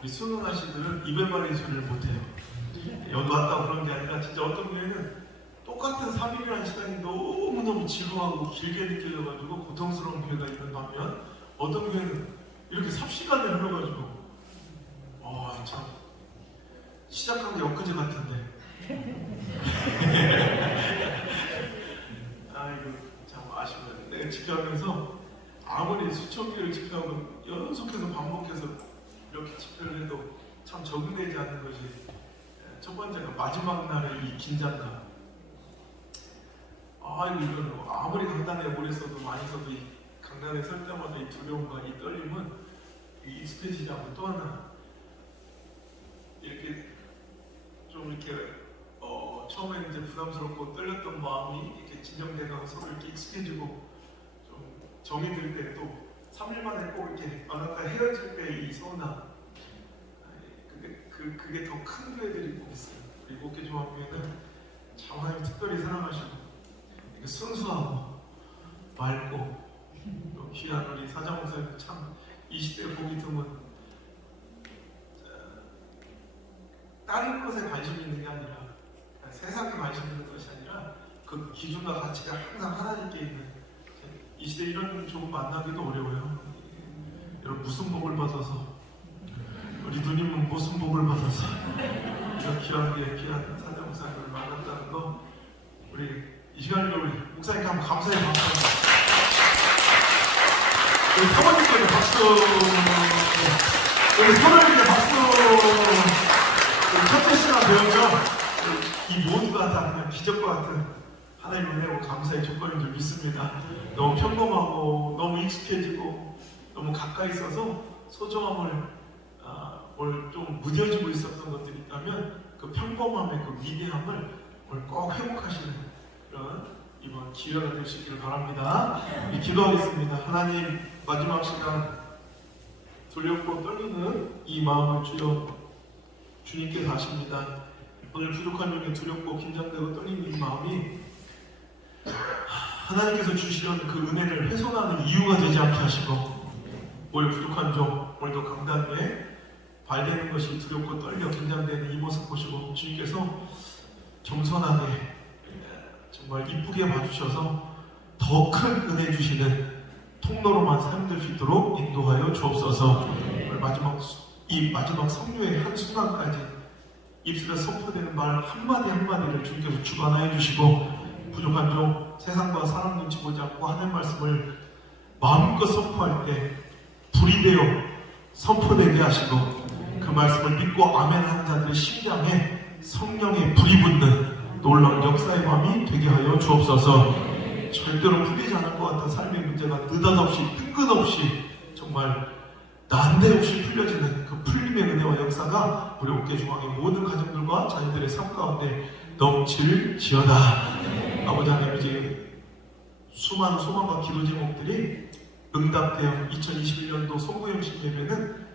우리 수능 아씨들은 입에 바른 소리를 못해요. 여기 왔다고 그런 게 아니라 진짜 어떤 교회는 똑같은 3일이라는 시간이 너무너무 지루하고 길게 느껴져가지고 고통스러운 교회가 있는 반면 어떤 교회는 이렇게 삽시간에 흘러가지고 참 시작한 게 엊그제 같은데 아이고 참 아쉽네. 내가 집회하면서 아무리 수천 개를 집회하고 연속해서 반복해서 이렇게 집회를 해도 참 적응되지 않는 것이 첫 번째가 마지막 날의 이 긴장감. 이건 아무리 강단에 오래 써도 많이 써도 이 강단에 설 때마다 이 두려움과 이 떨림은 익숙해지지 않고 또 하나 이렇게 좀 이렇게 처음에 이제 부담스럽고 떨렸던 마음이 이렇게 진정돼가고 서로 이렇게 익숙해지고 좀 정이 들 때 또 3일 만에 꼭 이렇게 만났다 헤어질 때 이 서운함. 그게 더 큰 교회들이 꼭 있어요. 우리 목회 종합교회는 참 하나님 특별히 사랑하시고 순수하고 맑고 또 귀한 우리 사장목사님 참 이 시대에 보기 드문 다른 것에 관심이 있는 게 아니라 세상에 관심 있는 것이 아니라 그 기준과 가치가 항상 하나님께 있는 이 시대에 이런 조금 만나기도 어려워요. 여러분 무슨 복을 받아서 우리 누님은 무슨 복을 받아서 이런 귀한 사장목사님을 만났다는 거 우리 이 시간에 우리 목사님께 한번 감사의 박수. 우리 사모님께 박수. 우리 사모님께 박수. 우리 첫째 시간 배우죠. 이 모두가 다 그냥 기적과 같은 하나님의 은혜고 감사의 조건인 줄 믿습니다. 너무 평범하고 너무 익숙해지고 너무 가까이 있어서 소중함을 오늘 좀 무뎌지고 있었던 것들이 있다면 그 평범함의 그 위대함을 오늘 꼭 회복하시는 그런 이번 기회가 되시길 바랍니다. 기도하겠습니다. 하나님 마지막 시간 두렵고 떨리는 이 마음을 주님께서 아십니다. 오늘 부족한 중에 두렵고 긴장되고 떨리는 이 마음이 하나님께서 주시는 그 은혜를 훼손하는 이유가 되지 않게 하시고 오늘 부족한 종 오늘도 강단 위에 발되는 것이 두렵고 떨려 긴장되는 이 모습 보시고 주님께서 겸손하게 정말 이쁘게 봐주셔서 더 큰 은혜 주시는 통로로만 삶될 수 있도록 인도하여 주옵소서. 이 마지막 성료의 한순간까지 입술에 선포되는 말 한마디 한마디를 주님께서 주관하여 주시고 부족한 종 세상과 사람 눈치 보지 않고 하는 말씀을 마음껏 선포할 때 불이 되어 선포되게 하시고 그 말씀을 믿고 아멘하는 자들의 심장에 성령의 불이 붙는 놀라운 역사의 밤이 되게 하여 주옵소서. 절대로 풀리지 않을 것 같은 삶의 문제가 느닷없이 뜬금없이 정말 난데없이 풀려지는 그 풀림의 은혜와 역사가 우리 옥계중앙의 모든 가정들과 자녀들의 삶 가운데 넘칠지어다. 아버지 하나님 이제 수많은 소망과 기도 제목들이 응답되어 2021년도 소구영신 예배는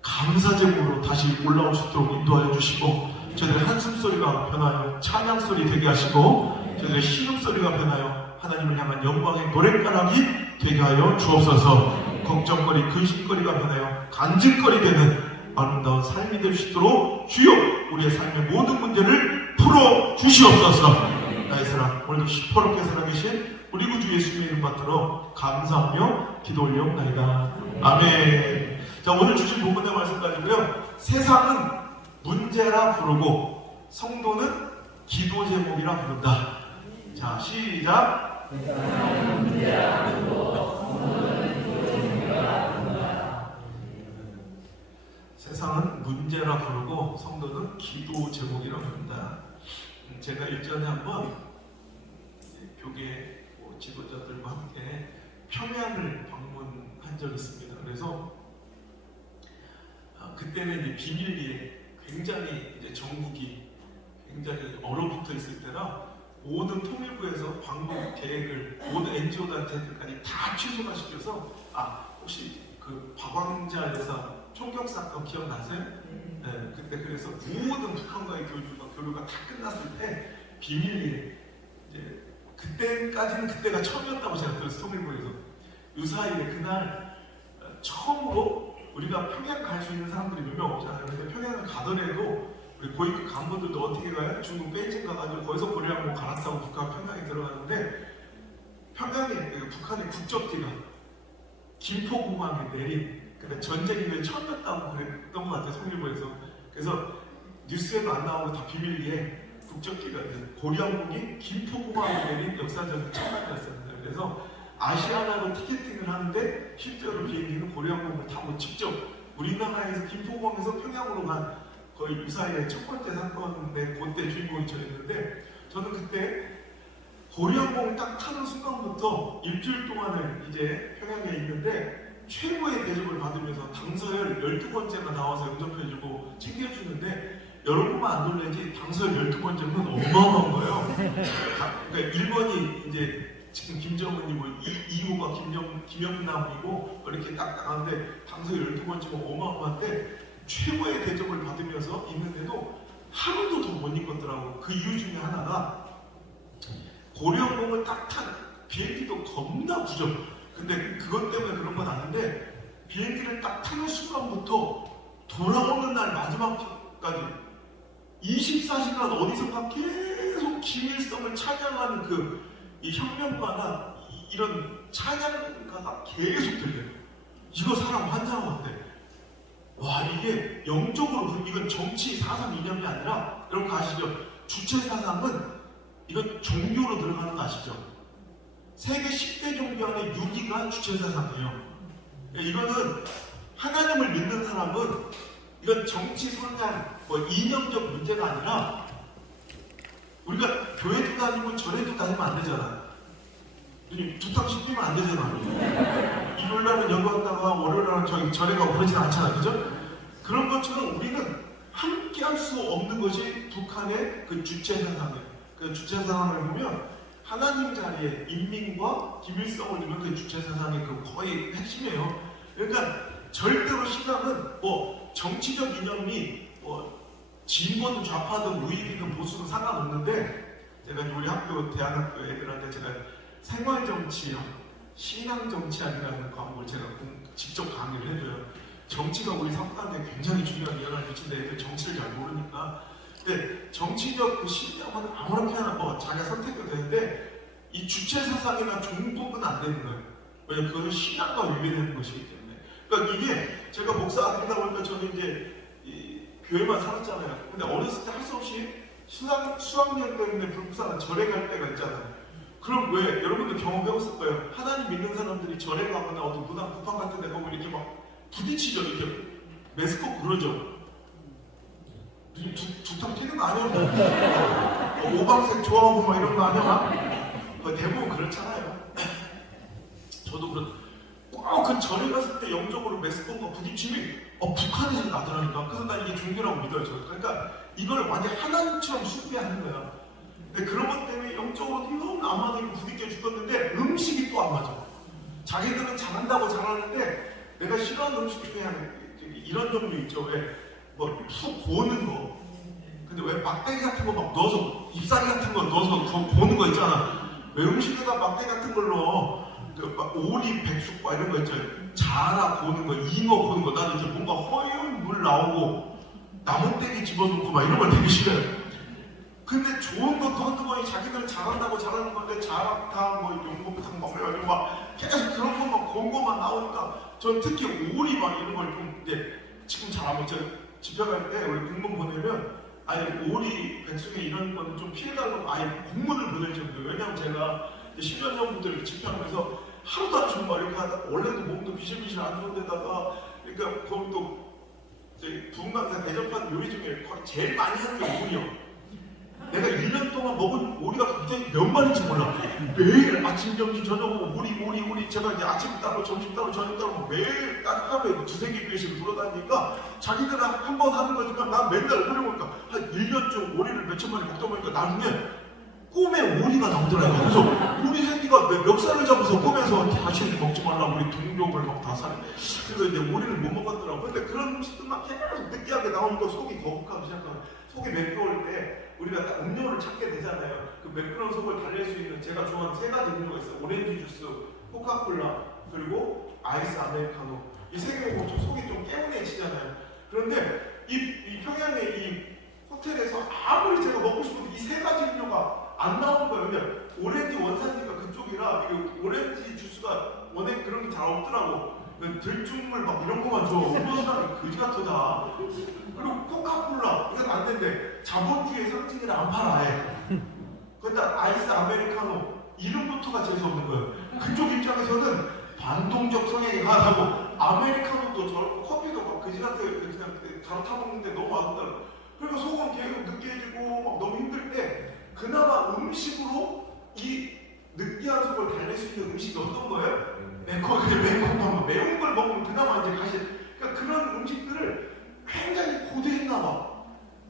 감사 제목으로 다시 올라올 수 있도록 인도하여 주시고 저희들의 한숨소리가 변하여 찬양소리 되게 하시고 저희들의 신음소리가 변하여 하나님을 향한 영광의 노랫가락이 되게 하여 주옵소서. 걱정거리, 근심거리가 변하여 간직거리 되는 아름다운 삶이 될 수 있도록 주여 우리의 삶의 모든 문제를 풀어주시옵소서. 나의 사랑 오늘도 시퍼렇게 살아계신 우리 구주 예수님의 이름 받들어 감사하며 기도 올려옵나이다. 아멘. 자, 오늘 주신 본문의 말씀 가지고요. 세상은 문제라 부르고 성도는 기도 제목이라 부른다. 자, 시작. 세상은 문제라 부르고 성도는 기도 제목이라 부른다. 세상은 문제라 부르고 성도는 기도 제목이라 부른다. 제가 일전에 한번 교계 지도자들과 함께 평양을 방문한 적이 있습니다. 그래서 그때는 이제 비밀리에 굉장히 이제 정국이 굉장히 얼어붙어 있을 때라 모든 통일부에서 방문 계획을 모든 NGO 단체들까지 다 취소가 시켜서 혹시 그 박광자 여사 총격 사건 기억나세요? 네, 그때 그래서 모든 북한과의 교류가 다 끝났을 때 비밀리에 이제 그때까지는 그때가 처음이었다고 제가 들었어요. 통일부에서 그 사이에 그날 처음으로 우리가 평양 갈 수 있는 사람들이 몇 명 없잖아요. 근데 평양을 가더라도 우리 고위급 간부들도 어떻게 가요? 중국 베이징 가가지고 거기서 고려항공 갈아타고 북한 평양에 들어가는데 평양에 북한의 국적기가 김포공항에 내린 그러니까 전쟁 이후에 처음이었다고 그랬던 것 같아요. 성일보에서. 그래서 뉴스에도 안 나오고 다 비밀리에 국적기가 고려항공이 김포공항에 내린 역사적인 첫날이었습니다. 그래서 아시아나로 티켓팅을 하는데 실제로 비행기는 고려항공을 타고 직접 우리나라에서 김포공항에서 평양으로 간 거의 유사의 첫 번째 사건인데 그때 주인공이 저였는데 저는 그때 고려항공을 딱 타는 순간부터 일주일 동안을 이제 평양에 있는데 최고의 대접을 받으면서 당서열 12번째가 나와서 영접해주고 챙겨주는데 여러분만 안 놀라지 당서열 12번째는 어마어마한 거예요. 그러니까 1번이 이제 지금 김정은이고 2호가 김영남이고 이렇게 딱 나가는데 당서열 12번째면 어마어마한데 최고의 대접을 받으면서 있는데도 하루도 더 못 입었더라고. 그 이유 중에 하나가 고려항공을 딱 탄 비행기도 겁나 부져. 근데 그것 때문에 그런 건 아닌데 비행기를 딱 타는 순간부터 돌아오는 날 마지막까지 24시간 어디선가 계속 김일성을 찬양하는 이 혁명가나 이런 찬양가가 계속 들려요. 이거 사람 환장하면 안 돼. 와, 이게 영적으로 이건 정치 사상 이념이 아니라 여러분 아시죠? 주체 사상은 이건 종교로 들어가는 거 아시죠? 세계 10대 종교 안에 6위가 주체 사상이에요. 이거는 하나님을 믿는 사람은 이건 정치 성향, 이념적 문제가 아니라 우리가 교회도 다니고 절에도 다니면 안 되잖아. 두탕씩 뛰면 안 되잖아. 일요일날은 여기 왔다가 월요일날은 절에 가고 그러진 않잖아. 그죠? 그런 것처럼 우리는 함께 할 수 없는 것이 북한의 그 주체 사상이에요. 그 주체 사상을 보면 하나님 자리에 인민과 김일성을 두는 그 주체 사상의 그 거의 핵심이에요. 그러니까 절대로 신앙은 정치적 이념이 진보든 좌파든 우익이든 보수든 상관없는데 제가 우리 학교 대학학교 애들한테 제가 생활정치학, 신앙정치학이라는 과목을 제가 직접 강의를 해줘요. 정치가 우리 사람한테 굉장히 중요한 영향을 미치는데 애들 정치를 잘 모르니까. 근데 정치적 그 신념은 아무렇게나 자기가 선택이 되는데 이 주체 사상이나 종북은 안 되는 거예요. 왜냐면 그거는 신앙과 위배되는 것이기 때문에. 그러니까 이게 제가 목사가 되다 보니까 저는 이제 교회만 살았잖아요. 근데 어렸을 때 할 수 없이 수학여행 때문에 불국사나 절에 갈 때가 있잖아요. 그럼 왜? 여러분들 경험해봤을 거예요. 하나님 믿는 사람들이 절에 가거나 어디 무당 구판 같은 데 가면 이렇게 막 부딪히죠. 이렇게 메스꺼 그러죠. 두탕 튀는 거 아니야? 오방색 좋아하고 막 이런 거 아니야? 대부분 그렇잖아요. 저도 꼭 그 절에 갔을 때 영적으로 메스꺼가 부딪힘이 북한에서 나더라니까. 그래서 난 이게 종교라고 믿어요. 저는. 그러니까 이걸 완전 하나님처럼 숭배하는 거야. 근데 그런 것 때문에 영적으로 너무 안 맞고 부딪혀 죽었는데 음식이 또 안 맞아. 자기들은 잘한다고 잘하는데 내가 싫어하는 음식 중에 이런 종류 있죠. 왜 푹 고는 거. 근데 왜 막대기 같은 거 막 넣어서 잎사귀 같은 거 넣어서 고는 거 있잖아. 왜 음식에다 막대기 같은 걸로 오리, 백숙과 이런 거 있죠. 자라 고는 거, 잉어 고는 거. 나는 이제 뭔가 허연 물 나오고 나무떼기 집어넣고 막 이런 걸 되게 싫어요. 근데 좋은 것도 한두 번이 자기들은 잘한다고 잘하는 건데 자락탕, 용복탕 먹으려고 막 계속 그런 것만 공고만 나오니까 전 특히 오리 막 이런 걸 좀 이제 지금 잘 안 먹죠. 집회갈 때 우리 공문 보내면 아예 오리, 백숙에 이런 거는 좀 피해달라고 아예 공문을 보낼 정도예요. 왜냐면 제가 10년 전부터 집회하면서 하루도 안 쉬고 막 이렇게 하다 원래도 몸도 비실비실 안 좋은 데다가 그러니까 거기 또 부흥강사 대접하는 요리 중에 거의 제일 많이 하는 게 오리요. 내가 1년 동안 먹은 오리가 굉장히 몇 마리인지 몰라. 매일 아침, 점심, 저녁 오리 제가 이제 아침 따로, 점심 따로, 저녁 따로 매일 하루에 두세 개 교회씩 돌아다니니까 자기들은 한 번 하는 거지만 난 맨날 오리 먹으니까 한 1년쯤 오리를 몇천 마리 먹다 보니까 나중에 꿈에 오리가 나오더라고요. 그래서 우리 새끼가 멱살을 잡아서 꿈에서 다시 먹지 말라고 우리 동족을 막 다 사는. 그래서 이제 오리를 못 먹었더라고요. 근데 그런 음식들만 계속 느끼하게 나오니까 속이 거북하기 시작하고 속이 매끄러울 때 우리가 딱 음료를 찾게 되잖아요. 그 매끄러운 속을 달랠 수 있는 제가 좋아하는 세 가지 음료가 있어요. 오렌지 주스, 코카콜라, 그리고 아이스 아메리카노. 이 세계 오면 좀 속이 좀 개운해지잖아요. 그런데 이 평양의 이 호텔에서 아무리 제가 먹고 싶어도 이 세 가지 음료가 안 나오는 거예요. 근데 오렌지 원산지가 그쪽이라 이게 오렌지 주스가 원래 그런 게 잘 없더라고. 들쭉물 막 이런 거만 줘. 음료수라는 그지 같다. 그리고 코카콜라 이건 안 된대. 자본주의 상징이라 안 팔아. 그러니까 아이스 아메리카노 이름부터가 재수 없는 거예요. 그쪽 입장에서는 반동적 성향이 강하다고. 아메리카노도 저렇고 커피도 막 그지 같아. 그냥 잘타 먹는데 너무 맛없다고. 그러니까 속은 계속 느끼해지고 막 너무 힘들 때 그나마 음식으로 이 느끼한 속을 달랠 수 있는 음식이 어떤 거예요? 매콤한 매운 걸 먹으면 그나마 이제 그러니까 그런 음식들을 굉장히 고대했나 봐.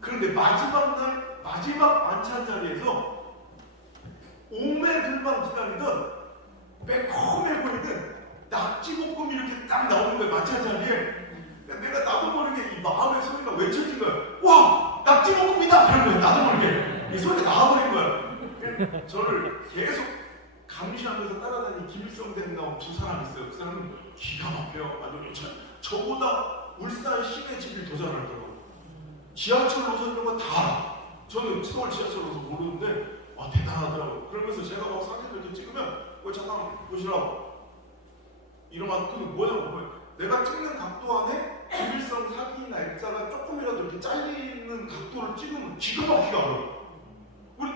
그런데 마지막 날 마지막 만찬 자리에서 오매들만 기다리던 매콤해 보이는 낙지볶음이 이렇게 딱 나오는 거예요. 만찬 자리에. 내가 나도 모르게 이 마음의 소리가 외쳐진 거야. 와! 낙지볶음이다! 그런 거야. 나도 모르게. 이 소리가 나와버린 거야. 저를 계속 감시하면서 따라다니는 김일성 대나무 두 사람 있어요. 그 사람은 기가 막혀요. 아주 저보다 울산 시내 집을 더 잘 알더라고요. 지하철 노선 이런 거 다 알아. 저는 서울 지하철 노선 모르는데 대단하더라고요. 그러면서 제가 막 사진을 이렇게 찍으면 잠깐 보시라고. 이러면 그게 뭐냐고. 내가 찍는 각도 안에 김일성 사기나 액자가 조금이라도 이렇게 잘리는 각도를 찍으면 기가 막히게 알아요.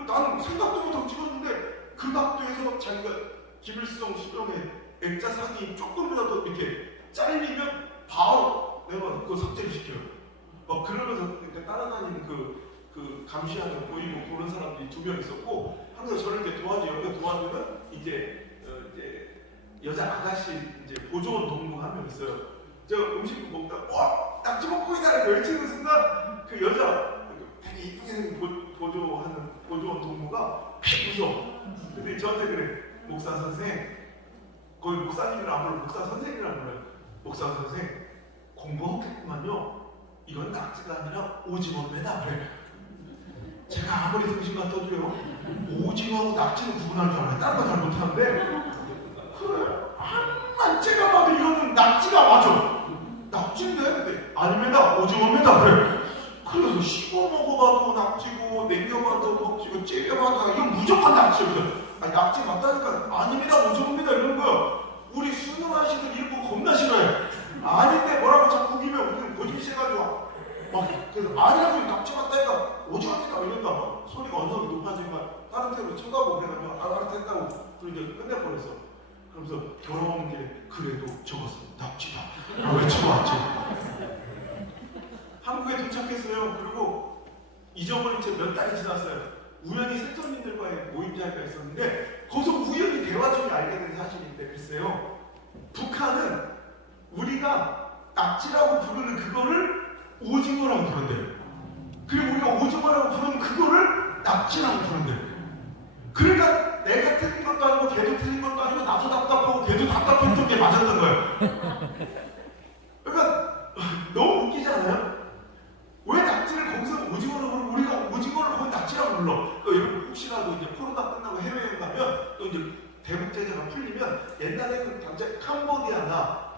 나는 생각도 못하고 찍었는데 그 각도에서 자기가 김일성 수령의 액자 사기 조금이라도 이렇게 잘리면 바로 내가 그거 삭제를 시켜요. 막 그러면서 따라다니는 그 감시하는 보이고 보는 사람들이 2명 있었고 항상 저를 이제 옆에 도와주는 이제 여자 아가씨 이제 보조원 동무 한 명 있어요. 제가 음식 먹다가 와! 낙지볶음이다! 이렇게 외치는 순간 그 여자 되게 이쁘게 생긴 보조원 동무가 웃어. 근데 저한테 그래. 목사 선생, 거기 목사님이라 안 불러. 목사 선생이라 불러요. 목사 선생, 공부하겠구만요. 이건 낙지가 아니라 오징어입니다. 그래. 제가 아무리 등신 갖다 줘요. 오징어하고 낙지는 구분할 줄 알아요. 다른 거 잘 못하는데. 그래. 암만 제가 봐도 이거는 낙지가 맞아. 낙지인데? 근데 아닙니다. 오징어입니다. 그래. 그래서 씹어 먹어봐도 낙지고 냉겨봐도 낙지고 찌려봐도 이건 무조건 낙지예요. 아니 낙지 맞다니까 아닙니다. 오징어입니다. 이런 거야. 우리 수능하시는 이런 거 겁나 싫어해. 아닌데 뭐라고 자꾸 우기면 우리는 고집세가지고 막 그래서 아니라고 낙지 맞다니까 오징어입니다. 이런다 막 소리가 언성이 높아지니까 다른 데로 쳐다보고 그래가지고 알아듣겠다고 그리고 이제 끝내버렸어. 그러면서 돌아오는 게 그래도 저것은 낙지다 라고 외쳐왔죠. 한국에 도착했어요. 그리고 잊어버린 채 몇 달이 지났어요. 우연히 세터민들과의 모임 자리가 있었는데 거기서 우연히 대화 중에 알게 된 사실인데 글쎄요. 북한은 우리가 낙지라고 부르는 그거를 오징어라고 부른대요. 그리고 우리가 오징어라고 부르는 그거를 낙지라고 부른대요. 그러니까 내가 틀린 것도 아니고 걔도 틀린 것도 아니고 나도 답답하고 걔도 답답했던 게 맞았던 거예요. 그러니까 너무 웃기지 않아요? 왜 낙지를 거기서 오징어로 부르고 우리가 오징어를 거기 낙지라고 불러? 또 이런 혹시라도 이제 코로나 끝나고 해외여행 가면 또 이제 대북 제재가 풀리면 옛날에는 당장 캄보디아나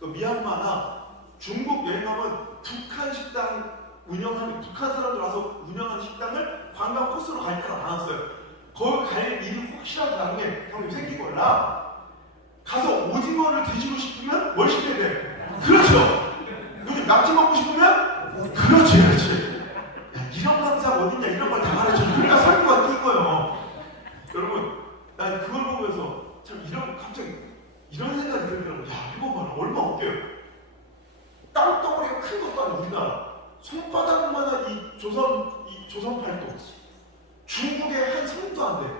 또 미얀마나 중국 여행하면 북한 식당 운영하는 북한 사람들 와서 운영하는 식당을 관광 코스로 갈 때가 많았어요. 거기 갈 일이 혹시라도 나중에 형님 생기거나 가서 오징어를 드시고 싶으면 뭘 시켜야 돼? 그렇죠. 요즘 낙지 먹고 싶으면 그렇지. 야, 이런 감상 어딨냐 이런 걸 다 가르쳐. 그러니까 설교가 뜬 거예요. 여러분 난 그걸 보면서 참 갑자기 이런 생각이 들더라고요. 야 이거 봐라 얼마 없게요. 땅덩어리가 큰 것도 아니고 우리나라 손바닥만한 이 조선 팔도 중국의 한 성도 안 돼.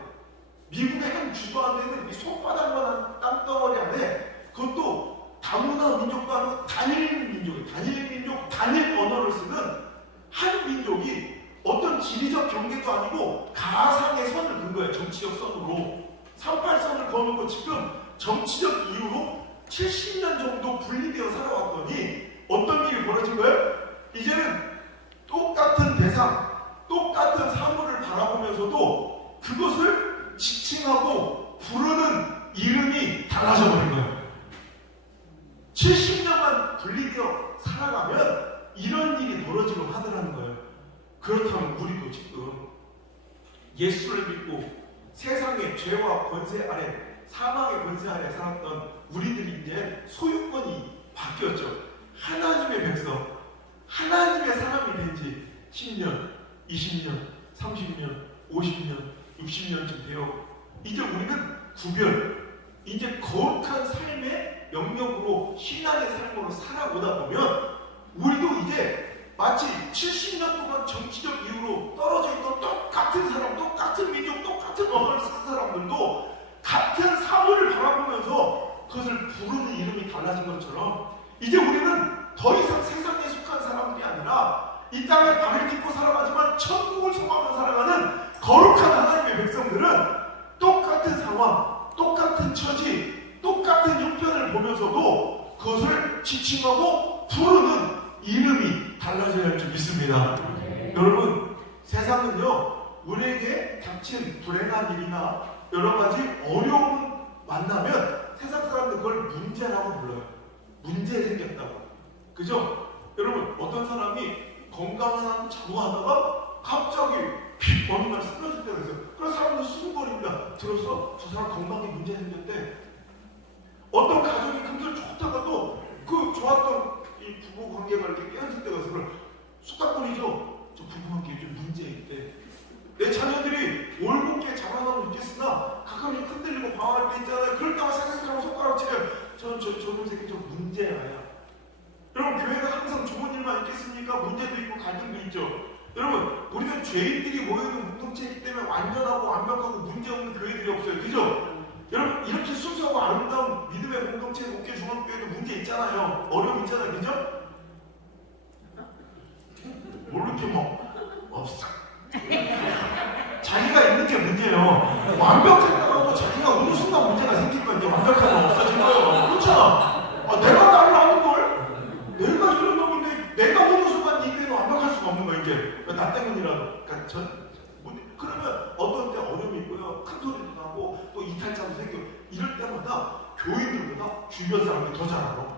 미국의 한 주도 안 되는 이 손바닥만한 땅덩어리 안에 그것도 다문화 민족도 아니고 단일 민족이에요. 단일 민족, 단일 언어를 쓰는 한 민족이 어떤 지리적 경계도 아니고 가상의 선을 긋은 거예요. 정치적 선으로. 38선을 거놓고 지금 정치적 이유로 70년 정도 분리되어 살아왔더니 어떤 일이 벌어진 거예요? 이제는 똑같은 대상, 똑같은 사물을 바라보면서도 그것을 지칭하고 부르는 이름이 달라져 버린 거예요. 70년만 이런 일이 벌어지고 하더라는 거예요. 그렇다면 우리도 지금 예수를 믿고 세상의 죄와 권세 아래, 사망의 권세 아래 살았던 우리들이 이제 소유권이 바뀌었죠. 하나님의 백성, 하나님의 사람이 된 지 10년, 20년, 30년, 50년, 60년쯤 되어 이제 우리는 구별, 이제 거룩한 삶의 영역으로 신앙의 삶으로 살아오다 보면 우리도 이제 마치 70년 동안 정치적 이유로 떨어져 있던 똑같은 사람, 똑같은 민족, 똑같은 언어를 쓰는 사람들도 같은 사물을 바라보면서 그것을 부르는 이름이 달라진 것처럼 이제 우리는 더 이상 세상에 속한 사람들이 아니라 이 땅에 발을 딛고 살아가지만 천국을 소망하며 살아가는 거룩한 하나님의 백성들은 똑같은 상황, 똑같은 처지, 똑같은 형편을 보면서도 그것을 지칭하고 부르는 이름이 달라져야 할 줄 믿습니다. 여러분, 세상은요 우리에게 닥친 불행한 일이나 여러 가지 어려움 만나면 세상 사람들 그걸 문제라고 불러요. 문제 생겼다고. 그죠? 여러분, 어떤 사람이 건강한 한 자고하다가 갑자기 피 어느 날 쓰러질 때가 있어요. 그래서 사람들 수군거립니다. 들었어? 저 사람 건강에 문제 생겼대. 어떤 가족이 금슬 좋다가도 그 좋았던 이 부부 관계가 이렇게 깨어질 때가 있어요. 쑥닥거리죠? 저 부부 관계에 좀 문제 있대. 내 자녀들이 올곧게 자라나고 있겠으나 가끔씩 흔들리고 방황할 때 있잖아요. 그럴 때마다 세상처럼 손가락 치면 저놈 새끼 좀 문제야. 여러분, 교회가 항상 좋은 일만 있겠습니까? 문제도 있고 갈등도 있죠. 여러분, 우리는 죄인들이 모여있는 공동체이기 때문에 완전하고 완벽하고 문제없는 교회들이 없어요. 그죠? 여러분, 이렇게 순수하고 아름다운 믿음의 공동체 목회 중앙교회도 문제 있잖아요. 어려움 있잖아요. 그죠? 뭘 이렇게 없어. 자기가 있는 게 문제예요. 완벽했다고 하고 자기가 어느 순간 문제가 생길 거야. 이제 완벽한 건 없어진 거예요. 그렇잖아. 내가 나를 아는걸? 내가 이런 놈인데 내가 어느 순간 이 교회는 완벽할 수가 없는 거야. 이게 나 때문이라도. 그러니까 그러면 어떤 때 어려움이 있고요. 큰 소리도 나고 또 이탈자도 생기고 이럴 때마다 교인들보다 주변 사람들이 더 잘 알아.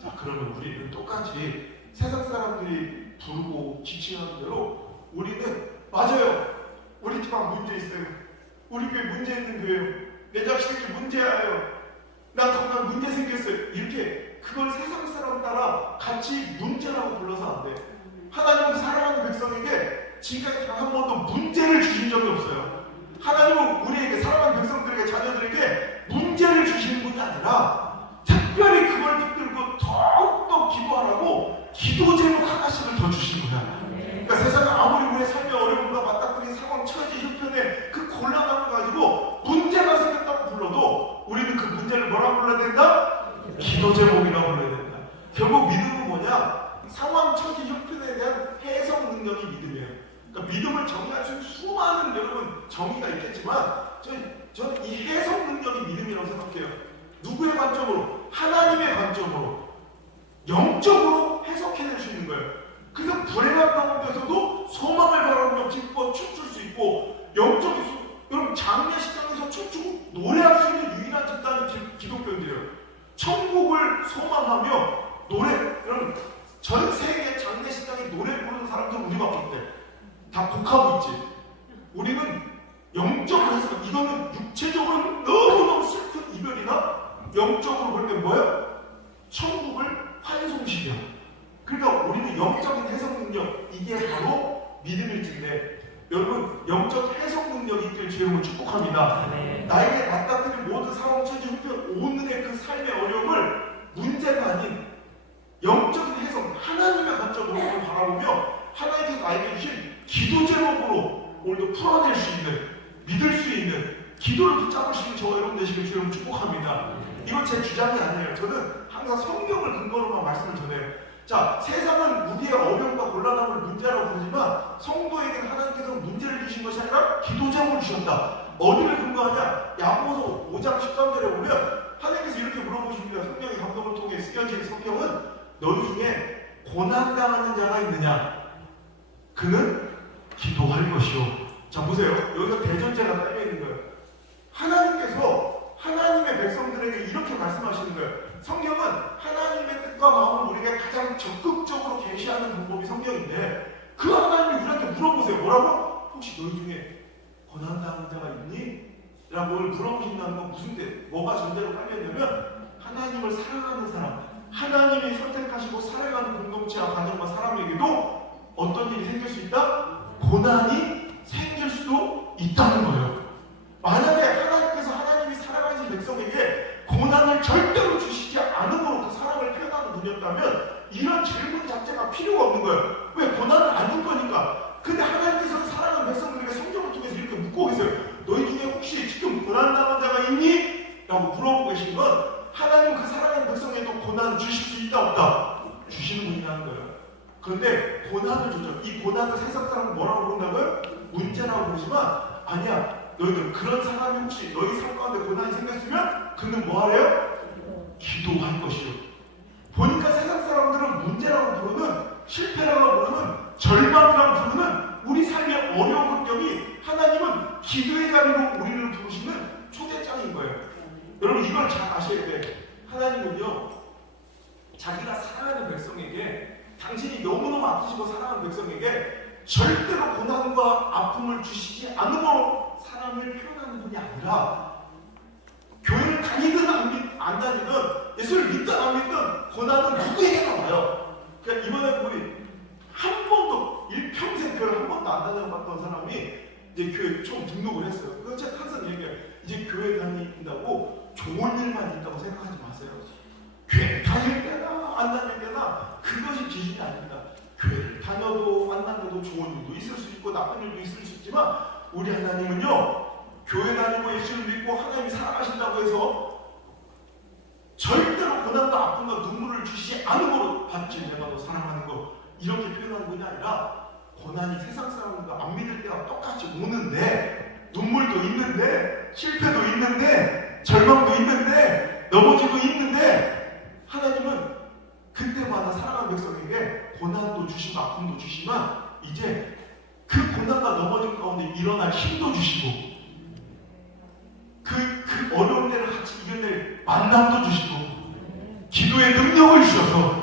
자, 그러면 우리는 똑같이 세상 사람들이 부르고 지칭하는 대로 우리는 맞아요. 우리 집안 문제 있어요. 우리 교회 문제 있는 교회요. 내 자식이 문제예요. 난 건강 문제 생겼어요. 이렇게 그걸 세상 사람 따라 같이 문제라고 불러서 안 돼. 하나님은 사랑하는 백성에게 지금까지 단 한 번도 문제를 주신 적이 없어요. 하나님은 우리에게 사랑하는 백성들에게 자녀들에게 문제를 주시는 분이 아니라 특별히 그걸 붙들고 더욱더 기도하라고 기도 제목 하나씩을 더 주신 거야. 그러니까 세상에 아무리 우리의 삶의 어려움과 맞닥뜨린 상황, 처지, 형편에 그 곤란함을 가지고 문제가 생겼다고 불러도 우리는 그 문제를 뭐라고 불러야 된다? 기도 제목이라고 불러야 된다. 결국 믿음은 뭐냐? 상황, 처지, 형편에 대한 해석 능력이 믿음이에요. 그러니까 믿음을 정의할 수 있는 수많은 여러분 정의가 있겠지만 저는 이 해석 능력이 믿음이라고 생각해요. 누구의 관점으로? 하나님의 관점으로 영적으로 해석해낼 수 있는 거예요. 그래서 불행한 가운데서도 소망을 바라보며 기뻐 춤출 수 있고 영적인 여러분 장례식장에서 춤추고 노래할 수 있는 유일한 집단이 기독교인들이에요. 천국을 소망하며 노래, 여러분 전 세계 장례식장에 노래 부르는 사람들은 우리밖에 없대. 다 곡하고 있지. 우리는 영적으로 해서 이거는 육체적으로는 너무너무 슬픈 이별이나 영적으로 볼 때 뭐야? 천국을 환송시켜. 그러니까 우리는 영적인 해석 능력, 이게 바로 믿음일진데 여러분 영적 해석 능력이 있길 주님을 축복합니다. 네. 나에게 맞닥뜨린 모든 상황, 처지, 형편, 오늘의 그 삶의 어려움을 문제가 아닌 영적인 해석, 하나님의 관점으로 바라보며 하나님께서 나에게 주신 기도 제목으로 오늘도 풀어낼 수 있는, 믿을 수 있는 기도를 붙잡을 수 있는 저와 여러분 되시길 주님을 축복합니다. 이건 제 주장이 아니에요. 저는 항상 성경을 근거로만 말씀을 전해요. 자, 세상은 우리의 어려움과 곤란함을 문제라고 부르지만 성도에게는 하나님께서 문제를 주신 것이 아니라 기도 제목을 주셨다. 어디를 근거하냐? 야고보서 5장 13절에 보면 하나님께서 이렇게 물어보십니다. 성경의 감동을 통해 쓰여진 성경은 너희 중에 고난당하는 자가 있느냐? 그는 기도할 것이요. 자, 보세요. 여기서 대전제가 깔려 있는 거예요. 하나님께서 하나님의 백성들에게 이렇게 말씀하시는 거예요. 성경은 하나님의 뜻과 마음을 우리에게 가장 적극적으로 계시하는 방법이 성경인데 그 하나님이 우리한테 물어보세요. 뭐라고? 혹시 너희 중에 고난당한 자가 있니? 라고 물어보신다는 건 무슨 뜻? 뭐가 전제로 깔려있냐면 하나님을 사랑하는 사람, 하나님이 선택하시고 살아가는 공동체와 가정과 사람에게도 어떤 일이 생길 수 있다? 고난이 생길 수도 있다는 거예요. 만약에 하나님께서 하나님이 살아가신 백성에게 고난을 절대로 주시지 않음으로 그 사랑을 표현하는 분이었다면 이런 질문 자체가 필요가 없는 거예요. 왜? 고난을 안 줄 거니까. 근데 하나님께서는 사랑하는 백성들에게 성경을 통해서 이렇게 묻고 계세요. 너희 중에 혹시 지금 고난당한 자가 있니? 라고 물어보고 계신 건 하나님 그 사랑하는 백성에도 고난을 주실 수 있다 없다? 주시는 분이라는 거예요. 그런데 고난을 주죠. 이 고난을 세상 사람은 뭐라고 부른다고요? 문제라고 부르지만 아니야. 너희들 그런 사람이 혹시 너희 삶 가운데 고난이 생겼으면 그는 뭐 하래요? 기도할 것이요. 보니까 세상 사람들은 문제라고 부르는, 실패라고 부르는, 절망이라고 부르는 우리 삶의 어려운 환경이 하나님은 기도의 자리로 우리를 부르시는 초대장인 거예요. 여러분 이걸 잘 아셔야 돼. 하나님은요 자기가 사랑하는 백성에게, 당신이 너무너무 아프시고 사랑하는 백성에게 절대로 고난과 아픔을 주시지 않음으로 사랑을 표현하는 분이 아니라 교회를 다니든 안 다니든 예수를 믿든 안 믿든 고난은 누구에게나 와요. 그러니까 이번에 우리 한 번도 일평생 교회를 한 번도 안 다녀봤던 사람이 이제 교회 처음 등록을 했어요. 그래서 제가 항상 얘기해요. 이제 교회 다닌다고 좋은 일만 있다고 생각하지 마세요. 교회 다닐 때나 안 다닐 때나 그것이 기준이 아닙니다. 교회를 다녀도 안 다녀도 좋은 일도 있을 수 있고 나쁜 일도 있을 수 있지만 우리 하나님은요 교회 다니고 예수를 믿고 하나님이 살아가신다고 해서 절대로 고난과 아픔과 눈물을 주시지 않음으로 받지 내가 너 사랑하는 거 이렇게 표현하는 분이 아니라 고난이 세상 사람들과 안 믿을 때와 똑같이 오는데 눈물도 있는데 실패도 있는데 절망도 있는데 넘어지고 있는데 하나님은 그때마다 사랑하는 백성에게 고난도 주시고 아픔도 주시지만 이제 그 고난과 넘어짐 가운데 일어날 힘도 주시고 그 어려운 데를 같이 이겨낼 만남도 주시고 기도의 능력을 주셔서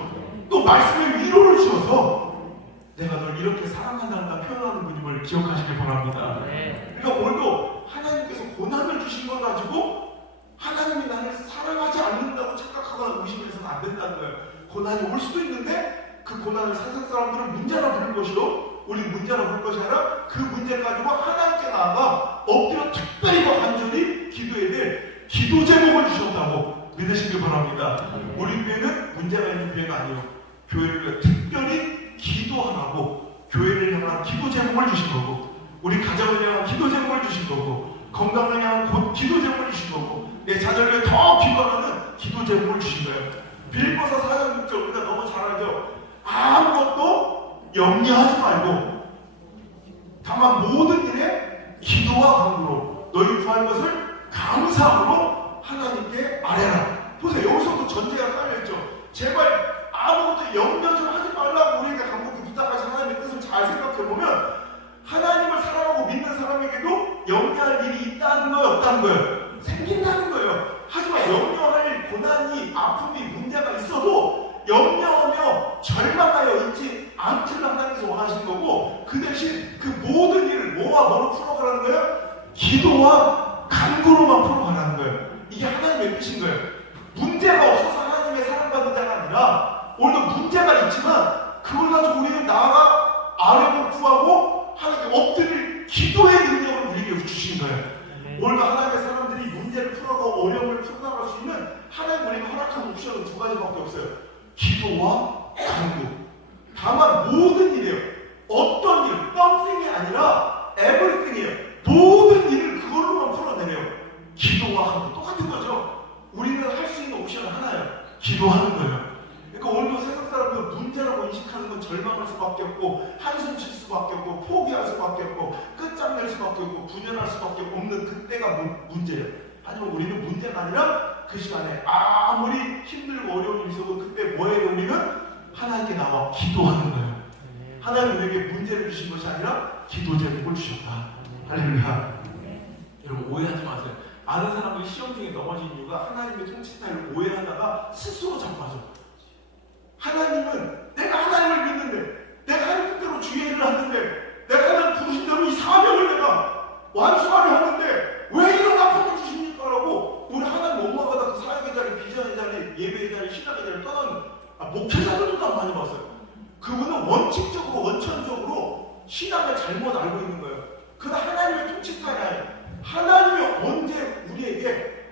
또 말씀의 위로를 주셔서 내가 널 이렇게 사랑한다는 표현하는 분임을 기억하시길 바랍니다. 그러니까 오늘도 하나님께서 고난을 주신 걸 가지고 하나님이 나를 사랑하지 않는다고 착각하거나 의심해서는 안 된다는 거예요. 고난이 올 수도 있는데 그 고난을 세상 사람들은 문제라 부를 것이요 우리는 문제라 부를 것이 아니라 그 문제를 가지고 하나님께 나아가 엎드려 특별히와 간절히 기도해야 될 기도 제목을 주셨다고 믿으시길 바랍니다. 우리 교회는 문제가 있는 교회가 아니에요. 교회를 특별히 기도하라고 교회를 향한 기도 제목을 주신 거고 우리 가정을 향한 기도 제목을 주신 거고 건강을 향한 기도 제목을 주신 거고 내 자녀를 위해 더 기도하는 기도 제목을 주신 거예요. 빌립보서 4장 6절 우리가 너무 잘 알죠. 아무것도 염려하지 말고 다만 모든 일에 기도와 간구로 너희 구할 것을 감사함으로 하나님께 아뢰라. 보세요. 여기서도 전제가 깔려있죠. 제발 아무것도 염려 좀 하지 말라고 우리에게 간곡히 부탁하신 하나님의 뜻을 잘 생각해보면 하나님을 사랑하고 믿는 사람에게도 염려할 일이 있다는 거예요? 없다는 거예요? 생긴다는 거예요. 하지만 염려할 고난이 아픔이 문제가 있어도 염려하며 절망하여 있지 않기를 하나님께서 원하시는 거고 그 대신 그 모든 일을 뭐와 뭐로 풀어가라는 거예요? 기도와 간구로만 풀어가라는 거예요. 이게 하나님의 뜻인 거예요. 문제가 없어서 하나님의 사랑받는 자가 아니라 오늘도 문제가 있지만 그걸 가지고 우리는 나아가 아뢰고 구하고 하나님께 엎드릴 기도의 능력을 우리에게 주신 거예요. 오늘도 하나님의 사람들이 문제를 풀어가고 어려움을 풀어나갈 수 있는 하나님 우리가 허락한 옵션은 두 가지밖에 없어요. 기도와 간구. 다만 모든 일이에요. 어떤 일, something이 아니라 everything이에요. 모든 일을 그걸로만 풀어내래요. 기도와 간구 똑같은 거죠. 우리는 할 수 있는 옵션은 하나예요. 기도하는 거예요. 그러니까 오늘도 세상 사람들 문제라고 인식하는 건 절망할 수밖에 없고 한숨 쉴 수밖에 없고 포기할 수밖에 없고 끝장낼 수밖에 없고 분열할 수밖에 없는 그때가 문제예요. 하지만 우리는 문제가 아니라 그 시간에 아무리 힘들고 어려운 일이 있어도 그때 뭐 해야 돼? 우리는 하나님께 나와 기도하는 거예요. 하나님 우리에게 문제를 주신 것이 아니라 기도 제목을 주셨다. 할렐루야. 여러분 오해하지 마세요. 많은 사람들이 시험 중에 넘어진 이유가 하나님의 통치 스타일을 오해하다가 스스로 자꾸 하죠. 하나님은 내가 하나님을 믿는데, 내가 하나님 뜻대로 주의 일을 하는데, 내가 하나님 부르신 대로 이 사명을 내가 완수하려 하는데 왜 이런 아픔을 주십니까? 라고 우리 하나님 엄마가 다 그 사역의 자리, 비전의 자리, 예배의 자리, 신학의 자리를 떠나는 목회자들도 난 많이 봤어요. 그분은 원칙적으로, 원천적으로 신앙을 잘못 알고 있는 거예요. 그러나 하나님의 통치 스타일이 아니에요. 하나님이 언제 우리에게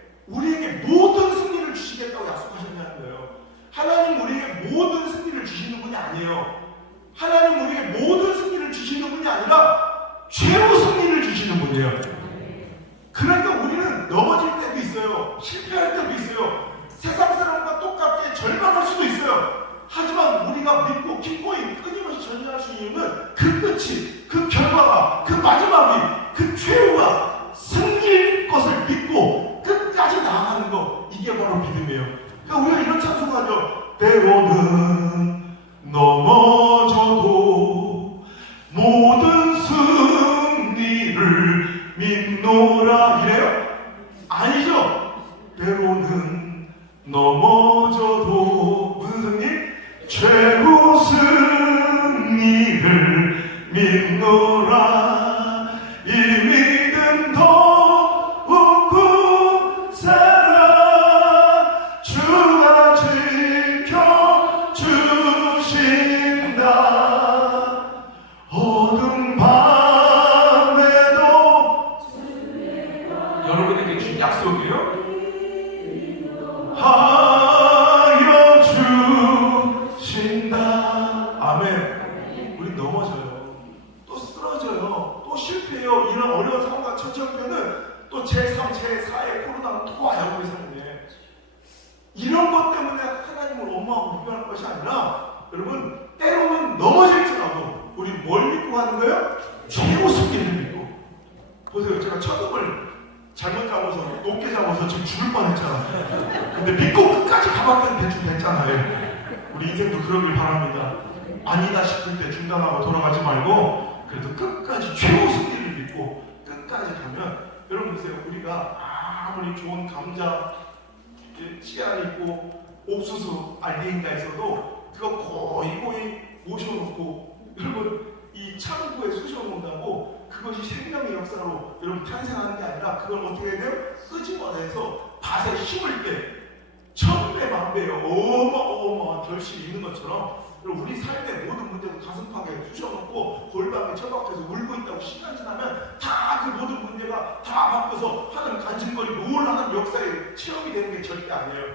모든 승리를 주시겠다고 약속하셨냐는 거예요. 하나님 우리에게 모든 승리를 주시는 분이 아니에요. 하나님 우리에게 모든 승리를 주시는 분이 아니라 최후 승리를 주시는 분이에요. 그러니까 우리는 넘어질 때도 있어요. 실패할 때도 있어요. 세상 사람과 똑같게 절망할 수도 있어요. 하지만 우리가 믿고 기꺼이 끊임없이 전진할 수 있는 이유는 그 끝이, 그 결과가, 그 마지막이, 그 최후가 승리일 것을 믿고 끝까지 나아가는 거, 이게 바로 믿음이에요. 그러니까 우리가 이런 찬송하죠. 때로는 넘어져도 모든 승리를 믿노라 이래요? 아니죠. 때로는 넘어져도 무슨 승리? 최고 승리를 믿노라. 이 믿음 더욱 굳세라. 주가 지켜주신다. 어두운 밤에도 여러분에게 준 약속이요? 하여 주신다. 아멘. 우리 넘어져요. 또 쓰러져요. 또 실패해요. 이런 어려운 상황과 처처하면은 또 제3, 제4의 코로나가 또 와요. 우리 삶에. 이런 것 때문에 하나님을 원망하고 비교할 것이 아니라, 여러분, 때로는 넘어질지라도 우리 뭘 믿고 가는 거예요? 최고 승리를 믿고. 보세요. 제가 첫음을 잘못 잡아서, 높게 잡아서 지금 죽을 뻔했잖아요. 근데 믿고 끝까지 가봤더니 대충 됐잖아요. 우리 인생도 그러길 바랍니다. 아니다 싶을 때 중단하고 돌아가지 말고, 그래도 끝까지 최고 승리를 믿고 끝까지 가면, 여러분 보세요. 우리가 아무리 좋은 감자 씨알 있고 옥수수 알갱이가 있어도 그거 고이 모셔놓고, 여러분 이 창고에 쑤셔놓는다고 그것이 생명의 역사로 여러분 탄생하는 게 아니라, 그걸 어떻게 해야 돼요? 끄집어내서 밭에 심을 때 천배 만배의 어마어마한 결실이 있는 것처럼, 우리 삶의 모든 문제도 가슴팍에 쑤셔놓고 골방에 처박혀서 울고 있다고 시간 지나면 다 그 모든 문제가 다 바뀌어서 하는 간증거리, 놀라는 역사에 체험이 되는 게 절대 아니에요.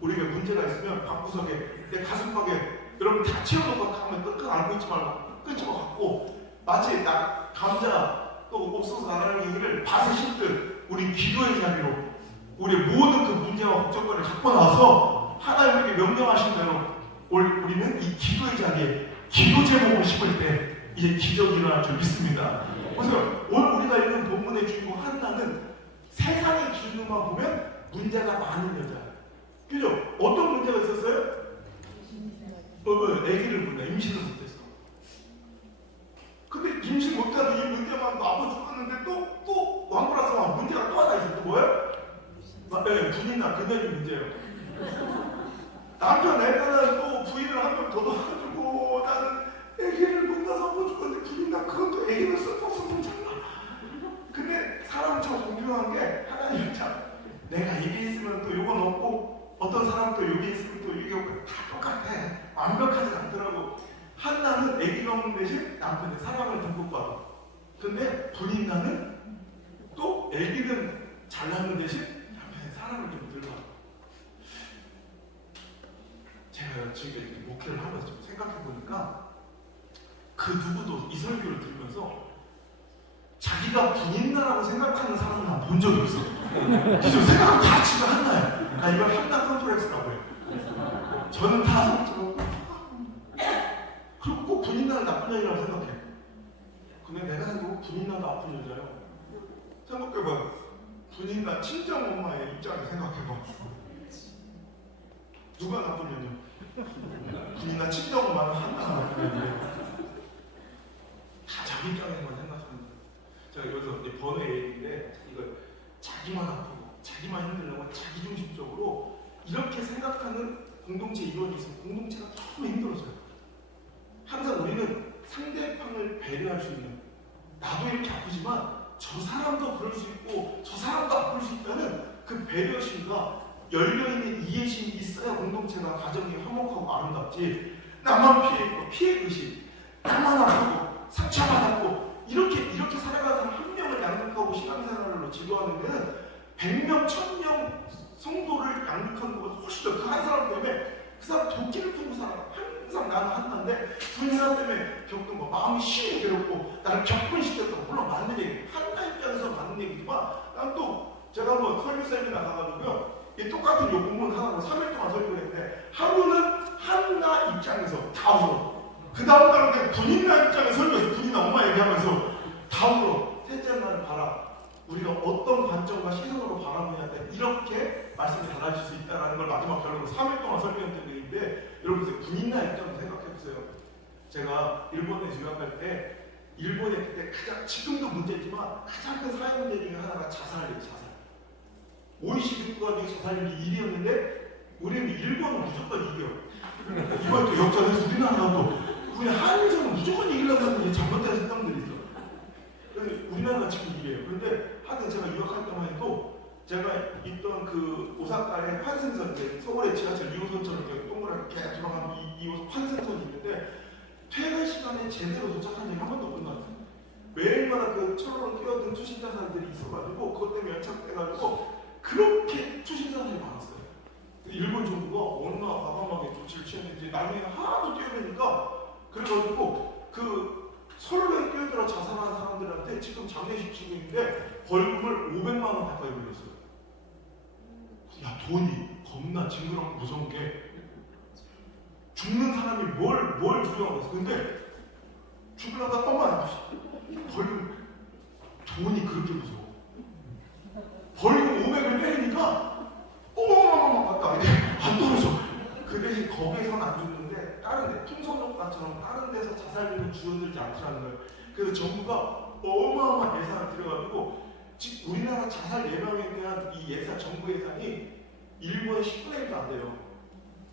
우리가 문제가 있으면 방구석에 내 가슴팍에 여러분 다 채워놓고 가면 끙끙 앓고 있지 말고 끄집어 갖고, 마치 감자 또 옥수수 나랑이를 밭에 심듯 우리 기도의 자리로 우리 모든 그 문제와 걱정거리를 갖고 나와서 하나님에게 명령하신 대로 우리는 이 기도의 자리에 기도 제목을 심을 때 이제 기적이 일어날 줄 믿습니다. 보세요. 오늘 우리가 읽는 본문의 주인공 한나는 세상의 기준으로만 보면 문제가 많은 여자예요. 그죠? 어떤 문제가 있었어요? 아기를 못 낳아, 임신을 못했어. 근데 임신 못하는 이 문제만 아파 죽었는데 또 왕브라스와 문제가 또 하나 있어. 또 뭐예요? 네, 분인나 그녀의 문제예요. 남편 애가는 또 부인을 한 명 더 넣어가지고 나는 애기를 못 낳아서 못 죽었는데 부인나 그것도 애기는 슬퍼서 문제나. 근데 사람은 참 공평한 게, 하나님 참 내가 이게 있으면 또 요건 없고 어떤 사람은 또 여기 있으면 또 이게 없고 다 똑같아. 완벽하지 않더라고. 한나는 애기가 없는 대신 남편의 사랑을 듬뿍 받아. 근데 분인나는 또 애기는 잘 낳는 대신 남편의 사랑을 좀 덜 받아. 제가 지금 목회를 하면서 좀 생각해보니까 그 누구도 이 설교를 들으면서 자기가 분인나라고 생각하는 사람은 난 본 적이 없어. 그죠? 생각하면 다 지금 한나야. 나 이걸 한나 컴플렉스라고 해요. 저는 다 성적으로 그리고 꼭 분인나를 나쁜 여자라고 생각해. 근데 내가 이거 분인나 나쁜 여자예요. 생각해봐. 분인나 친정 엄마의 입장에 생각해봐. 누가 나쁜 여자? 분인나 친정 엄마는 한나가 나쁜 여자예요. 다 자기 입장에만 생각하는 거예요. 제가 여기서 이제 번외 얘기인데, 이거 자기만 아프고 자기만 힘들려고 자기중심적으로 이렇게 생각하는 공동체 이론이 있으면 공동체가 너무 힘들어져요. 항상 우리는 상대방을 배려할 수 있는, 나도 이렇게 아프지만 저 사람도 그럴 수 있고 저 사람도 아플 수 있다는 그 배려심과 열려있는 이해심이 있어야 공동체가 가정이 화목하고 아름답지, 나만 피해있고 피해의식, 나만 아프고 상처받았고 이렇게 살아가는 한 명을 양육하고 신앙생활로 지도하는 데는 100명, 1000명 성도를 양육하는 것보다 훨씬 더, 그 한 사람 때문에 그 사람 도끼를 품고 살아. 항상 나는 한나인데 그 사람 때문에 겪는 거, 마음이 심히 괴롭고 나를 격분시켰던 거, 물론 맞는 얘기, 한나 입장에서 맞는 얘기지만 난 또 제가 한번 설교 세미나 가가지고요, 이 똑같은 요 본문 하나로 3일 동안 설교했는데 하루는 한나 입장에서 다 울어. 그 다음 날은 군인나 입장에서 설교해서 군인나 엄마 얘기하면서 다 울어. 셋째 날은 봐라, 우리가 어떤 관점과 시선으로 바라보냐에 대해 이렇게 말씀이 달라질 수 있다는 걸 마지막 결론으로 3일 동안 설명했던 얘기인데, 여러분 군인나 입장에서 생각해보세요. 제가 일본에 유학할 때 일본에 그때 가장, 지금도 문제지만 가장 큰 사회 문제 중에 하나가 자살이에요. 자살. OECD 국가 중에 자살률이 1위였는데 우리는 일본은 무조건 이겨요. 이번 또 역전해서 우리나라도, 우리 한인사는 무조건 이기려고 하는 잘못된 생각들이 있어. 그래서 우리나라가 지금 이겨요. 그런데 하여튼 제가 유학할 때만 해도 제가 있던 그 오사카에 환승선, 서울의 지하철 2호선처럼 이렇게 동그랗게 돌아가는 2호선 환승선이 있는데 퇴근 시간에 제대로 도착한 적이 한 번도 없는 것 같아요. 매일마다 그 철로로 뛰어든 투신자들이 있어가지고 그것 때문에 연착돼가지고 그렇게 투신자들이 많았어요. 일본 정부가 얼마나 과감하게 조치를 취했는지, 나중에 하나도 뛰어내니까, 그래가지고 그 선로에 뛰어들어 자살하는 사람들한테 지금 장례식 중인데 벌금을 500만 원 가까이 올렸어요. 야, 돈이 겁나 징그럽고 무서운 게, 죽는 사람이 뭘 두려워하겠어. 근데 죽으려다 뻔만 벌금, 돈이 그렇게 무서워. 벌금 500을 때리니까 어머머머 맞다, 이제 안 떨어져. 그 대신 거기에서는 안 죽는데 다른 데, 풍선효과처럼 다른 데서 자살률은 줄어들지 않더라는 거예요. 그래서 정부가 어마어마한 예산을 들여가지고 즉 우리나라 자살 예방에 대한 이 예산, 정부 예산이 일본의 10분의 1도 안 돼요.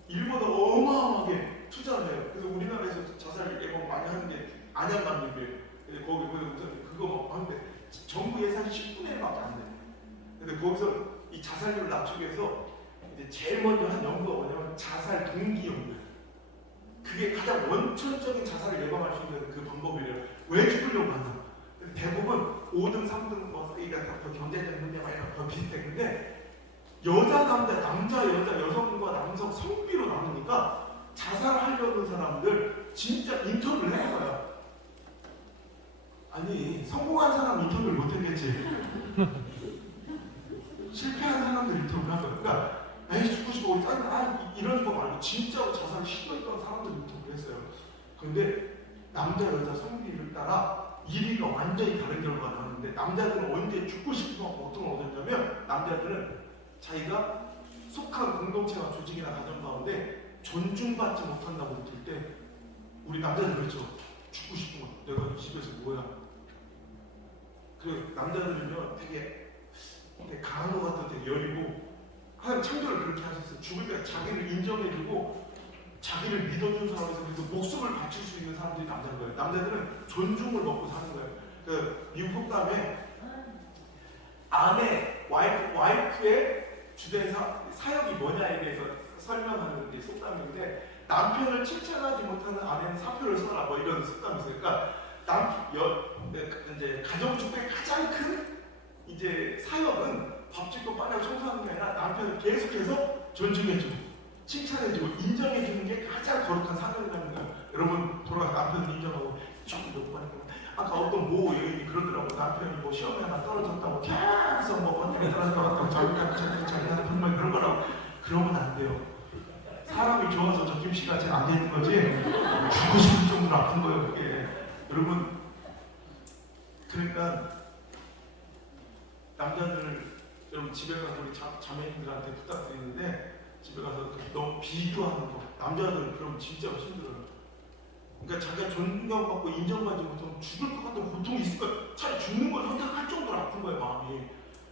일본은 어마어마하게 투자를 해요. 그래서 우리나라에서 자살 예방 많이 하는데 안양감독이에요. 거기 우선 그거 막 하는데 정부 예산이 10분의 1밖에 안 돼요. 근데 거기서 이 자살률을 낮추기 위해서 이제 제일 먼저 한 연구가 뭐냐면 자살 동기 연구. 그게 가장 원천적인 자살을 예방할 수 있는 그 방법이래요. 왜 죽으려고 하나? 대부분 5등, 3등, 뭐 이게 다 경제적 문제가 더 비슷했는데, 여자, 남자, 여자, 여성과 남성 성비로 나누니까 자살하려는 사람들 진짜 인터뷰를 해봐요. 아니, 성공한 사람 인터뷰를 못했겠지. 실패한 사람들 인터뷰를 하고요. 그러니까 에이 죽고 싶어, 이런 거 말고 진짜로 자살을 시도했던 사람들 인터뷰를 했어요. 그런데 남자, 여자 성비를 따라 1위가 완전히 다른 결과가 나왔는데, 남자들은 언제 죽고 싶으면 어떤 걸 얻었냐면, 남자들은 자기가 속한 공동체나 조직이나 가정 가운데 존중받지 못한다고 느낄 때, 우리 남자들 그렇죠. 죽고 싶은 거, 내가 이 집에서 뭐야. 그리고 남자들은요 되게 강한 것 같아도 되게 여리고, 하나님 창조를 그렇게 하셨어요. 죽을 때 자기를 인정해주고 자기를 믿어준 사람에서 그래서 목숨을 바칠 수 있는 사람들이 남자인 거예요. 남자들은 존중을 먹고 사는 거예요. 그 미국 속담에 아내, 와이프의 주된 사역이 뭐냐에 대해서 설명하는 게 속담인데, 남편을 칭찬하지 못하는 아내는 사표를 써라, 뭐 이런 속담이 있어요. 그러니까 이제 가정 축복의 가장 큰 이제 사역은 밥 짓고 빨래 청소하는 게 아니라 남편을 계속해서 존중해주고 칭찬해주고 인정해주는 게 가장 거룩한 사역이라는 거예요. 여러분 돌아가서 남편을 인정하고 조금 못 하니까, 아까 어떤 모 여인이 그러더라고. 남편이 뭐 시험에 하나 떨어졌다고 계속 뭐 어떻게 떨어졌다고 자기가 분명 그런 거라고. 그러면 안 돼요. 사람이 좋아서 저 김씨가 제일 안 되는 거지 죽고 싶을 정도로 아픈 거예요 그게. 여러분, 그러니까 남자들을 여러분 집에 가서 우리 자매님들한테 부탁드리는데, 집에 가서 너무 비교하는 거, 남자들은 그러면 진짜로 힘들어요. 그러니까 자기가 존경받고 인정받지 못하면 죽을 것 같은 고통이 있을 거야. 차라리 죽는 걸 선택할 정도로 아픈 거예요 마음이.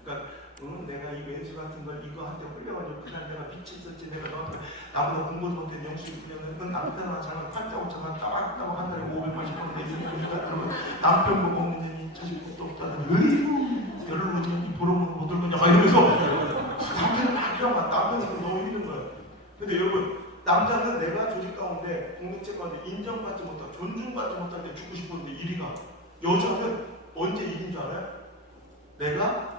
그러니까 내가 이 왼수 같은 걸 이거 한테 홀려가지고 그날 내가 미쳤었지. 내가 너한테 나보다 공부도 못해 영수를 부렸는데 넌 남편하고 장난 팔자고차만 따박따박 한 달에 500번씩 보는데 그러면 남편 보고 먹는 자식 것도 없다는 으이구 열을 오지 보러면 못 들거냐 막 이러면서 남편은 막 이러면 남편은 너무 힘든 거야. 근데 여러분 남자는 내가 조직 가운데 공동체 가운데 인정받지 못하고 존중받지 못할 때 죽고 싶었는데 1위가 여자는 언제 이긴 줄 알아요? 내가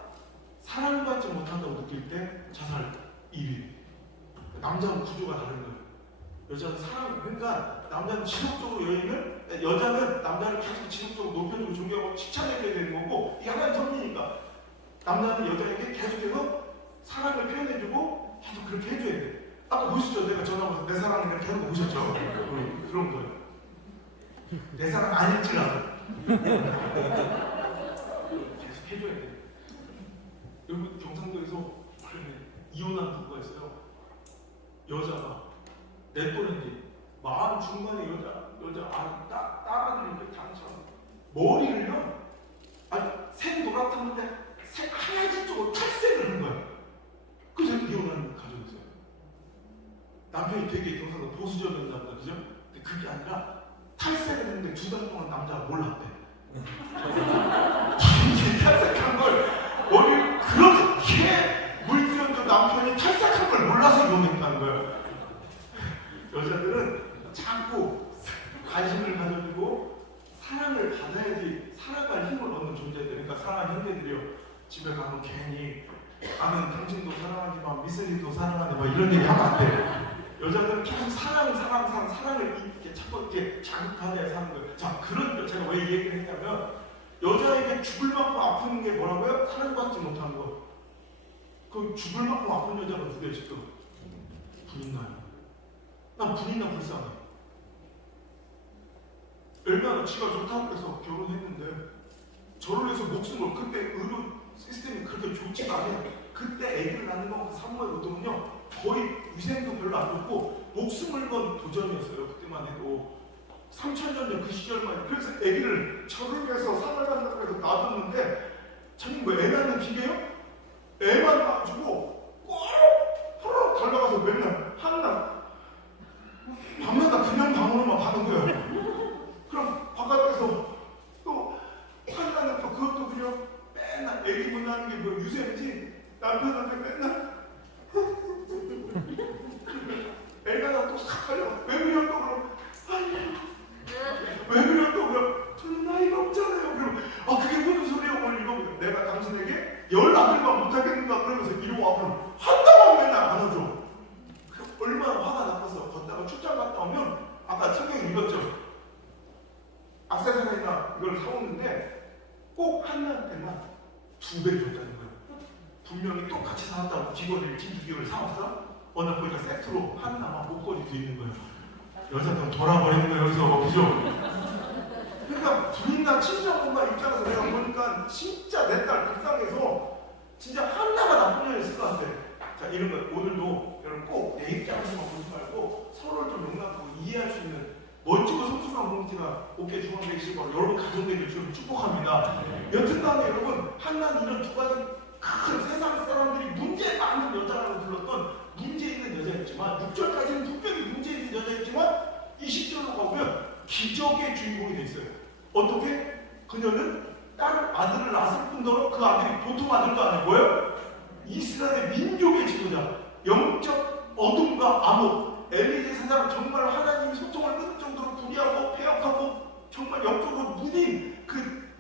사랑받지 못한다고 느낄 때 자살 1위. 남자는 구조가 다른 거예요. 여자는 사랑, 그러니까 남자는 지속적으로 여자는 남자를 계속 지속적으로 높여주고 존경하고 칭찬해줘야 되는 거고 이게 하나의 섭리니까 남자는 여자에게 계속해서 사랑을 표현해주고 계속 그렇게 해줘야 돼. 아까 보시죠? 내가 전화해서 내 사랑을 이렇게 하는 거 보셨죠? 그런 거예요. 내 사랑 아닐지라도 계속 해줘야 돼. 여러분 경상도에서 이혼한 부부가 있어요. 여자가 내 또래인데 마흔 중반의 딸아들이 이렇게 당처럼 머리를요 아주 색 노랗다는데 색 하얀 쪽으로 탈색을 한 거야. 그래서 이혼한 가정이었어요. 남편이 되게 경상도 보수적인 남자, 그죠? 근데 그게 아니라 탈색을 했는데 2달 동안 남자가 몰랐대. 탈색한 걸 머리를 그렇게 물들여도 남편이 탈색한 걸 몰라서 이혼했다는 거예요. 여자들은 자꾸 관심을 가져주고 사랑을 받아야지 살아갈 힘을 얻는 존재들. 그러니까 사랑하는 형제들이요. 집에 가면 괜히 나는 당신도 사랑하지만 미슬이도 사랑하네 막 이런 얘기 하면 안 돼. 여자들은 계속 사랑을 이렇게 자꾸 이렇게 자극하게 사는 거예요. 자, 그런 제가 왜 이 얘기를 했냐면 여자에게 죽을 만큼 아픈 게 뭐라고요? 사랑받지 못하는 거. 그 죽을 만큼 아픈 여자가 누구예요 지금? 부인나요. 난 부인나 불쌍해. 얼마나 지가 좋다고 해서 결혼했는데 결혼해서 목숨을 그때 의료 시스템이 그렇게 좋지가 않아요. 그때 아기를 낳는 거 산모의 노동은요 거의 위생도 별로 안 좋고 목숨을 건 도전이었어요. 그때만 해도 3000년 전 그 시절만. 그래서 아기를 저를 위해서 상을 간다고 해서 놔뒀는데 저는 뭐 애 낳는 기계요? 애만 놔주고 꼬르륵 달려가서 맨날 한날 밤마다 그냥 방으로만 가는 거예요. 그럼 바깥에서 또 한나는 또 그것도 그냥 맨날 애기 못 낳는 게 뭐 유세인지 남편한테 맨날 애가 나또 싹 달려. 왜 그래요 또 그럼? 아니 왜 그래요 또 그럼? 저는 나이가 없잖아요. 그럼 그게 무슨 소리예요? 오늘 이거 내가 당신에게 열 아들만 못하겠는가 그러면서 이러고 앞으로 한다고 맨날 안아줘. 얼마나 화가 나서 걷다가 출장 갔다 오면 아까 성경 읽었죠? 악세사리나 이걸 사오는데 꼭 한나한테만 2배 줬다는 거예요. 분명히 똑같이 사왔다고 귀걸이를 진주귀걸이를 사왔어? 어느 날 보니까 세트로 한나만 목걸이도 있는 거예요. 여자는 돌아버리는 거예요. 여기서 그죠? 그러니까 부인나 친정엄마 입장에서 내가 보니까 진짜 내 딸 불쌍해서 진짜 한나가 나쁜 년이었을 것 같아. 자, 이런 거 오늘도 여러분 꼭 내 입장에서만 보지 말고 서로를 좀 용납하고 이해할 수 있는 멋지고 성숙한 공동체가 옥계 중앙대기실과 여러분 가정되길 주님 축복합니다. 여튼간에 여러분 한나는 이런 두 가지 큰 세상 사람들이 문제 많은 여자라고 불렀던 문제 있는 여자였지만 6절까지는 분명히 문제 있는 여자였지만 20절로 가보면 기적의 주인공이 됐어요. 어떻게? 그녀는 아들을 낳았을 뿐더러 그 아들이 보통 아들도 아니고 뭐예요? 이스라엘 민족의 지도자, 영적 어둠과 암흑, 엘리 제사장은 정말 하나님이 소통을 끊을 정도로 불의하고 폐역하고 정말 영적으로 무딘 그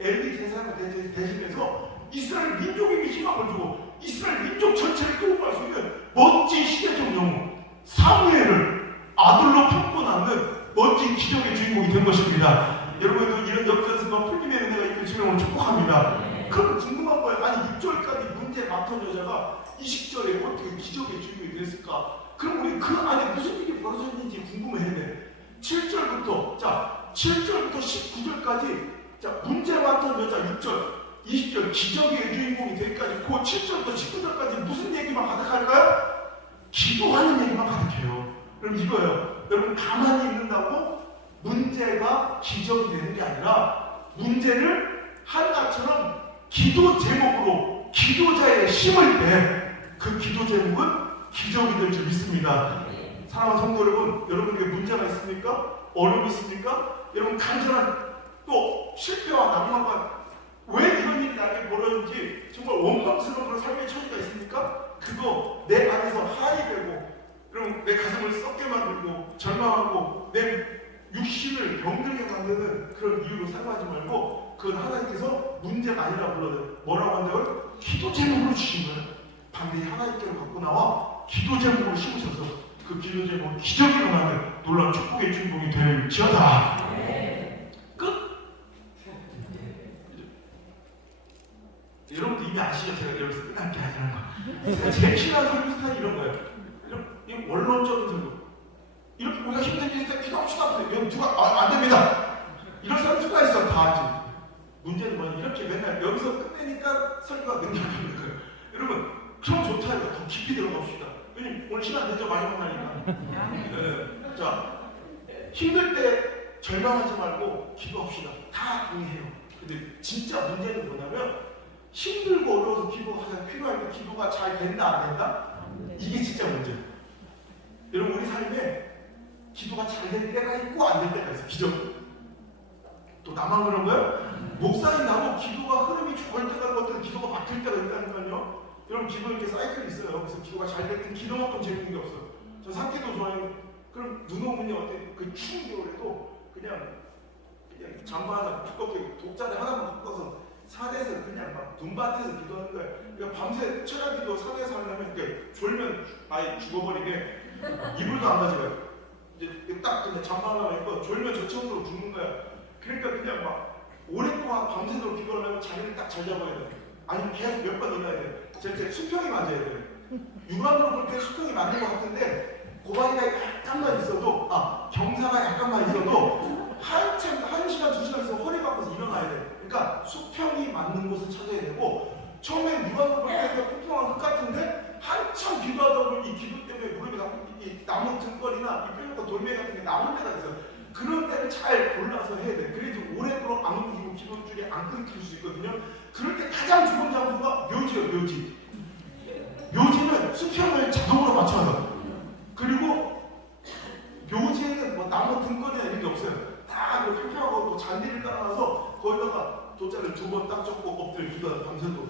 엘리 제사장을 대신해서 이스라엘 민족에게 희망을 주고 이스라엘 민족 전체를 끌고 갈 수 있는 멋진 시대적 영웅 사무엘을 아들로 품고 낳는 멋진 기적의 주인공이 된 것입니다. 여러분도 이런 역전승과 풀림의 은혜가 있길 주님을 축복합니다. 그럼 궁금한 거예요. 아니 6절까지 문제 맡은 여자가 20절에 어떻게 기적의 주인공이 됐을까? 그럼 우리 그 안에 무슨 일이 벌어졌는지 궁금해야 돼. 7절부터 19절까지 문제 맡은 여자 6절 20절 기적의 주인공이 되기까지 그 7절부터 19절까지 무슨 얘기만 가득할까요? 기도하는 얘기만 가득해요. 그럼 이거예요. 여러분 가만히 있는다고 문제가 기적이 되는 게 아니라 문제를 한나처럼 기도 제목으로 기도자의 심을 때 그 기도 제목은 기적이 될 줄 믿습니다. 사랑하는 성도 여러분, 여러분에게 문제가 있습니까? 어려움이 있습니까? 여러분 간절한 또 실패와 낭만과 왜 이런 일이 나에게 벌어졌는지 정말 원망스러운 그런 삶의 처지가 있습니까? 그거 내 안에서 하이되고 그럼 내 가슴을 썩게 만들고 절망하고 내 육신을 병들게 만드는 그런 이유로 사용하지 말고 그건 하나님께서 문제가 아니라 불러요. 뭐라고 한다고요? 기도 제목으로 주신 거예요. 반드시 하나님께로 갖고 나와 기도 제목으로 심으셔서 그 기도 제목으로 기적이 일어나는 놀라운 축복의 주인공이 될지어다. 끝! 여러분도 이미 아시죠? 제가 여기서 끝날 게 아니라는 거. 제일 싫어하는 설교 스타일이 이런 거예요. 이런 원론적인 설교. 이렇게 우리가 힘든 일일 때 기도합시다. 여러분 누가 안 됩니다. 이런 사람 누가 있어? 다 알지. 문제는 뭐냐? 이렇게 맨날 여기서 끝내니까 설교가 능력이 거예요. 여러분 그럼 좋다. 이거 더 깊이 들어갑시다. 왜냐면 오늘 시간 되죠? 마지막 날이니까. 네. 자, 힘들 때 절망하지 말고 기도합시다. 다 동의해요. 근데 진짜 문제는 뭐냐면 힘들고 어려워서 기도가 가장 필요할 때 기도가 잘 된다 안 된다? 이게 진짜 문제예요. 여러분 우리 삶에 기도가 잘 될 때가 있고 안 될 때가 있어요. 기적. 또 나만 그런 거예요? 목사님 나도 기도가 흐름이 좋을 때가 있고 기도가 막힐 때가 있다니까요. 여러분 기도 이렇게 사이클이 있어요. 그래서 기도가 잘 될 땐 기도만큼 재밌는 게 없어요. 저 산기도 좋아해요. 그럼 눈 오면요 어때? 그 추운 겨울에도 그냥 잠바 하나 두껍게 독자리 하나만 묶어서 산에서 그냥 막 눈밭에서 기도하는 거예요. 그러니까 밤새 철야기도 산에서 하려면 이렇게 졸면 아예 죽어버리게 이불도 안 가져가요. 이제 딱 그냥 잠바 하나만 입고 졸면 저처럼 죽는 거야. 그러니까 그냥 막 오랫동안 밤새도록 기도하려면 자리를 딱 잘 잡아야 돼. 아니면 계속 몇 번 일어나야 돼. 제 수평이 맞아야 돼. 육안으로 볼 때 수평이 맞는 것 같은데 고관이가 약간만 있어도 경사가 약간만 있어도 한참 1시간 2시간 있으면 허리가 아파서 일어나야 돼. 그러니까 수평이 맞는 곳을 찾아야 되고 처음엔 육안으로 볼 때 평평한 흙 같은데 한참 기도하다 보면 이 기도 때문에 무릎이 이 나무 등걸이나 이 뼈가 돌멩이 같은 게 나올 때가 있어요. 그런 때를 잘 골라서 해야 돼. 그래야지 오랫도록 안 움직이고 기도줄이 안 끊길 수 있거든요. 그럴 때 가장 좋은 장소가 묘지예요. 묘지. 묘지는 수평을 자동으로 맞춰요. 그리고 묘지에는 뭐 나무 등걸이나 이런 게 없어요. 다 평평하고 또 잔디를 깔아놔서 거기다가 돗자리를 2번 딱 접고 엎드려 기도하다 밤새도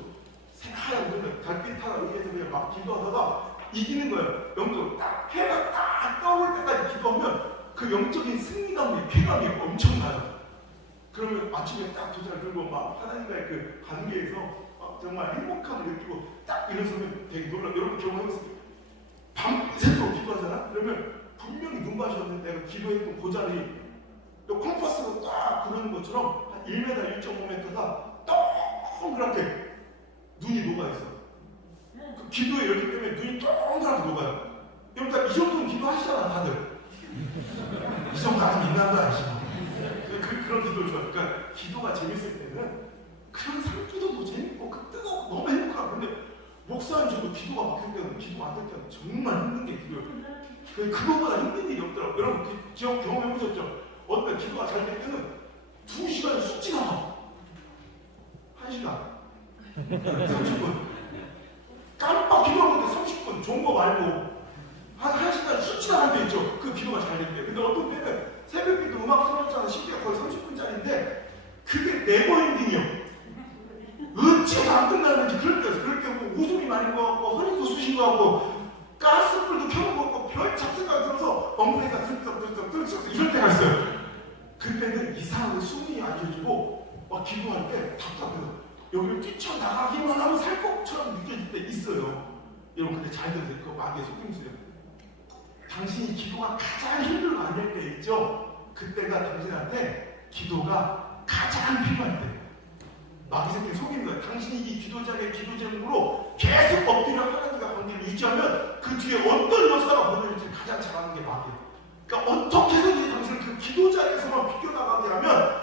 새하얀 그러면 달빛 하나 이렇게 해서 그냥 막 기도하다가 이기는 거예요. 영적으로 딱 해가 딱 떠올 때까지 기도하면 그 영적인 승리감이 쾌감이 엄청나요. 그러면 아침에 딱 돗자리 들고 막 하나님과의 그 관계에서 정말 행복함을 느끼고 딱 일어서면 되게 놀라. 여러분 경험해보세요. 밤새도록 기도하잖아? 그러면 분명히 눈밭이었는데 내가 기도했던 그 자리 또 컴퍼스로 딱 그러는 것처럼 한 1m, 1.5m가 동그랗게 눈이 녹아있어. 그 기도의 열기 때문에 눈이 동그랗게 녹아요. 그러니까 이 정도는 기도하시잖아 다들. 이 정도 아직 있는 거 아시죠? 그런 기도를 좋아해요. 그러니까 기도가 재밌을 때는 그런 산기도도 재밌고 그 뜨겁고 너무 행복하고 근데 목사님 저도 기도가 막힐 때는 기도가 안 될 때는 정말 힘든 게 기도예요. 그거보다 힘든 일이 없더라고요. 여러분 그 기억 경험해보셨죠? 어떤 때 기도가 잘 될 때는 2시간이 쑥 지나가. 1시간 30분 깜빡 기도하는데 30분 좋은 거 말고 한 1시간 쑥 지나갈 때 있죠. 그 기도가 잘 될 때. 근데 어떤 때는 새벽기도 음악 틀어줬잖아. 심지어 거의 30분짜리인데 그게 네버엔딩이요. 어찌해서 안 끝나는지 그럴 때였어. 그럴 때 뭐 오줌이 많이 먹었고 허리도 쑤신 거 같고 가스불도 켜놓은 거 같고 별 잡생각이 들어서 엉덩이가 들썩 이럴 때가 있어요. 그때는 이상하게 숨이 안 쉬어지고 막 기도할 때 답답해서 여기를 뛰쳐나가기만 하면 살 것처럼 느껴질 때 있어요. 여러분 근데 잘 들으세요. 그거 마귀의 속임수예요. 당신이 기도가 가장 힘들고 안 될 때 있죠? 그때가 당신한테 기도가 가장 필요할 때. 마귀 새끼 속인 거예요. 당신이 이 기도자의 기도 제목으로 계속 엎드려 하나님과 관계를 유지하면 그 뒤에 어떤 역사가 벌어질지 가장 잘하는 게 마귀예요. 그러니까 어떻게 해서든지 당신을 그 기도자에서만 비껴나가게 하면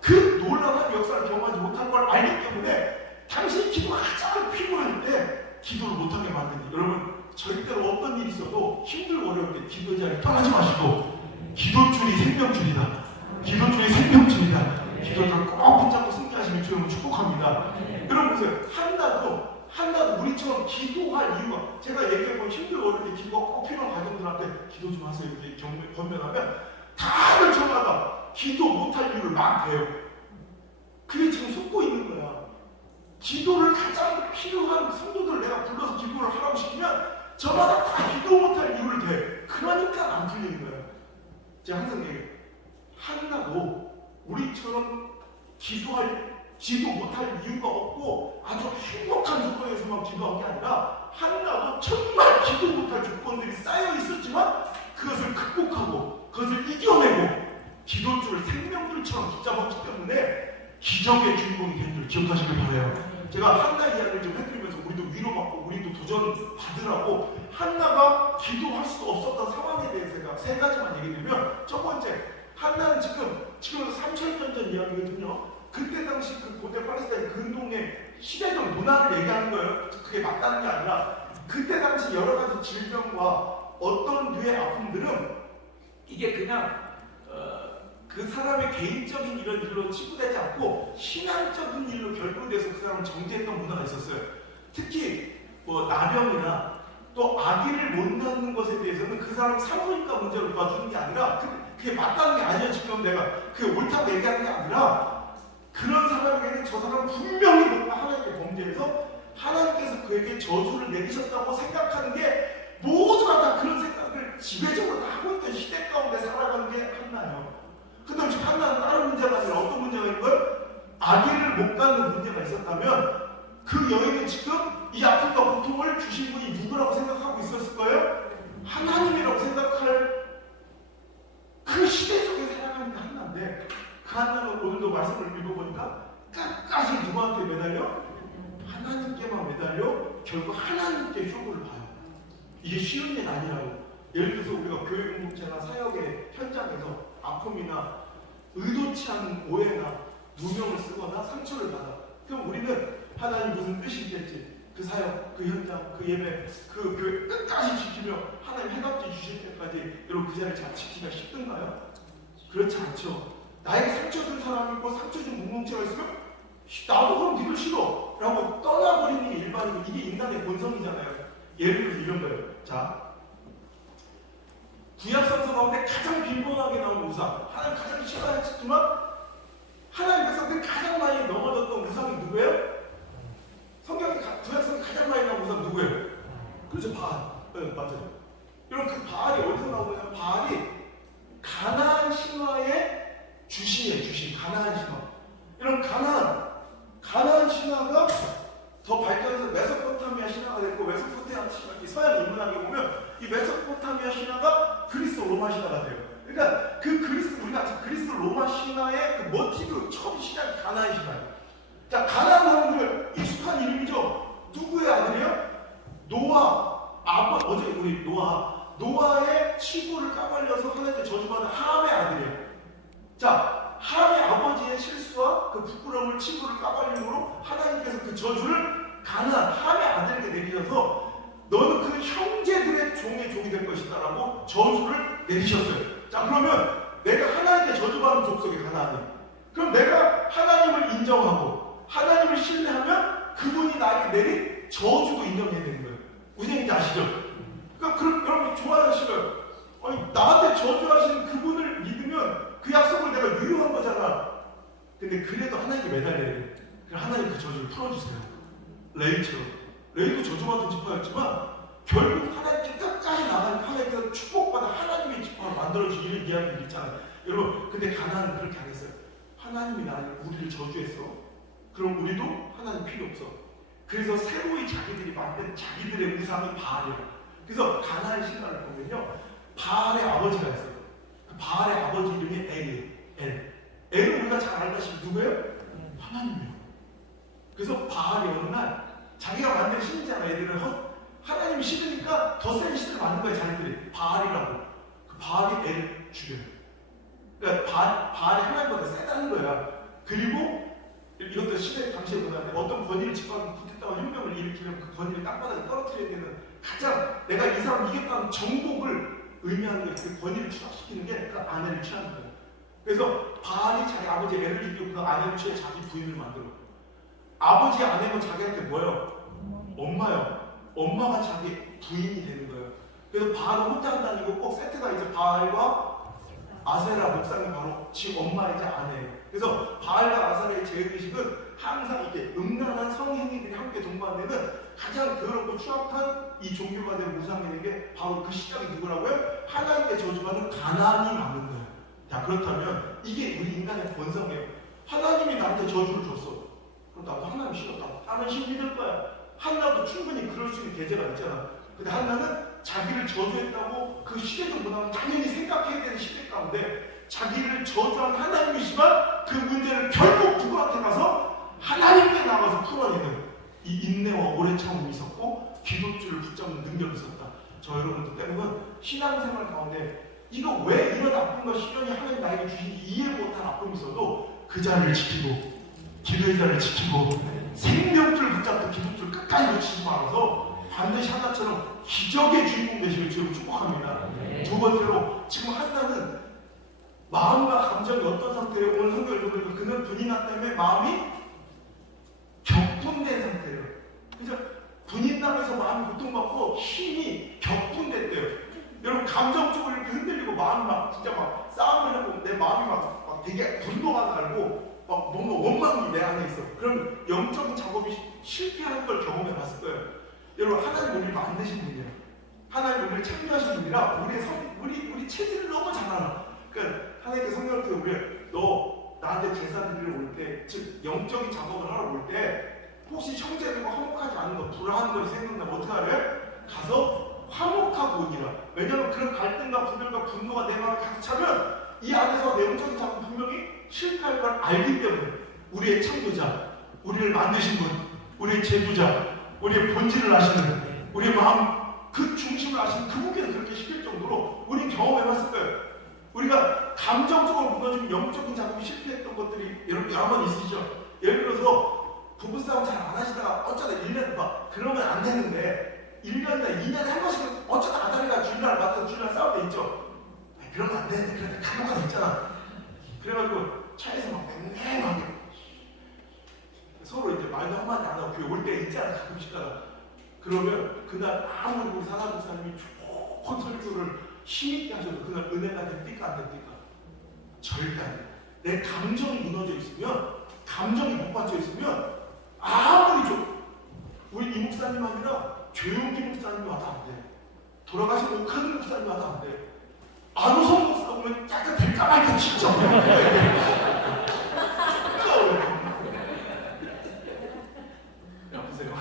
그 놀라운 역사를 경험하지 못한 걸 알기 때문에 당신이 기도가 가장 필요할 때 기도를 못하게 만드니 여러분 절대로 어떤 일이 있어도 힘들고 어려울 때 기도자를 떠나지 마시고 기도줄이 생명줄이다. 기도줄이 생명줄이다. 기도를 꼭 붙잡고 승리하시면 주님을 축복합니다. 여러분 보세요. 한나도 한나도 우리처럼 기도할 이유가, 제가 얘기해보면 힘들고 어릴 때 기도가 꼭 필요한 가정들한테 기도 좀 하세요 이렇게 권면하면 다들 저마다 기도 못할 이유를 막 대요. 그게 지금 속고 있는 거야. 기도를 가장 필요한 성도들을 내가 불러서 기도를 하라고 시키면 저마다 다 기도 못할 이유를 대. 그러니까 안 풀리는 거야. 제가 항상 얘기해요. 한나도 우리처럼 기도 못할 이유가 없고 아주 행복한 조건에서만 기도한 게 아니라 한나도 정말 기도 못할 조건들이 쌓여 있었지만 그것을 극복하고 그것을 이겨내고 기도줄을 생명줄처럼 붙잡았기 때문에 기적의 주인공이 된 줄 기억하시길 바라요. 제가 한나 이야기를 좀 해드리면서 우리도 위로받고 우리도 도전 받으라고 한나가 기도할 수 없었던 상황에 대해서 제가 세 가지만 얘기 드리면, 첫 번째, 한나는 지금 3000년 전 이야기거든요. 그때 당시 그 고대 팔레스타인 근동의 시대적 문화를 얘기하는 거예요. 그게 맞다는 게 아니라 그때 당시 여러 가지 질병과 어떤 류의 아픔들은 이게 그냥 그 사람의 개인적인 이런 일로 치부되지 않고 신앙적인 일로 결부돼서 그 사람을 정죄했던 문화가 있었어요. 특히 뭐 나병이나 또 아기를 못 낳는 것에 대해서는 그 사람 산부인과 문제로 봐주는 게 아니라 그게 맞다는 게 아니에요. 지금 내가 그게 옳다고 얘기하는 게 아니라 그런 사람에게는 저 사람은 분명히 뭔가 하나님께 범죄해서 하나님께서 그에게 저주를 내리셨다고 생각하는 게 모두가 다 그런 생각을 지배적으로 다 하고 있던 시대 가운데 살아가는 게 한나예요. 그 당시 한나는 다른 문제가 아니라 어떤 문제가 있는 걸? 아기를 못 갖는 문제가 있었다면 그 여인은 지금 이 아픔과 고통을 주신 분이 누구라고 생각하고 있었을 거예요? 하나님이라고 생각할 그 시대 속에 살아가는 게 한나인데, 그 한나는 오늘도 말씀을 읽어보니까 끝까지 누구한테 매달려? 하나님께만 매달려 결국 하나님께 쇼부를 봐요. 이게 쉬운 일이 아니라고. 예를 들어서 우리가 교회 공동체나 사역의 현장에서 아픔이나 의도치 않은 오해나 누명을 쓰거나 상처를 받아. 그럼 우리는 하나님 무슨 뜻이 있겠지? 그 사역, 그 현장, 그 예배, 그 교회 끝까지 지키며 하나님 해답지 주실 때까지 여러분 그 자리를 잘 지키기가 쉽던가요? 그렇지 않죠. 나에게 상처 준 사람이 있고 상처 준 공동체가 있으면 나도 그럼 믿을 싫어 라고 떠나버리는 게 일반이고 이게 인간의 본성이잖아요. 예를 들어서 이런 거예요. 자, 구약 성서 가운데 가장 빈번하게 나오는 우상, 하나님 가장 싫어했지만 하나님 백성들이 가장 많이 넘어졌던 우상이 누구예요? 성경에 구약 성경에 가장 많이 나오는 우상 누구예요? 그렇죠, 바알. 네, 맞아요. 여러분 그 바알이 어디서 나오냐면 바알이 가나안 신화의 주신이에요. 주신, 가나안 신화. 여러분 가나안 신화가 더 발전해서 메소포타미아 신화가 됐고, 메소포타미아 신화, 서양 인문학에 보면 이 메소포타미아 신화가 그리스 로마 신화가 돼요. 그러니까 그 우리가 그리스 로마 신화의 그 모티브 처음 시작이 가나안 신화예요. 자, 가나안 사람들 익숙한 이름이죠. 누구의 아들이에요? 노아. 어제 우리 노아의 치부를 까발려서 하나님께 저주받은 함의 아들이에요. 자, 함의 아버지의 실수와 그 부끄러움을 치부를 까발림으로 하나님께서 그 저주를 가나안 함의 아들에게 내리셔서 너는 그 형제들의 종이 될 것이다 라고 저주를 내리셨어요. 자, 그러면 내가 하나님께 저주받은 족속의 가나안이, 그럼 내가 하나님을 인정하고 하나님을 신뢰하면 그분이 나에게 내린 저주도 인정해야 되는 거예요. 무슨 얘기인지 아시죠? 그러니까 여러분 좋아하시면 나한테 저주하시는 그분을 믿으면 그 약속을 내가 유효한 거잖아. 근데 그래도 하나님께 매달려야 돼. 하나님 그 저주를 풀어주세요. 레이도 저주받은 지파였지만 결국 하나님께 끝까지 나가는, 하나님께서 축복받아 하나님의 지파로 만들어진 이런 이야기를 있잖아요. 여러분, 근데 가나안은 그렇게 안 했어요. 하나님이 우리를 저주했어. 그럼 우리도 하나님 필요 없어. 그래서 새로이 자기들이 만든 자기들의 우상이 바알이에요. 그래서 가나안 신화를 보면요, 바알의 아버지가 있어요. 그 바알의 아버지 이름이 엘이에요. 엘은 우리가 잘 알다시피 누구예요? 하나님이에요. 그래서 바알이 어느 날 자기가 만든 신이잖아. 애들은 하나님이 싫으니까 더 센 신을 만든 거예요. 자기들이 바알이라고. 그 바알이 애를 죽여요. 그러니까 바알이 하나님보다 세다는 거야. 그리고 이것도 시대 당시에 보다는 어떤 권위를 짓밟고 붙었다고 혁명을 일으키면 그 권위를 땅바닥에 떨어뜨려야 되는, 가장 내가 이 사람 이겼다는 정복을 의미하는 게 그 권위를 추락시키는 게 그 아내를 취하는 거예요. 그래서 바알이 자기 아버지 애를 죽이고 그 아내를 취해 자기 부인을 만들어. 아버지 아내는 자기한테 뭐예요? 엄마가 자기 부인이 되는 거예요. 그래서 바알은 혼자 한다니고 꼭 세트가 이제 바알과 아세라 목사님 바로 지금 엄마이자 아내예요. 그래서 바알과 아세라의 제의식은 항상 이렇게 음란한 성행위들이 함께 동반되는 가장 더럽고 추악한 이 종교가 된 우상에게 바로 그 시작이 누구라고요? 하나님께 저주받는 가나안이 많은 거예요. 자, 그렇다면 이게 우리 인간의 본성이에요. 하나님이 나한테 저주를 줬어. 그럼 나도 하나님 싫었다. 나는 신 믿을 거야. 한나도 충분히 그럴 수 있는 계제가 있잖아. 근데 한나는 자기를 저주했다고 그 시대적 문화는 당연히 생각해야 되는 시대 가운데 자기를 저주한 하나님이지만 그 문제를 결국 누구한테 가서 하나님께 나가서 풀어내는 이 인내와 오래 참음이 있었고 기도줄을 붙잡는 능력이 있었다. 저 여러분들 때문에 신앙생활 가운데 이거 왜 이런 아픔과 시련이 하나님 나에게 주신 이해 못한 아픔이 있어도 그 자리를 지키고 기도의 자리를 지키고 생명줄 붙잡고 기도줄 끝까지 놓치지 말아서 반드시 하나처럼 기적의 주인공 되시길 주로 축복합니다. 두 번째로 지금 한나는 마음과 감정이 어떤 상태예요? 오늘 성경 읽어보니까 그는 분이나 때문에 마음이 격분된 상태예요. 그죠? 분인남에서 마음이 고통받고 힘이 격분됐대요. 여러분 감정적으로 이렇게 흔들리고 마음이 막 진짜 막 싸움을 하고 내 마음이 막 되게 분노가 나고 막 뭔가 원망이 내 안에 있어. 그럼 영적인 작업이 실패하는 걸 경험해 봤을 거예요. 여러분 하나님 우리를 만드신 분이에요. 하나님 우리를 창조하신 분이라 우리 체질을 너무 잘 알아. 그러니까 하나님께 성경을 통해 우리 너 나한테 제사 드리러 올 때, 즉 영적인 작업을 하러 올 때 혹시 형제들과 화목하지 않은 거, 불화하는 것이 생긴다면 어떻게 하래? 가서 화목하고 오니라. 왜냐하면 그런 갈등과 분열과 분노가 내 마음에 가득 차면 이 안에서 내 영적인 작업 분명히 실패할 걸 알기 때문에 우리의 창조자, 우리를 만드신 분, 우리의 제조자, 우리의 본질을 아시는, 우리의 마음 그 중심을 아시는 그분께서 그렇게 시킬 정도로 우리는 경험해봤을 거예요. 우리가 감정적으로 무너지면 영적인 작업이 실패했던 것들이 여러분 여러 번 있으시죠? 예를 들어서 부부싸움 잘 안 하시다가 어쩌다 1년 막 그러면 안 되는데 1년이나 2년에 한 번씩 어쩌다 아다리가 주일날 맞아서 주일날 싸울 때 있죠? 그러면 안 되는데 그런데 간혹가다 있잖아. 그래가지고 차에서 막 맹맹하게 서로 이제 말도 한마디 안 하고 교회 올 때 있잖아 가끔씩 가다. 그러면 그날 아무리 우리 사나 목사님이 좋은 설교를 힘있게 하셔도 그날 은혜가 됩니까 안 됩니까? 절대 안 돼. 내 감정이 무너져 있으면 감정이 못 받쳐 있으면 아무리 우리 이 목사님 아니라 조용기 목사님 와도 안 돼. 돌아가신 오카드 목사님 와도 안 돼. 안우성 목사 오면 약간 될까 말까 진짜 여보세요.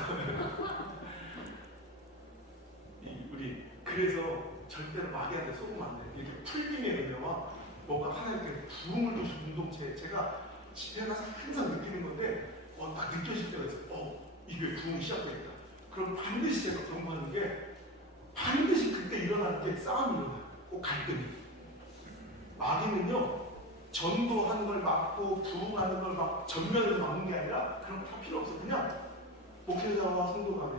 우리 그래서 절대로 마귀한테 속으면 안 돼. 이렇게 풀림의 은혜와 뭔가 하나님께 부흥을 주신 공동체 제가 집에 가서 항상 느끼는 건데 딱 느껴질 때가 있어요. 이게 부흥이 시작됐다. 그럼 반드시 제가 경험하는 게 반드시 그때 일어날 때 싸움이 일어나요. 꼭 갈등이. 마귀는요 전도하는 걸 막고 부흥하는 걸 막 전면에서 막는 게 아니라 그런 거 다 필요 없어. 그냥 목회자와 성도 간에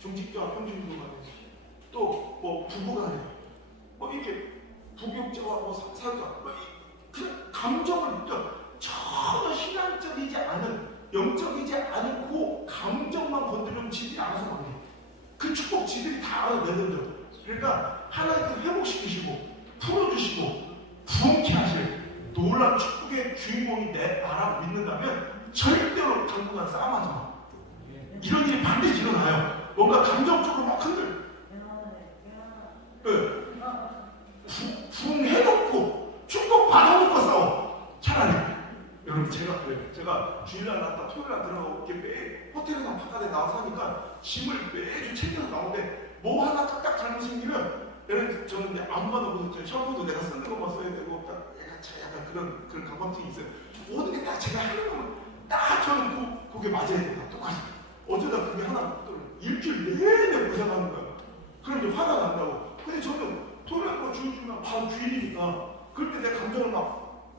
중직자와 평신도 간에 또 뭐 부부 간에 뭐 이렇게 부교육자와 뭐 사회자 그냥 감정을 느껴 전혀 신앙적이지 않은 영적이지 않고 감정만 건드리면 지들이 알아서 막해. 그 축복 지들이 다 알아서 내던져. 그러니까 하나님께서 회복시키시고 풀어주시고 부흥케 하실 놀라운 축복의 주인공이 나라고 믿는다면 절대로 당분간 싸움하지 마. 이런 일이 반드시 일어나요. 뭔가 감정적으로 막 흔들. 부흥해놓고 축복 받아놓고 싸워. 차라리. 여러분 제가 그래요. 제가 주일날 났다 토요일날 들어가고 이렇게 매 호텔에서 바깥에 나와서 하니까 짐을 매주 챙겨서 나오는데 뭐 하나 딱딱 잘못 생기면 여러분 저는 이제 안 받아보고 샴푸도 내가 쓰는 것만 써야 되고 약간 그런 강박증이 있어요. 모든 게 딱 제가 하는 거면 딱 저는 그게 맞아야 된다. 똑같이. 어쩌다 그게 하나 일주일 내내 고생하는 거야. 그럼 이제 화가 난다고. 근데 저는 토요일날 주일날 바로 주일이니까 그럴 때 내 감정을 막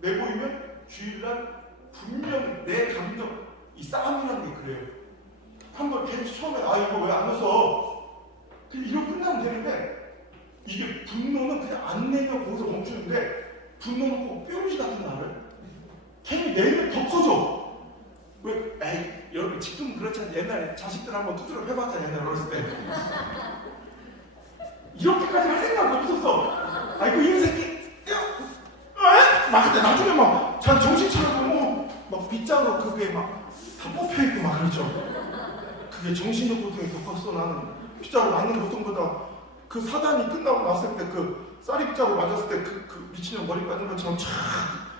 내보이면 주일날 분명 내 감정 이 싸움이라는 게 그래요. 한번 괜히 처음에 이거 왜 안 웃어? 그냥 이러고 끝나면 되는데 이게 분노는 그냥 안 내면 거기서 멈추는데 분노는 꼭 뾰루지 같은 거 알아요? 괜히 내면 더 커져. 왜? 여러분 지금 그렇지 않아요. 옛날에 자식들 한번 두드려 해봤자 옛날에 어렸을 때 이렇게까지 할 생각이 없었어. 아이고 이 새끼 막 그때 나중에 막 잘 정신 차려보면 막 빗자루 그게 막 다 뽑혀있고 막 그렇죠. 그게 정신적 고통이 더 컸어. 나는 빗자루 맞는 고통보다 그 사단이 끝나고 났을 때 그 쌀이 빗자루 맞았을 때 그 미친년 머리 빠진 것처럼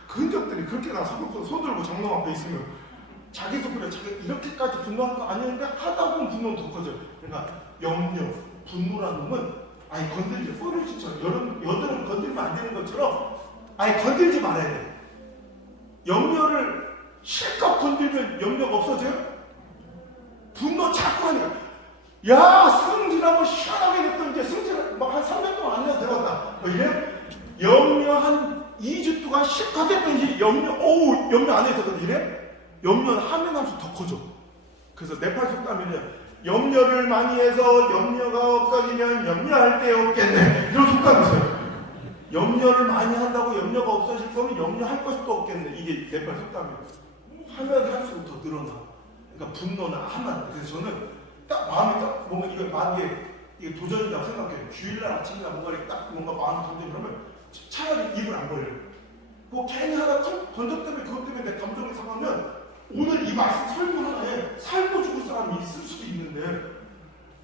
그 흔적들이 그렇게 나 손 들고 장롱 앞에 있으면 자기도 그래. 자기 이렇게까지 분노하는 거 아니었는데 하다 보면 분노는 더 커져. 그러니까 염려, 분노라는 놈은 아예 건들지, 포르치처럼 여드름 건들면 안 되는 것처럼 아예 건들지 말아야 돼. 염려를 실컷 건들면 염려가 없어져요? 분노 자꾸 하니까 야 승질 한번 시원하게 냈더니 이제 승질 막 한 3년 동안 안 내도 되겠다. 뭐 이래? 염려 한 2주 동안 실컷 했더니 염려 안 해도 되거든. 이래? 염려는 하면 할수록 더 커져. 그래서 네팔 속담에는 염려를 많이 해서 염려가 없어지면 염려할 데 없겠네. 이런 속담이 있어요. 염려를 많이 한다고 염려가 없어질 거면 염려할 것도 없겠네. 이게 네팔 속담이에요. 하면 할수록 더 늘어나. 그러니까 분노는 하면 안 돼. 그래서 저는 딱 마음이 딱 뭔가 이거 만약에 이게 도전이라고 생각해요. 주일날 아침이나 뭔가 마음이 던져 그러면 차라리 입을 안 벌려요. 뭐 괜히 하나 던졌 때문에 그것 때문에 내 감정이 상하면 오늘 이 말씀 설교 하나에 살고 죽을 사람이 있을 수도 있는데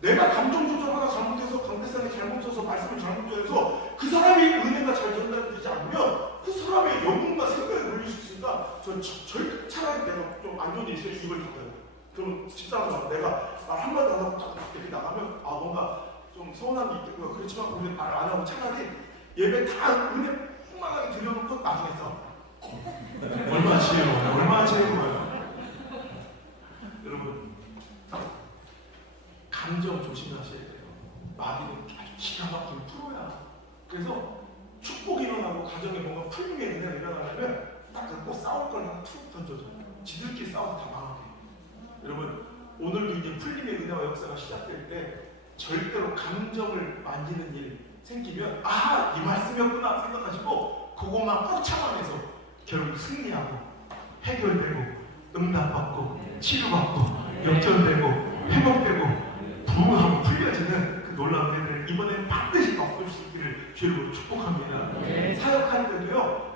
내가 감정 조절 하나 잘못해서 강대상이 잘못해서 말씀을 잘못해서 그 사람의 은혜가 잘 전달되지 않으면 그 사람의 영혼과 생각에 걸릴 수 있으니까 전 차라리 내가 좀 안 좋은 일이 있어요. 입을 닫아요. 그럼 집사람은 내가 말 한마디 안 하고 딱 이렇게 나가면 뭔가 좀 서운한 게 있겠구나. 그렇지만 우리 말 안 하고 차라리 예배 다 은혜 풍만하게 들여놓고 나중에 싸워. 얼마나 지혜로워요. 여러분 감정 조심하셔야 돼요. 마귀는 아주 기가 막힌 프로야. 그래서 축복이 일어나고 가정에 뭔가 풀림의 은혜가 일어나려면 딱 꼭 싸울 걸 하나 툭 던져줘. 지들끼리 싸워서 다 망하게. 여러분 오늘도 이제 풀림의 은혜와 역사가 시작될 때 절대로 감정을 만지는 일 생기면 이 말씀이었구나 생각하시고 그것만 꾹 참아내서 결국 승리하고 해결되고 응답받고 치료받고 역전되고 회복되고 부흥하고 풀려지는 그 놀라운 은혜를 이번에는 반드시 맛볼 수 있기를 주로 축복합니다. 사역할 때도요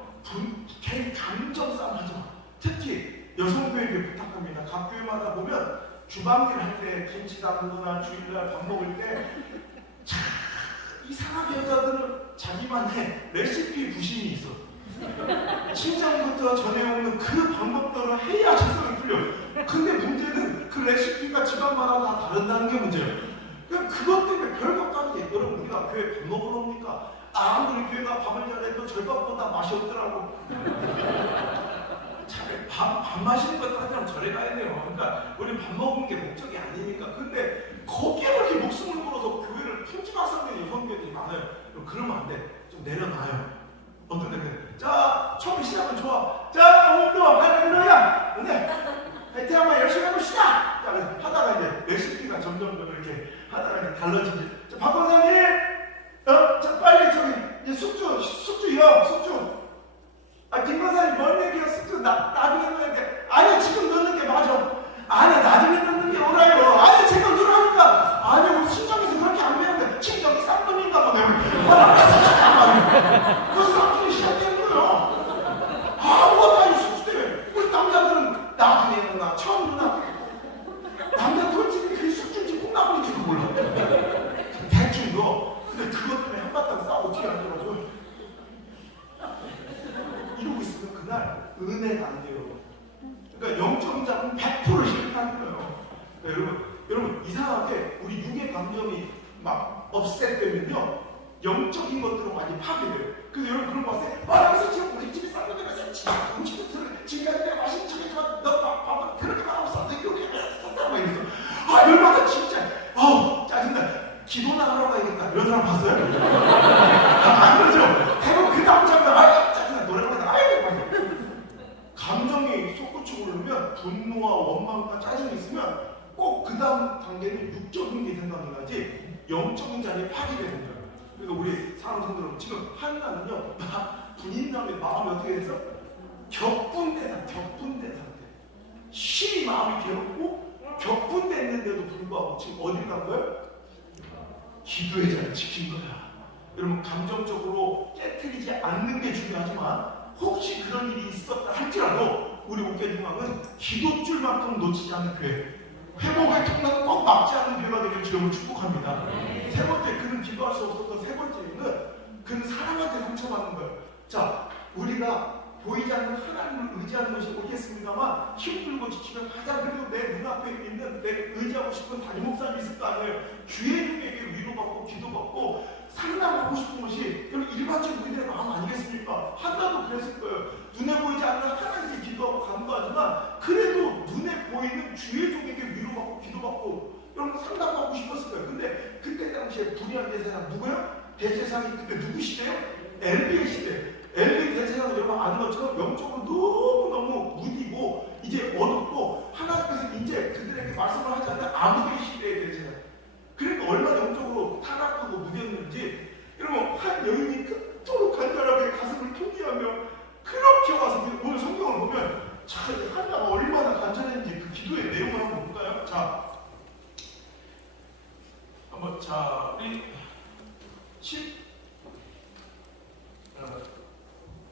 괜히 감정 싸움 하지 마. 특히 여성교회에 부탁합니다. 각 교회마다 보면 주방일 할 때 김치 담그거나 주일날 밥 먹을 때 참 이상하게 여자들은 자기만의 레시피 부심이 있어. 친정부터 전해오는 그 방법대로 해야 질서가 풀려. 근데 문제는 그 레시피가 집안마다 다 다른다는 게 문제예요. 그것 때문에 별것도 아니에요. 여러분 우리가 교회 밥 먹으러 옵니까? 아무리 교회가 밥을 잘해도 절밥보다 맛이 없더라고. 밥 마시는 것 따지면 절에 가야 돼요. 그러니까 우리 밥 먹는 게 목적이 아니니까. 근데 거기에 그렇게 목숨을 걸어서 교회를 풍지박산되는 여성교회들이 많아요. 그러면 안 돼. 좀 내려놔요. 어떤 데는 자 처음 시작은 좋아. 자 운동 할렐루야. 근데 화이팅 한번 열심히 해봅시다. 자, 하다가 이제 레시피가 점점 이렇게 하다가 이제 달라지지. 자, 박 권사님, 자 빨리 저기 숙주요 숙주. 김 권사님 뭔 얘기야 숙주 나중에 넣어야 돼. 아니 지금 넣는 게 맞아. 아니 나중에 넣는 게 옳아요. 아니 지금 넣으라니까. 아니 우리 친정에서 그렇게 안 배웠는데 친정이 쌍놈인가 봐. 그래서 쌍놈이 시작되는 거예요. 아무것도 아니 숙주 때문에. 우리 남자들은 나중에 넣나 처음 넣나. 남자 솔직히 그게 숙주인지 콩나물인지도 몰라. 대충 넣어. 근데 그것 때문에 한바탕 싸우고 뒤에 앉아가지고 이러고 있으면 그날 은혜가 안 돼요. 그러니까 영적인 작은 100% 실패하는 거예요. 그러니까 여러분 이상하게 우리 육의 감정이 막 업셋되면요 영적인 것들은 많이 파괴돼요. 그래서 여러분 그런 거 봤어요? 그래서 지금 우리 집에 싼 거니까 음식도 지금까지 내가 맛있는 척했지만 너 그렇게 말하고 쌌는데 이렇게 쌌다고 막 이랬어. 열받아 진짜. 짜증나. 기도나 하러 가야겠다. 이런 사람 봤어요? 안 그러죠? 대부분 그 다음 장면 짜증나. 노래방에서 감정이 솟구치고 오르면 분노와 원망과 짜증이 있으면 꼭 그 다음 단계는 육적인 게 생각나지 영적인 자리에 파괴되는 거예요. 그러니까 우리 사람 성들은 지금 한나는요 분인남의 마음이 어떻게 돼서 격분된 상태. 쉬 마음이 괴롭고 기도하고 지금 어디 간 거예요? 기도의 자리를 지킨 거야. 여러분 감정적으로 깨트리지 않는 게 중요하지만 혹시 그런 일이 있었다 할지라도 우리 옥계중앙은 기도줄만큼 놓치지 않는 교회, 회복의 통로는 꼭 막지 않는 교회가 되기를 주님을 축복합니다. 세 번째, 그는 기도할 수 없었던 세 번째는 그는 사람한테 상처받는 거예요. 자, 우리가 보이지 않는 하나님을 의지하는 것이 옳겠습니다만 힘들고 지치면 가장 그래도 내 눈앞에 있는 내 의지하고 싶은 담임 목사님이 있을 거 아니에요. 주의 종에게 위로받고 기도받고 상담하고 싶은 것이 여러분 일반적인 우리들의 마음 아니겠습니까? 한나도 그랬을 거예요. 눈에 보이지 않는 하나님께 기도하고 간구하지만 그래도 눈에 보이는 주의 종에게 위로받고 기도받고 여러분 상담하고 싶었을 거예요. 근데 그때 당시에 불의한 대제사장 누구예요? 대제사장이 그때 누구 시대예요? 엘리의 시대. 엘리 대제사장은 여러분 아는 것처럼 영적으로 너무너무 무디고 이제 어둡고 하나님께서 이제 그들에게 말씀을 하지 않는 아무개 시대의 대제사장. 그러니까 얼마나 영적으로 타락하고 무디었는지 여러분 한 여인이 그토록 간절하게 가슴을 통기하며 그렇게 와서 오늘 성경을 보면 참 한나가 얼마나 간절했는지 그 기도의 내용을 한번 볼까요? 자, 한번 자 우리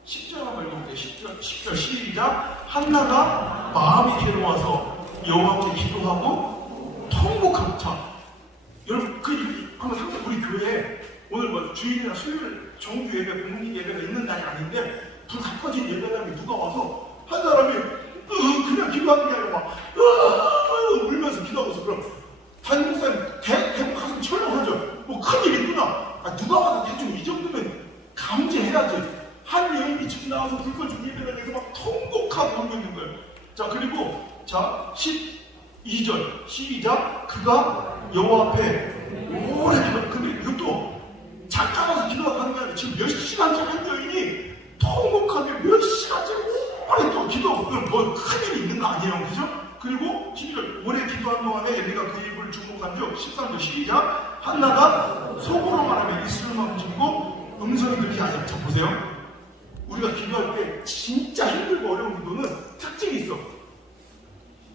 10절 한번 읽어볼게요. 10절 시작. 한나가 마음이 괴로워서 여호와께 기도하고 통곡한 자. 여러분 그 한번 상상 우리 교회에 오늘 뭐 주일이나 수요일 정규 예배, 공식 예배가 있는 날이 아닌데 불 다 꺼진 예배당에 누가 와서 한 사람이 그냥 기도하는 게 아니라 막 울면서 기도하고 있어. 그럼 담임 목사님 대부분 가슴 철렁하죠. 뭐 큰일 있구나. 누가 와도 대충 이 정도면 감지해야지. 한 여인이 지금 나와서 불 꺼진 예배당에서 막 통곡하고 울고 있는 거예요. 자 그리고 자 12절 시작. 그가 여호와 앞에 오래 기도. 근데 이것도 잠깐 와서 기도하고 하는 게 아니라 지금 몇 시간째 한 여인이 통곡하며 몇 시간째 오래 또 기도하고 뭐 큰일이 있는 거 아니에요. 그죠? 그리고 12절 오래 기도한 동안에 엘리가 그 입을 주목한 적 13절 시작. 한나가 속으로 말하며 입술만 움직이고 음성이 들리지 않아요. 자 보세요. 우리가 기도할 때 진짜 힘들고 어려운 기도는 특징이 있어.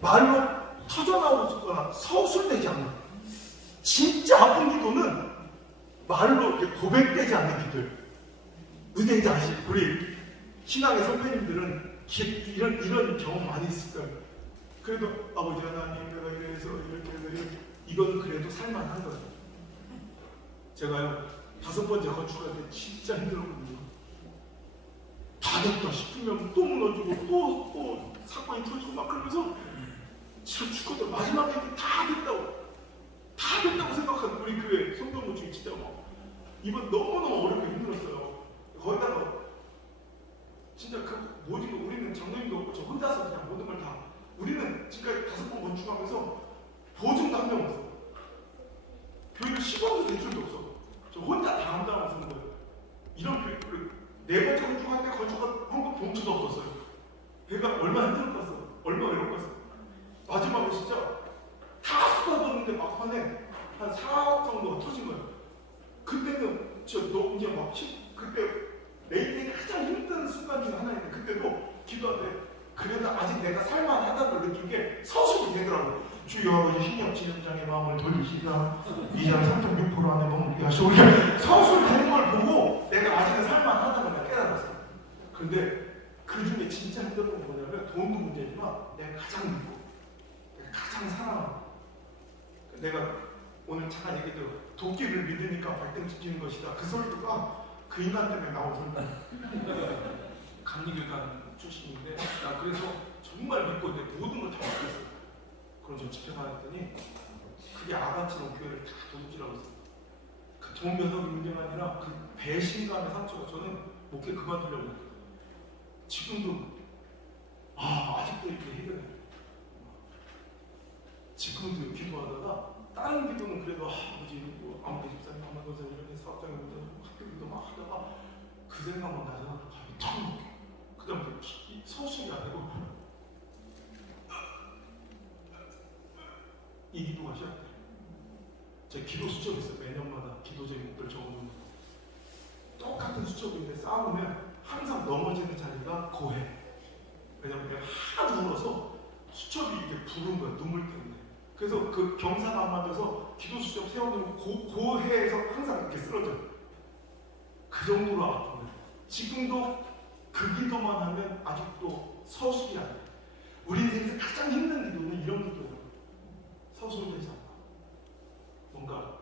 말로 터져나오거나 서술되지 않는, 진짜 아픈 기도는 말로 이렇게 고백되지 않는 기도예요. 무슨 얘기인지 아시죠? 우리 신앙의 선배님들은 이런 경험 많이 있을 거예요. 그래도 아버지 하나님 내가 이래서 이렇게 이건 그래도 살만한 거예요. 제가요 5번째 건축할 때 진짜 힘들었거든요. 다 됐다 싶으면 또 무너지고 또 사건이 터지고 막 그러면서 진짜 죽거든. 마지막에 다 됐다고 생각하는 우리 교회 성도분 중에 진짜 막 이번 너무너무 어렵게 힘들었어요. 거기다가 진짜 그 모든 거 우리는 장로님도 없고 저 혼자서 그냥 모든 걸 다 우리는 지금까지 5번 건축하면서 보증도 한 명 없어. 교회를 10원도 낼 줄도 없어. 저 혼자 다 한다고 쓰는 거예요. 이런 교회를 4번째 건축할 때 건축한 헌금 봉투도 없었어요. 걔가 얼마나 힘들었겠어. 얼마나 외롭겠어. 마지막에 진짜 다 쏟아졌는데 막판에 한 4억 정도가 터진 거예요. 그때는 너 이제 막 그때 내 인생에 가장 힘든 순간 중 하나인데 그때도 기도하는데 그래도 아직 내가 살만하다는 걸 느낀 게 서술이 되더라고요. 주여 이제 신협 진행장의 마음을 돌리시라 2장 3.6% 안에 머물게 하시고 서술 되는 걸 보고 내가 아직은 살만하다는 걸 깨달았어요. 근데 그 중에 진짜 힘든 건 뭐냐면 돈도 문제지만 내가 가장 믿고 내가 가장 사랑하는 내가 오늘 잠깐 얘기해도 도끼를 믿으니까 발등 지키는 것이다. 그 소리가 그 인간 때문에 나온 소리다. 감리교단 출신인데 나 그래서 정말 믿고 내 모든 걸 다 맡겼어요. 그럼 저 집회 다녔더니 그게 아가처럼 교회를 다 도둑질하고 있어요. 그 돈 면허 문제가 아니라 그 배신감의 상처가 저는 목회 그만두려고 했거든요. 지금도 아직도 이렇게 해결해요. 지금도 기도하다가 다른 기도는 그래도 아버지 뭐 아무개 집사님, 아마도사님 이런 사업장에 문제 학교 기도 막 하다가 그 생각만 나잖아. 밥이 탁 먹혀. 그 다음에 서술이 아니고 이 기도가 시작돼요. 제 기도 수첩이 있어요. 매년마다 기도 제목들 적어놓는 똑같은 수첩인데 쌓으면 항상 넘어지는 자리가 고해. 왜냐면 내가 하도 울어서 수첩이 이렇게 부른 거야. 눈물 때문에. 그래서 그 경사가 안 맞아서 기도 수첩 세워놓으면 고해에서 항상 이렇게 쓰러져. 그 정도로 아픈 거예요. 지금도 그 기도만 하면 아직도 서술이 안 돼. 우리 인생에서 가장 힘든 기도는 이런 기도예요. 서술되지 않고 뭔가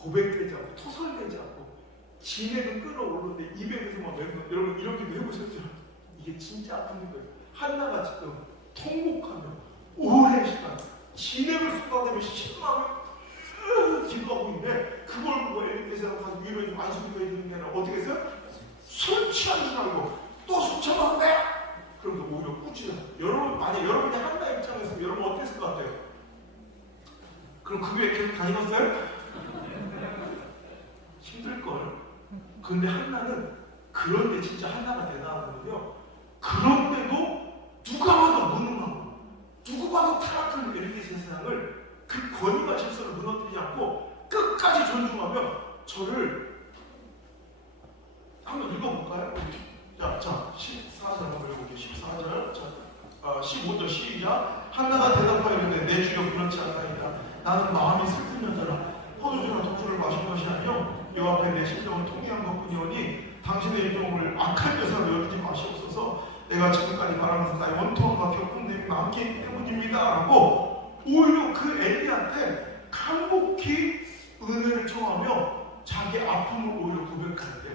고백되지 않고 토설되지 않고 진액은 끓어오르는데 입에서 막 여러분 이런 기도 해보셨죠? 이게 진짜 아픈 기도예요. 한나가 지금 통곡하며 오랜 시간 진액을 쏟아내며 신망을 기도하고 있는데 그걸 보고 엘리에서 가서 위로해 안수기도 해주는 데는 어떻게 했어요? 술 취한 줄 알고 또 술 처먹는데? 그러면서 오히려 꾸짖어요. 여러분 만약 여러분이 한나 입장에서 여러분 어땠을 것 같아요? 그럼 그 교회 계속 다니셨어요? 힘들걸. 근데 한나는 그런데 진짜 한나가 대단하거든요. 그런데도 누가 봐도 무능하고 누구 봐도 타락한 엘리 세상을 그 권위와 질서를 무너뜨리지 않고 끝까지 존중하며 저를 한번 읽어볼까요? 자 14절 한번 읽어볼게요. 14절. 자, 15절 시작. 한나가 대답하여 이르되 내 주여 그렇지 않나이다. 나는 마음이 슬픈 여자라 포도주나 독주를 마신 것이 아니요 여 앞에 내 심정을 통회한 것뿐이오니 당신의 인종을 악한 여사로 여기지 마시옵소서. 내가 지금까지 바라면서 나의 원통과 겪음들이 많기 때문입니다 라고 오히려 그 엘리한테 간곡히 은혜를 청하며 자기 아픔을 오히려 고백할 때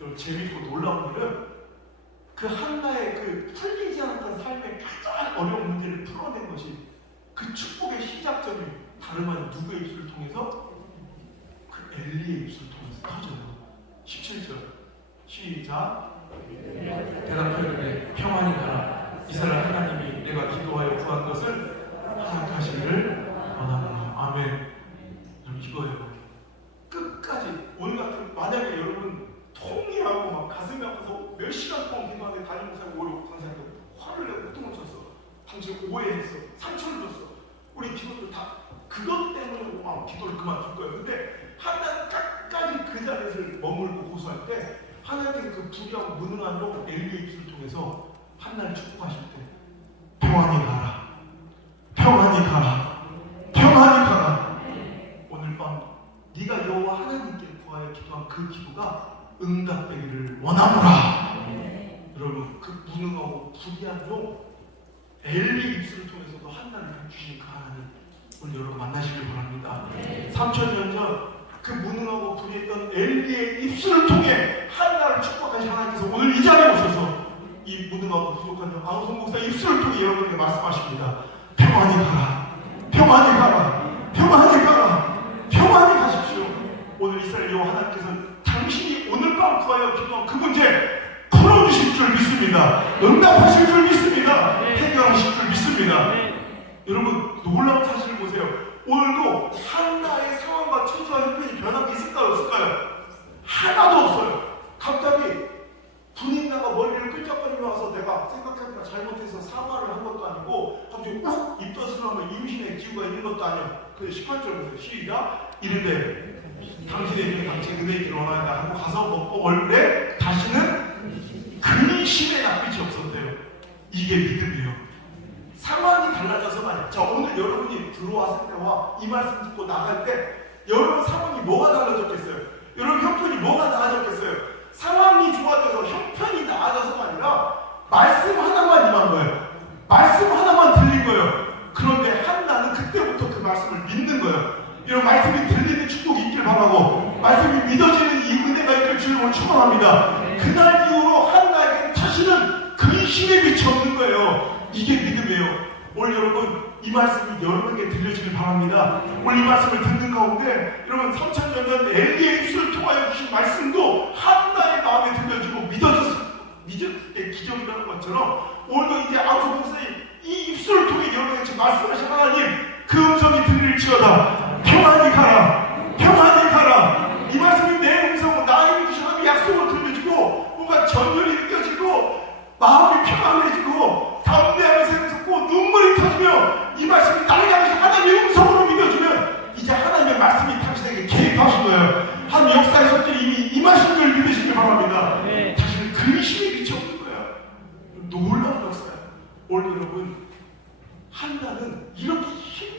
여러분 재밌고 놀라운 일은 그 한나의 그 풀리지 않았던 삶의 가장 어려운 문제를 풀어낸 것이 그 축복의 시작점이 다름 아닌 누구의 입술을 통해서? 그 엘리의 입술을 통해서 터져요. 17절 시작. 대답하여 평안히 가라. 이스라엘 하나님이 내가 기도하여 구한 것을 허락하시기를 원하노라. 아멘. 이거예요. 끝까지 오늘 같은 만약에 여러분 통이라고 막 가슴이 아파서 몇 시간 동안 기도하는데 담임 목사님 오히려 당신한테 화를 내고 호통을 쳤어. 당신 오해했어. 상처를 줬어. 우리 기도들 다 그것 때문에 기도를 그만둘 거예요. 근데 하나님 끝까지 그 자리에서 머물고 고소할 때 하나님께서 그 불의하고 무능한 종 엘리의 입술을 통해서 하나님을 축복하실 때 평안히 가라. 평안히 가라. 평안히 가라. 오늘 밤 네가 여호와 하나님께 구하여 기도한 그 기도가 응답되기를 원하노라. 여러분 그 무능하고 불의한 종 엘리 입술을 통해서도 하나님을 주신 그 하나님 오늘 여러분 만나시길 바랍니다. 3000년 전 그 무능하고 불의했던 엘리의 입술을 통해 하나님을 축복하신 하나님께서 오늘 이 자리에 오셔서 이 무능하고 부족한 종 안호성 목사 입술을 통해 여러분에게 말씀하십니다. 평안히 가라. 평안히 가라. 평안히 가라. 평안히 가십시오. 오늘 이스라엘 여호와 하나님께서 당신이 오늘 밤 구하여 기도한 그 문제 풀어주실 줄 믿습니다. 응답하실 줄 믿습니다. 해결하실 줄 믿습니다. 여러분 놀라운 사실을 보세요. 오늘도 한나의 상황과 처지와 형편이 변한 게 있을까요? 없을까요? 하나도 없어요. 갑자기 분인나가 머리를 끈적거리며 와서 내가 생각해보니까 잘못해서 사과를 한 것도 아니고 갑자기 욱 입덧을 하면 임신의 기우가 있는 것도 아니야. 그래서 18절 보세요. 시작. 이르되 당신의 이름에 당신의 은혜에 드러나야 하고 가서 먹고 얼굴에 다시는 근심의 낯빛이 없었대요. 이게 믿음이에요. 상황이 달라져서가 아니에요. 자, 오늘 여러분이 들어왔을 때와 이 말씀 듣고 나갈 때 여러분 상황이 뭐가 달라졌겠어요? 여러분 형편이 뭐가 나아졌겠어요? 상황이 좋아져서 형편이 나아져서가 아니라 말씀 하나만 임한 거예요. 말씀 하나만 들린 거예요. 그런데 한나는 그때부터 그 말씀을 믿는 거예요. 이런 말씀이 들리는 축복이 있길 바라고 말씀이 믿어지는 이 은혜가 있길 주님을 축원합니다. 그날 이후로 한나에게 다시는 근심의 빛이 없는 거예요. 이게 믿음이에요. 오늘 여러분 이 말씀이 여러분에게 들려지길 바랍니다. 오늘 이 말씀을 듣는 가운데 여러분 3000년 전 엘리의 입술을 통하여 주신 말씀도 한나의 마음에 들려지고 믿을 때 기적이 일어나는 것처럼 오늘도 이제 안호성 목사님 이 입술을 통해 여러분에게 말씀하신 하나님 그 음성이 들릴지어다. 평안히 가라. 평안히 가라. 이 말씀이 내 음성을 나에게 주신 하나님의 약속을 들려주고 뭔가 전율이 느껴지고 마음이 평안해지고 담대하면서 듣고 눈물이 터지며 이 말씀이 나에게 하신 하나님의 음성으로 믿어주면 이제 하나님의 말씀이 당신에게 개입하신 거예요. 한 역사의 손길이 이미 임하신 걸 믿으시길 바랍니다. 다시는 근심이 빛이 없는 거야. 놀라운 역사야. 오늘 여러분 한나는 이렇게 힘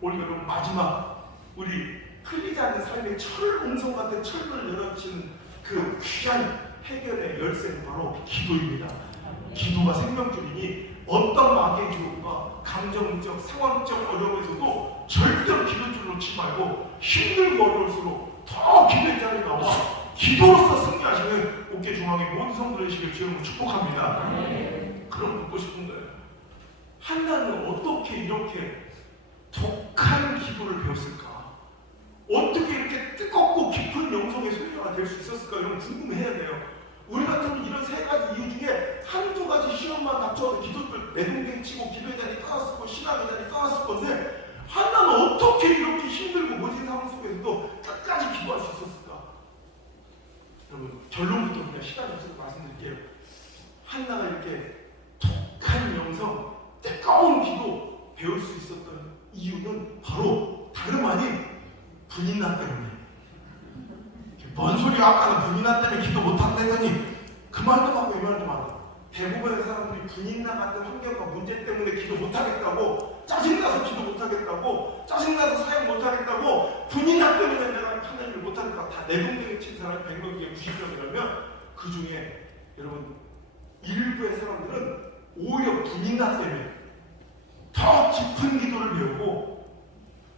우리 여러분 마지막 우리 흘리지 않는 삶의 철옹성 같은 철문을 열어치는 그 귀한 해결의 열쇠는 바로 기도입니다. 기도가 생명줄이니 어떤 마귀의 유혹과 감정적, 상황적 어려움에서도 절대로 기도줄을 놓지 말고 힘들고 어려울수록 더 기도의 자리에 나와 기도로서 승리하시는 옥계중앙의 모든 성도되시길 주님으로 축복합니다. 그럼 묻고 싶은 거예요. 한나는 어떻게 이렇게 독한 기도를 배웠을까? 어떻게 이렇게 뜨겁고 깊은 영성의 소유자가 될 수 있었을까? 이런 궁금해야 돼요. 우리 같으면 이런 세 가지 이유 중에 한두 가지 시험만 닥쳐도 기도를 내동댕이 치고 기도의 자리 떠났을 거, 신앙의 자리 떠났을 건데 한나는 어떻게 이렇게 힘들고 모진 상황 속에서도 끝까지 기도할 수 있었을까? 여러분 결론부터 그냥 시간이 없어서 말씀드릴게요. 한나가 이렇게 독한 영성, 뜨거운 기도 배울 수 있었던 이유는 바로 다름 아닌 분인나 때문에. 뭔 소리야, 아까는 분인나 때문에 기도 못한다더니 그 말도 맞고 이 말도 맞고. 대부분의 사람들이 분인나 같은 환경과 문제 때문에 기도 못하겠다고, 짜증나서 기도 못하겠다고, 짜증나서 사역 못하겠다고, 분인나 때문에 내가 하나님을 못하니까 다 내동댕이 친 사람이 100명 중에 90명이라면 그 중에 여러분 일부의 사람들은 오히려 분인나 때문에 더 깊은 기도를 배우고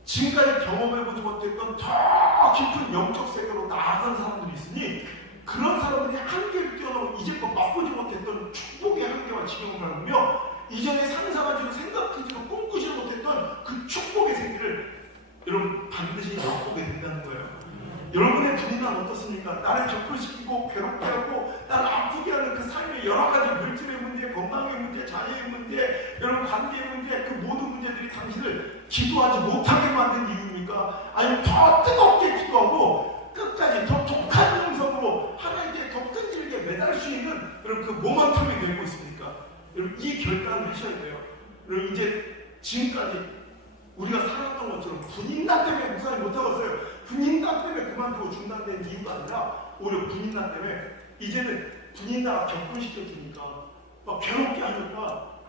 지금까지 경험해보지 못했던 더 깊은 영적 세계로 나아가는 사람들이 있으니 그런 사람들이 한계를 뛰어넘어 이제껏 맛보지 못했던 축복의 한계와 지경을 밟으며 이전에 상상하지도 생각하지도 꿈꾸지 못했던 그 축복의 세계를 여러분 반드시 맛보게 된다는 거예요. 여러분의 분인은 어떻습니까? 나를 겪고시키고 괴롭게 하고 나를 아프게 하는 그 삶의 여러 가지 물질의 문제, 건강의 문제, 자녀의 문제, 여러분 관계의 문제, 그 모든 문제들이 당신을 기도하지 못하게 만든 이유입니까? 아니면 더 뜨겁게 기도하고 끝까지 더 독한 영성으로 하나님께 더 끈질게 매달 수 있는 여러분 그 모멘텀이 되고 있습니까? 여러분 이 결단을 하셔야 돼요. 여러분 이제 지금까지 우리가 살았던 것처럼 분인나 때문에 목사님 못하겠어요. 분인나 때문에 그만두고 중단된 이유가 아니라 오히려 분인나 때문에 이제는 분인나가 격분시켜주니까 막 괴롭게 하니까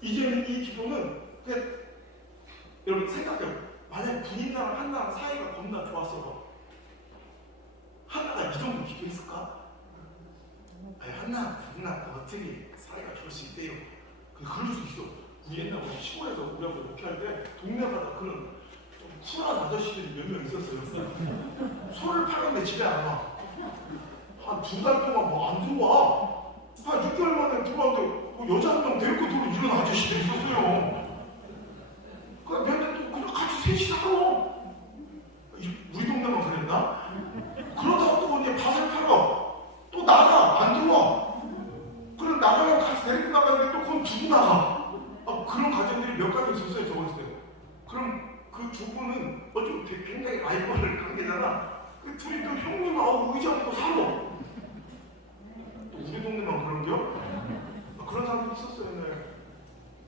이제는 이 기도는 그냥 여러분 생각해요. 만약 분인나랑 한나랑 사이가 겁나 좋았어. 한나가 이 정도 기도했을까? 아니 한나 어떻게 사이가 좋을 수 있대요. 그럴 수 있어. 우리 옛날 우리 시골에서 우리하고 목회할 때 동네마다 그런 좀 쿨한 아저씨들이 몇 명 있었어요. 소를 파는데 집에 안 와. 한 2달 동안 뭐 안 들어와. 한 6개월 만에 들어왔는데 뭐 여자 한 명 데리고 들어오는 이런 아저씨들이 있었어요. 그러니까 내한테 또 그냥 같이 셋이 살아. 우리 동네만 그랬나? 그러다가 또 이제 밭을 팔아. 또 나가. 안 들어와. 그럼 나가면 같이 데리고 나가는데 또 그건 두고 나가. 그런 가정들이 몇 가지 있었어요, 저번에. 그럼 그 두 분은 어쩌면 굉장히 라이벌 관계잖아. 그 둘이 또 형님하고 의지하고 살아. 또 우리 동네만 그런겨? 그런 사람도 있었어요, 옛날에.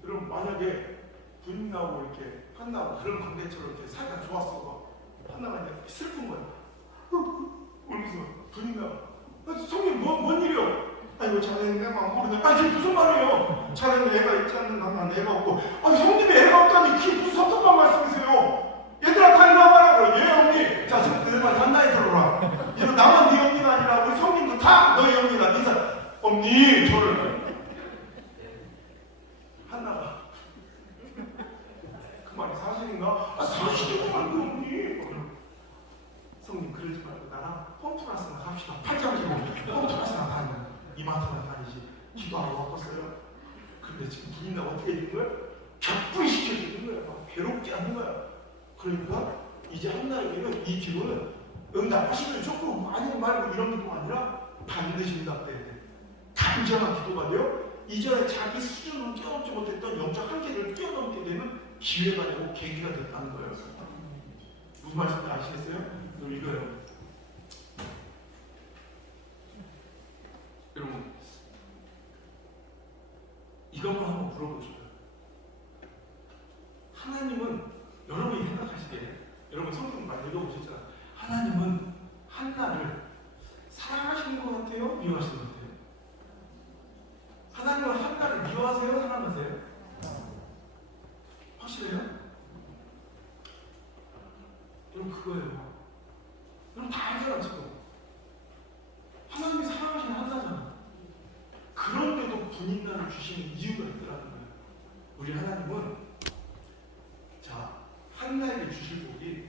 여러분, 만약에 부인하고 이렇게 한나하고 그런 관계처럼 이렇게 사이가 좋았어. 한나가 이제 슬픈 거야. 울면서 부인하고 성님 뭔 일이요? 아이고 자네는 내가 모르네. 아니 그게 무슨 말이에요? 자네는 애가 있지 않는 난 애가 없고. 아니 성님이 애가 없다니 그게 무슨 섭섭한 말씀이세요? 얘들아 다 일로 와봐라. 예 형님. 자 지금 내말 단단히 들어라. 얘는 나만 네 형님 아니라 우리 성님도 다 너희 형님이다. 인사. 언니 저를 한나가 그 말이 사실인가? 사실이구만 그 언니. 성님 그러지 말고 나랑 홈트라스나 갑시다. 팔짱 끼고 홈트라스나 다녀. 이마트나 다니지. 기도하러 왔었어요. 근데 지금 부인나 어떻게 되는 거야? 격분시켜주는 거야. 막 괴롭게 하는 거야. 그러니까 이제 한나에게는 이 기도는 응답하시면 좋고 아니면 말고 이런 기도가 아니라 반드시 응답돼야 돼. 간절한 기도가 돼요. 이전에 자기 수준으로 뛰어넘지 못했던 영적 한계를 뛰어넘게 되는 기회가 되고 계기가 됐다는 거예요. 무슨 말씀인지 아시겠어요? 이거 읽어요. 여러분 이것만 한번 물어보고 싶어요. 하나님은 여러분이 생각하시기에 여러분 성경 많이 읽어보셨잖아요. 하나님은 한나를 사랑하시는 것 같아요? 미워하시는 것 같아요? 하나님은 한나를 미워하세요? 사랑하세요? 확실해요? 그거예요. 여러분 다 알잖아 지금. 하나님이 사랑하시는 한나잖아. 그런데도 분인난을 주시는 이유가 있더라는 거예요. 우리 하나님은 자 한나에게 주실 복이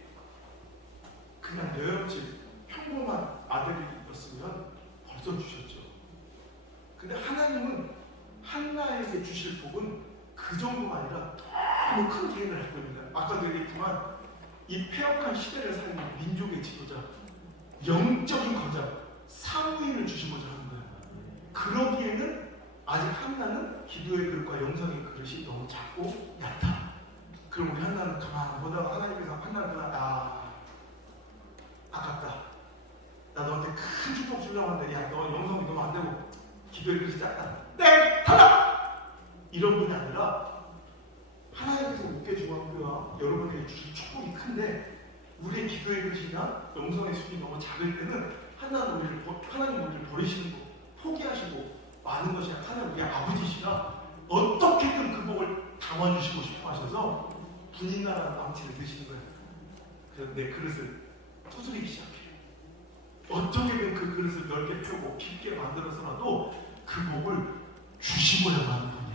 그냥 여염집 평범한 아들이었으면 벌써 주셨죠. 근데 하나님은 한나에게 주실 복은 그 정도가 아니라 너무 큰 계획을 할 겁니다. 아까도 얘기했지만 이 폐역한 시대를 살리는 민족의 지도자, 영적인 거장 사무엘을 주시고자 하는 거예요. 그러기에는 아직 한나는 기도의 그릇과 영성의 그릇이 너무 작고 얕아. 그럼 우리 한나는 가만 보다가 하나님께서 한나를 아깝다. 나 너한테 큰 축복 주려고 하는데 야 너 영성이 너무 안 되고 기도의 그릇이 작다. 땡! 탈락! 이런 분이 아니라 하나님께서 웃게 중앙교와 여러분에게 주신 축복이 큰데 우리의 기도의 그릇이나 영성의 수준이 너무 작을 때는 하나님 우리를 버리시는 거 포기하시고 많은 것이 하나님 우리 아버지시라 어떻게든 그 복을 담아주시고 싶어 하셔서 분인나라는 망치를 드시는 거예요. 그래서 내 그릇을 두드리기 시작해요. 어떻게든 그 그릇을 넓게 펴고 깊게 만들어서라도 그 복을 주시고자 하는 분이에요.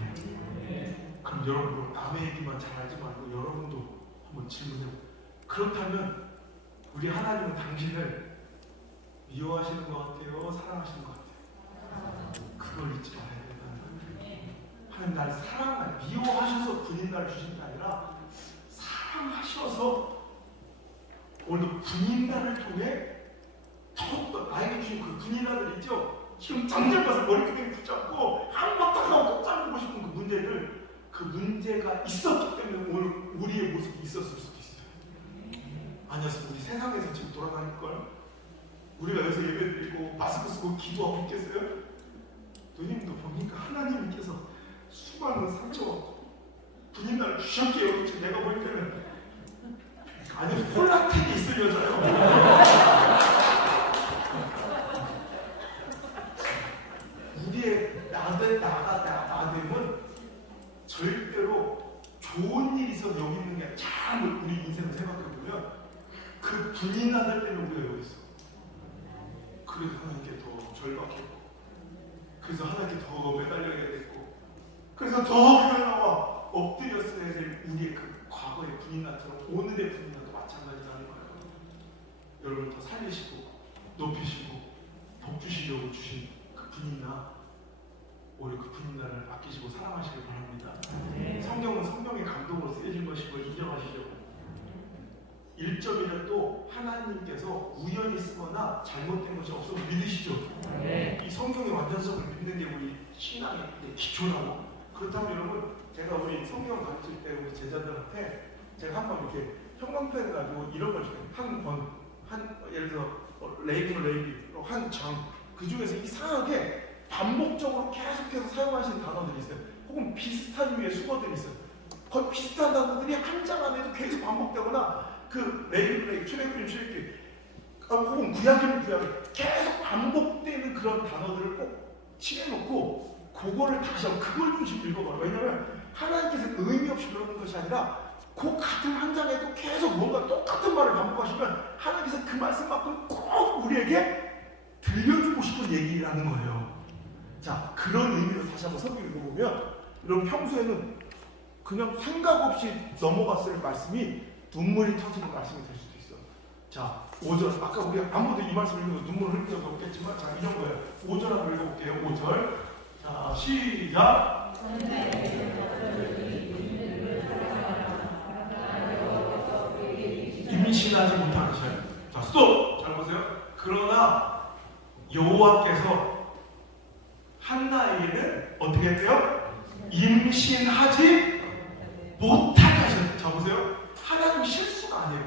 그럼 여러분 남의 얘기만 잘 알지 말고 여러분도 한번 질문해요. 그렇다면 우리 하나님은 당신을 미워하시는 것 같아요? 사랑하시는 것 같아요? 그걸 잊지 말아야 된다는 거예요. 하나님 나를 미워하셔서 분인난을 주신 게 아니라 사랑하셔서 오늘도 분인난을 통해 더욱더 나에게 주신 그 분인난을 있죠? 지금 당장 가서 머리끄댕이 붙잡고 한바탕하고 꼭 잡고 싶은 그 문제가 있었기 때문에 오늘 우리의 모습이 있었을 수도 있어요. 아니었으면 우리 세상에서 지금 돌아다닐걸? 우리가 여기서 예배드리고 마스크 쓰고 기도하고 있겠어요? 누님도 보니까 하나님께서 수많은 상처와 분인난을 주셨기에 그렇지. 내가 볼 때는 아니 폴라텍이 있을 여자요. 우리의 나됨은 절대로 좋은 일이 있어서 여기 있는 게 아니라 참 우리 인생을 생각해보면 그 분인난들 때문에 우리가 여기 있어. 그래서 하나님께 더 절박했고 그래서 하나님께 더 매달려야 됐고 그래서 더 교회 나와 엎드렸어야 될 우리의 그 과거의 분인난처럼 오늘의 분인난도 마찬가지라는 거예요. 여러분 더 살리시고 높이시고 복 주시려고 주신 그 분인난 오히려 그 분인난을 아끼시고 사랑하시길 바랍니다. 성경은 성령의 감동으로 쓰여진 것이고 인정하시죠. 1점이라도 하나님께서 우연히 쓰거나 잘못된 것이 없음을 믿으시죠? 이 성경의 완전성을 믿는 게 우리 신앙의 기초라고. 그렇다면 여러분 제가 우리 성경 가르칠 때 우리 제자들한테 제가 한번 이렇게 형광펜 가지고 이런 걸 예를 들어 레이비 한 장 그 중에서 이상하게 반복적으로 계속해서 사용하시는 단어들이 있어요. 혹은 비슷한 유의 수어들이 있어요. 거의 비슷한 단어들이 한 장 안에도 계속 반복되거나 그 레이비 출애굽 혹은 구약이면 계속 반복되는 그런 단어들을 꼭 칠해놓고 그거를 다시 한번 그걸 좀 읽어봐요. 왜냐하면 하나님께서 의미 없이 그러는 것이 아니라 그 같은 한 장에도 계속 뭔가 똑같은 말을 반복하시면 하나님께서 그 말씀만큼 꼭 우리에게 들려주고 싶은 얘기라는 거예요. 자, 그런 의미로 다시 한번 성경 읽어보면 여러분 평소에는 그냥 생각 없이 넘어갔을 말씀이 눈물이 터지는 말씀이 될 수도 있어요. 자, 5절 아까 우리 아무도 이 말씀 읽으면 눈물 흘릴 적 없겠지만 자, 이런 거예요. 5절 한번 읽어볼게요. 5절 자, 시작. 임신하지 못하는 자, 스톱! 잘 보세요. 그러나 여호와께서 한나에게는 어떻게 했대요? 임신하지 못하게 하셨대요. 자 보세요. 하나님 실수가 아니에요.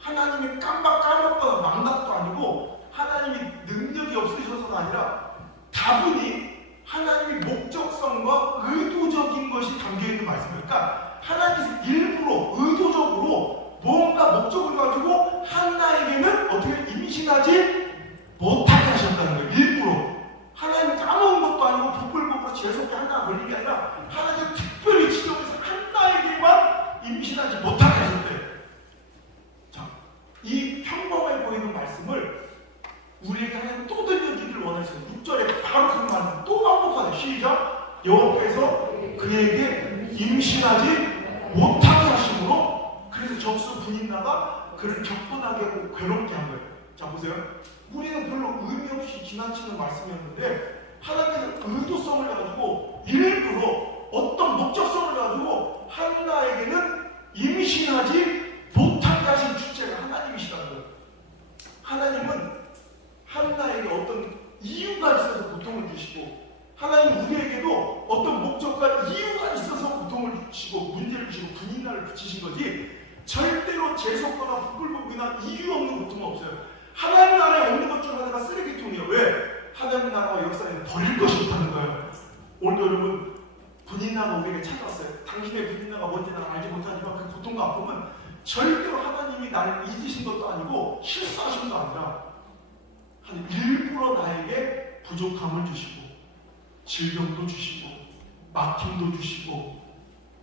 하나님이 까먹거나 망각도 아니고 하나님이 능력이 없으셔서가 아니라 다분히 하나님의 목적성과 의도적인 것이 담겨있는 말씀이에요. 그러니까 하나님께서 일부러 의도적으로 뭔가 목적을 가지고 한나에게는 어떻게 임신하지 못하게 하셨다는 거예요. 일부러. 하나님 까먹은 것도 아니고 부풀부풀 재수없게 한나가 걸린 게 아니라 하나님 특별히 지정해서 한나에게만 임신하지 못하게 하셨대요. 자, 이 임신하지 못하게 하심으로, 그래서 적수 분인나가 그를 격분하게 하고 괴롭게 한 거예요. 자 보세요. 우리는 별로 의미 없이 지나치는 말씀이었는데 하나님께서 의도성을 가지고 일부러 어떤 목적성을 가지고 한나에게는 임신하지 못하게 하신 주체가 하나님이시라는 거예요. 하나님은 한나에게 어떤 이유가 있어서 고통을 주시고, 하나님 우리에게도 어떤 목적과 이유가 있어서 고통을 주시고 문제를 주시고 분인나를 붙이신 거지, 절대로 재수없거나 부글부글이나 이유 없는 고통은 없어요. 하나님 나라에 없는 것 중 하나가 쓰레기통이에요. 왜? 하나님 나라와 역사에 버릴 것이 없다는 거예요. 오늘도 여러분 분인나가 우리에게 찾아왔어요. 당신의 분인나가 뭔지 나는 알지 못하지만 그 고통과 아픔은 절대로 하나님이 나를 잊으신 것도 아니고 실수하신 것도 아니라 하나님 일부러 나에게 부족함을 주시고 질병도 주시고 막힘도 주시고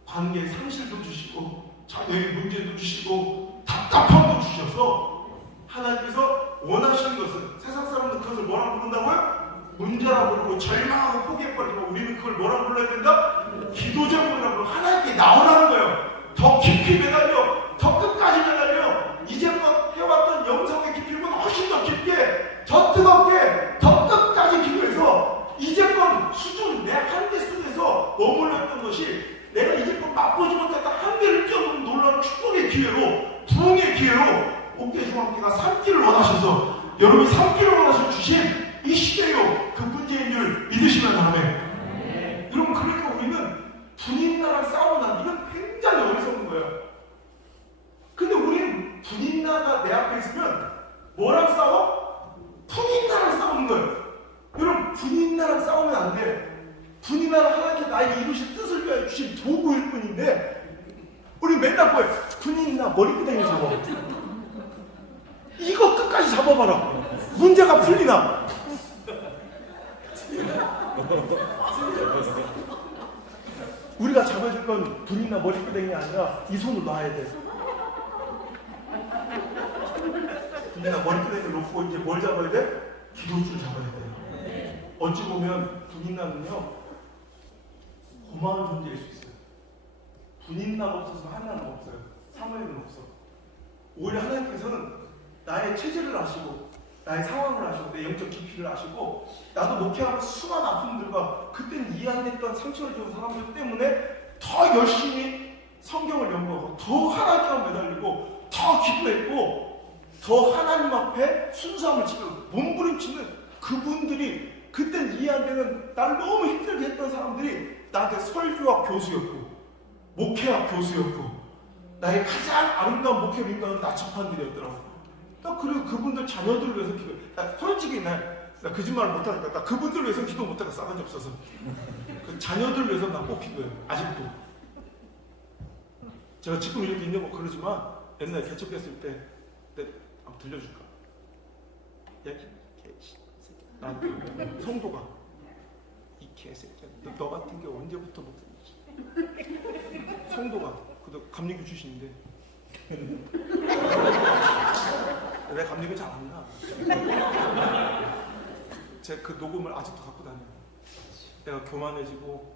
관계 상실도 주시고 자녀의 문제도 주시고 답답함도 주셔서, 하나님께서 원하시는 것은, 세상 사람은 그것을 뭐라고 부른다고요? 문제라고 부르고 절망하고 포기해버리고, 우리는 그걸 뭐라고 불러야 된다? 기도 제목이라고 부르고 하나님께 나오라는 거예요. 더 깊이 매달려, 더 끝까지 매달려, 이제껏 해왔던 영성의 깊이보다 훨씬 더 깊게, 더 뜨겁게, 더 끝까지 기도해서 이제껏 수준, 내 한계 속에서 머물렀던 것이 내가 이제껏 맛보지 못했던 한계를 뛰어넘는 놀라운 축복의 기회로, 부흥의 기회로 옥대중앙교회가 삼기를 원하셔서, 여러분이 삼기를 원하셔서 주신 이 시대요, 그 문제인 줄 믿으시면 하네. 여러분, 그러니까 우리는 분인나랑 싸우는, 이건 굉장히 어리석은 거예요. 근데 우리는 분인나가 내 앞에 있으면 뭐랑 싸워? 분인나랑 싸우는 거예요. 여러분, 분인나랑 싸우면 안 돼. 분인나는 하나님께 나에게 이루실 뜻을 위하여 주신 도구일 뿐인데, 우리 맨날 뭐해? 분인나 머리끄댕이 잡아. 이거 끝까지 잡아봐라. 문제가 풀리나? 우리가 잡아줄 건 분인나 머리끄댕이 아니라 이 손을 놔야 돼. 분인나 머리끄댕이를 놓고 이제 뭘 잡아야 돼? 기도줄 잡아야 돼. 어찌 보면 분인나는요, 고마운 존재일 수 있어요. 분인나가 없어서 하나는 없어요. 사무엘은 없어. 오히려 하나님께서는 나의 체질을 아시고, 나의 상황을 아시고, 내 영적 깊이를 아시고, 나도 목회하면서 수많은 아픔들과 그때는 이해 안 됐던 상처를 준 사람들 때문에 더 열심히 성경을 연구하고, 더 하나님께 매달리고, 더 기도했고, 더 하나님 앞에 순수함을 지키고 몸부림치는 그분들이, 그땐 이해 안 되는, 날 너무 힘들게 했던 사람들이 나한테 설교학 교수였고, 목회학 교수였고, 나의 가장 아름다운 목회 인간은 나치판들이었더라고. 나 그리고 그분들 자녀들을 위해서 기도. 나 솔직히 나 거짓말을 못하니까 나 그분들을 위해서 기도 못하고 싸가지 없어서 그 자녀들을 위해서 나 꼭 기도해요. 아직도. 제가 지금 이렇게 있는 거 그러지만 옛날에 개척했을 때 내가 한번 들려줄까? 야, 난 성도가 이 개새끼야. 너 같은 게 언제부터 목사님이지? 성도가 그도 감리교 출신인데. 내 감리교 잘 안 나. 제가 그 녹음을 아직도 갖고 다녀요. 내가 교만해지고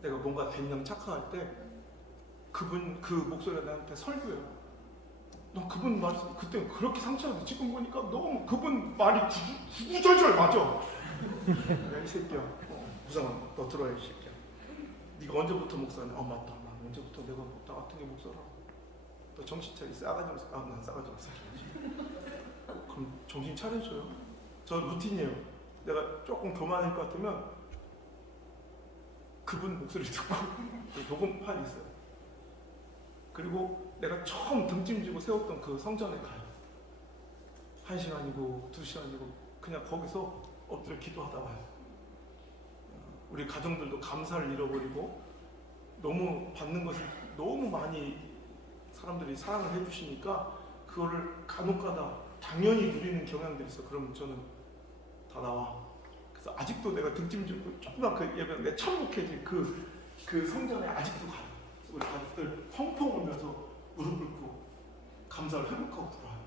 내가 뭔가 된장 착각할 때 그분 그 목소리가 나한테 설교해요. 너 그분 말 그때 그렇게 상처받았어. 지금 보니까 너무 그분 말이 구구절절 맞아. 야 이 새끼야. 무상아 너 들어야 이 새끼야. 네가 언제부터 목사냐? 맞다. 난 언제부터 내가 나 같은 게 목사라. 너 정신 차리. 싸가지 없어. 난 싸가지 없어. 그럼 정신 차려줘요. 저 루틴이에요. 내가 조금 교만할 것 같으면 그분 목소리 듣고 녹음판이 있어요. 그리고 내가 처음 등짐지고 세웠던 그 성전에 가요. 1시간이고 2시간이고 그냥 거기서 엎드려 기도하다 와요. 우리 가정들도 감사를 잃어버리고 너무 받는 것을 너무 많이 사람들이 사랑을 해주시니까 그거를 간혹가다 당연히 누리는 경향들이 있어. 그러면 저는 다 나와. 그래서 아직도 내가 등짐지고 조금만 그 예배 내 천국해진 그 성전에 아직도 가요. 우리 가족들 펑펑 울면서 무릎 꿇고 감사를 회복하고 들어와요.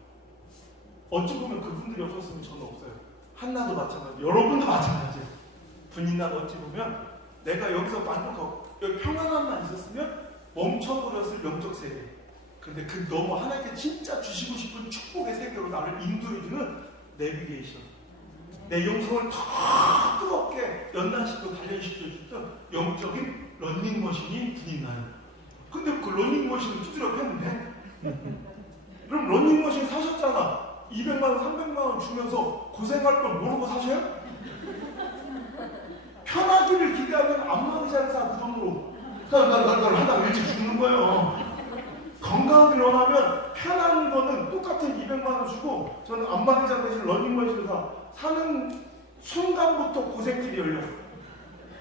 어찌 보면 그분들이 없었으면 저는 없어요. 한나도 마찬가지, 여러분도 마찬가지예요. 분인나도 어찌 보면 내가 여기서 만족하고 여기 평안함만 있었으면 멈춰버렸을 영적 세계. 근데 그 너무 하나님께 진짜 주시고 싶은 축복의 세계로 나를 인도해주는 내비게이션. 내 영성을 더 뜨겁게 연단시키고 단련시켜주던 영적인 러닝머신이 분이 나요. 근데 그 러닝머신을 두드려 팼네. 그럼 러닝머신 사셨잖아. 200만 원, 300만 원 주면서 고생할 걸 모르고 사셔요? 편하기를 기대하면 안마의자 사 그 돈으로 날 하다가 일찍 죽는 거예요. 건강하게 원하면 편한 거는 똑같은 200만 원 주고 저는 안마의자 대신 러닝머신을 사는 순간부터 고생길이 열려요.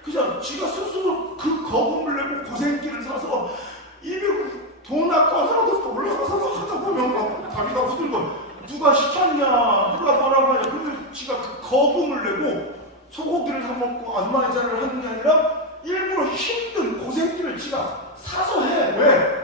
그냥 지가 스스로 그 거금을 내고 고생길을 사서 200 돈 아까워서라도 올라가서 하다 보면 막 자기가 후들거 누가 시켰냐 누가 뭐라고 하냐. 근데 지가 그 거금을 내고 소고기를 사 먹고 안마의자를 하는 게 아니라 일부러 힘든 고생길을 지가 사서 해. 왜?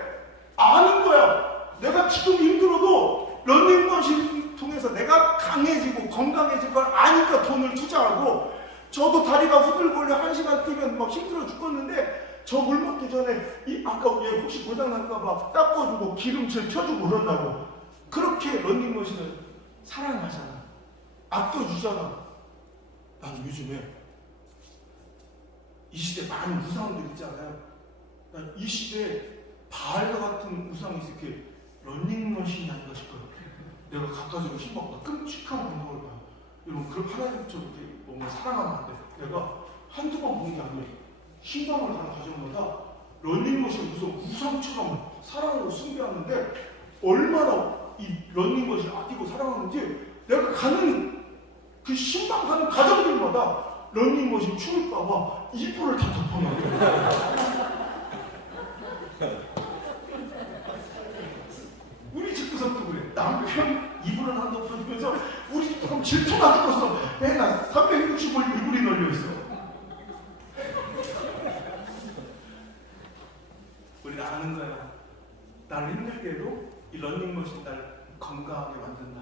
아는 거야. 내가 지금 힘들어도 러닝머신 통해서 내가 강해지고 건강해질 걸 아니까 돈을 투자하고, 저도 다리가 후들거려 1시간 뛰면 막 힘들어 죽겠는데 저 물 먹기 전에 아까 얘 혹시 고장날까봐 닦아주고 기름칠 펴주고 그런다고. 그렇게 러닝머신을 사랑하잖아. 아껴주잖아. 난 요즘에 이 시대에 많은 우상들 있잖아요. 난 이 시대에 바알과 같은 우상이 있을게 러닝머신이 아닌가 싶어요. 내가 가까이서 힘먹고 끔찍한 운동을 봐요. 여러분, 그럼 하나님처럼 이렇게 뭔가 사랑하면 안 돼. 내가 한두 번 보는 게 아니에요. 신방을 가는 과정마다 러닝머신 무슨 우상처럼 사랑하고 숭배하는데 얼마나 이 러닝머신을 아끼고 사랑하는지 내가 가는 그 신방 가는 과정들마다 러닝머신 추울까봐 이불을 다 덮어놔요. 우리 집 구석도 그래. 남편 이불을 안 덮어주면서 우리 집도 그럼 질투가 죽었어. 애나 365일 이불이 널려있어. 우리가 아는 거야. 나를 힘들게 해도 이 러닝머신 날 건강하게 만든다.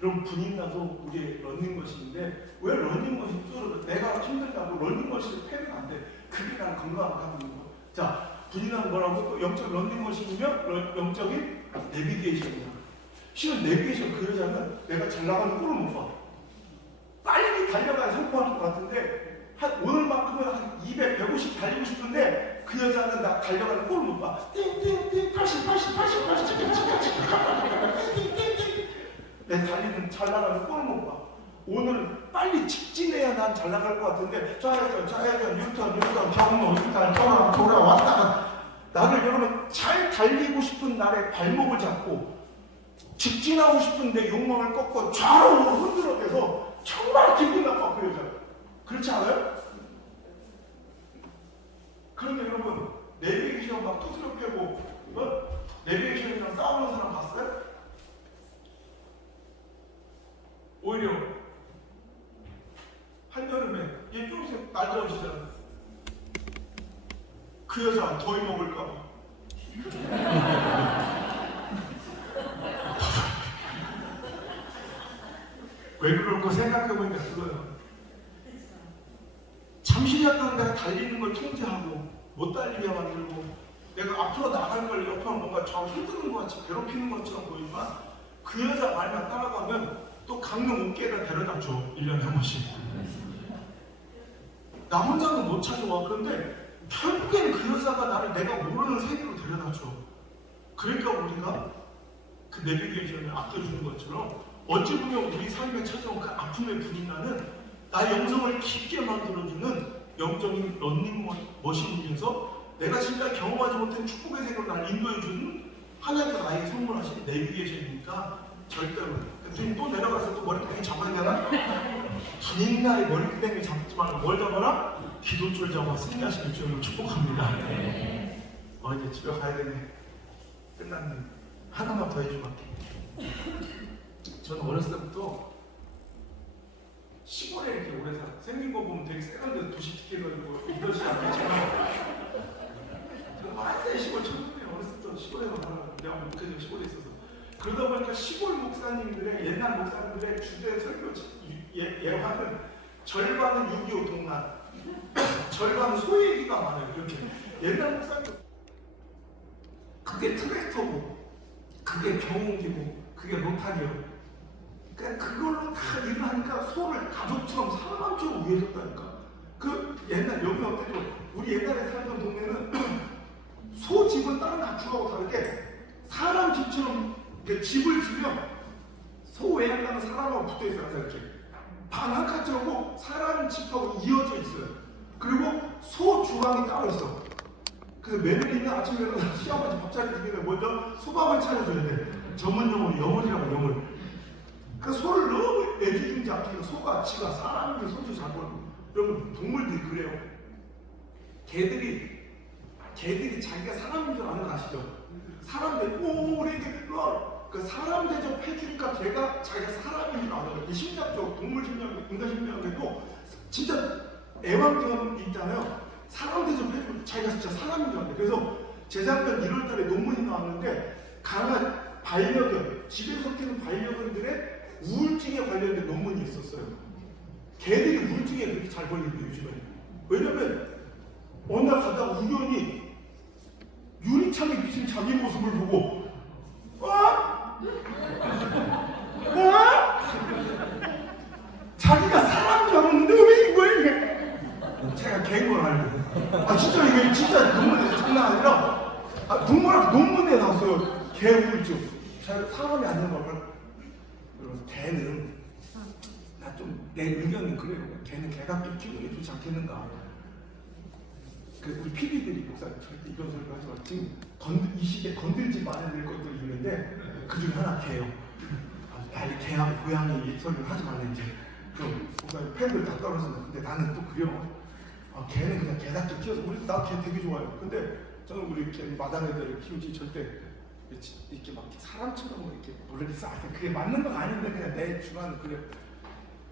이런 분이 나도 우리의 러닝머신인데, 왜 러닝머신 뚫어도 내가 힘들다고 러닝머신을 패면 안 돼. 그게 난 건강하게 하는 거. 자, 분이 나는 뭐라고? 또 영적 러닝머신이면 영적인 내비게이션이야. 실은 내비게이션 그 여자는 내가 잘 나가는 꼴을 못 봐. 빨리 달려가야 성공할 것 같은데 오늘만큼은 한 200, 150 달리고 싶은데 그 여자는 나 달려가는 꼴을 못 봐. 띵띵띵 80 내 달리는 잘 나가는 꼴을 못 봐. 오늘 빨리 직진해야 난 잘 나갈 것 같은데 좌회전, 유턴, 경로, 유턴, 돌아왔다가 나를 여러분 잘 달리고 싶은 날에 발목을 잡고 직진하고 싶은데 욕망을 꺾고 좌우로 흔들어대서 정말 기분 나빠 그 여자. 그렇지 않아요? 그런데 여러분 내비게이션 막 두드려 패고 내비게이션이랑 싸우는 사람 봤어요? 오히려 한여름에 얘 좀 있으면 날더러지잖아. 그 여자 더위 먹을까 봐. 왜 그럴까 생각해보니까 그거예요. 잠시 잠깐 내가 달리는 걸 통제하고 못 달리게 만들고 내가 앞으로 나갈 걸 옆으로 뭔가 저 흔드는 것 같이 괴롭히는 것처럼 보이지만 그 여자 말만 따라가면 또 강릉 옷개에다 데려다 줘. 1년에 한 번씩. 나 혼자는 못 찾아와. 그런데 결국에는 그 여자가 나를 내가 모르는 세계로 데려다 줘. 그러니까 우리가 그 내비게이션을 아껴주는 것처럼 어찌 보면 우리 삶에 찾아온 그 아픔의 분인나는 나의 영성을 깊게 만들어주는 영적인 러닝머신이면서 내가 지금까지 경험하지 못한 축복의 세계로 나를 인도해주는 하나님께서 나에게 선물하신 내비게이션이니까 절대로 주님 또 내려가서 또 머리끄댕이 잡아야 되나? 주님나의 머리끄댕이 잡지 말고 뭘 잡아라? 기도줄 잡아 승리하시는 주님을 축복합니다. 이제 집에 가야 되네. 끝났네. 하나만 더 해주면 저는 어렸을 때부터 시골에 이렇게 오래 살아. 생긴 거 보면 되게 세련된 도시 티켓이고 이러지 않겠지만 저는 완전 시골 청년이에요. 어렸을 때부터 시골에서 살았는데 내가 목회자 시골에 있어서 그러다 보니까 시골 목사님들의 옛날 목사님들의 주된 설교 예화는 절반은 6.25 동란 절반은 소 얘기가 많아요. 이렇게 옛날 목사님 그게 트랙터고, 그게 경운기고, 그게 로타리요. 그러니까 그걸로 다 일을 하니까 소를 가족처럼 사람처럼 위해줬다니까. 그 옛날 여기 어때죠? 우리 옛날에 살던 동네는 소 집은 다른 가축하고 다르게 사람 집처럼 집을 지면 소 외양간은 사람하고 붙어 있어요. 이렇게 방 한 칸짜리고 사람 집하고 이어져 있어요. 그리고 소 주방이 따로 있어. 그래서 며느리는 아침에 일어나서 시어머니 밥차리 드리면 먼저 소밥을 차려줘야 돼. 전문 용어로 영월이라고, 영월. 그 소를 너무 애지중지 아끼니까 소가 지가 사람인지 손질 잘 보고. 여러분 동물들이 그래요. 개들이 자기가 사람인 줄 아는 거 아시죠? 사람들 우리에게 그 사람 대접해주니까 걔가 자기가 사람인 줄 아는 거. 심리학적 동물 심리학, 인간 심리학에도 진짜 애완견 있잖아요. 사람 대접해주면 자기가 진짜 사람인 줄 아는. 그래서 재작년 1월달에 논문이 나왔는데 강아지 반려견, 집에서 키우는 반려견들의 우울증에 관련된 논문이 있었어요. 개들이 우울증에 그렇게 잘 걸리는데 요즘에. 왜냐면 어느 날 가다가 우연히 유리창에 비친 자기 모습을 보고 자기가 사람인 줄 알았는데 왜 이거야 이게? 제가 개인 걸 알고. 진짜 이게 진짜 논문에 장난 아니라 동물학 논문에 나왔어요. 개 우울증. 사람이 아닌 걸. 개는 내 의견은 그래요. 개는 개답게 키우는 게 좋지 않겠는가. 우리 PD들이 목사님 절대 이런 소리 하지 마. 지금 이 시기에 건들지 말아야 될 것들이 있는데 그 중에 하나 개요. 개하고 고양이 소리를 하지 말라 이제. 그럼 목사님 팬들 다 떨어진다. 근데 나는 또 그래요. 개는 그냥 개답게 키워서 나 개 되게 좋아해요. 근데 저는 우리 마당 애들을 키우지 절대 이렇게 막 사람처럼 이렇게 노래를 쌓게 그게 맞는 건 아닌데 그냥 내 주관 그래.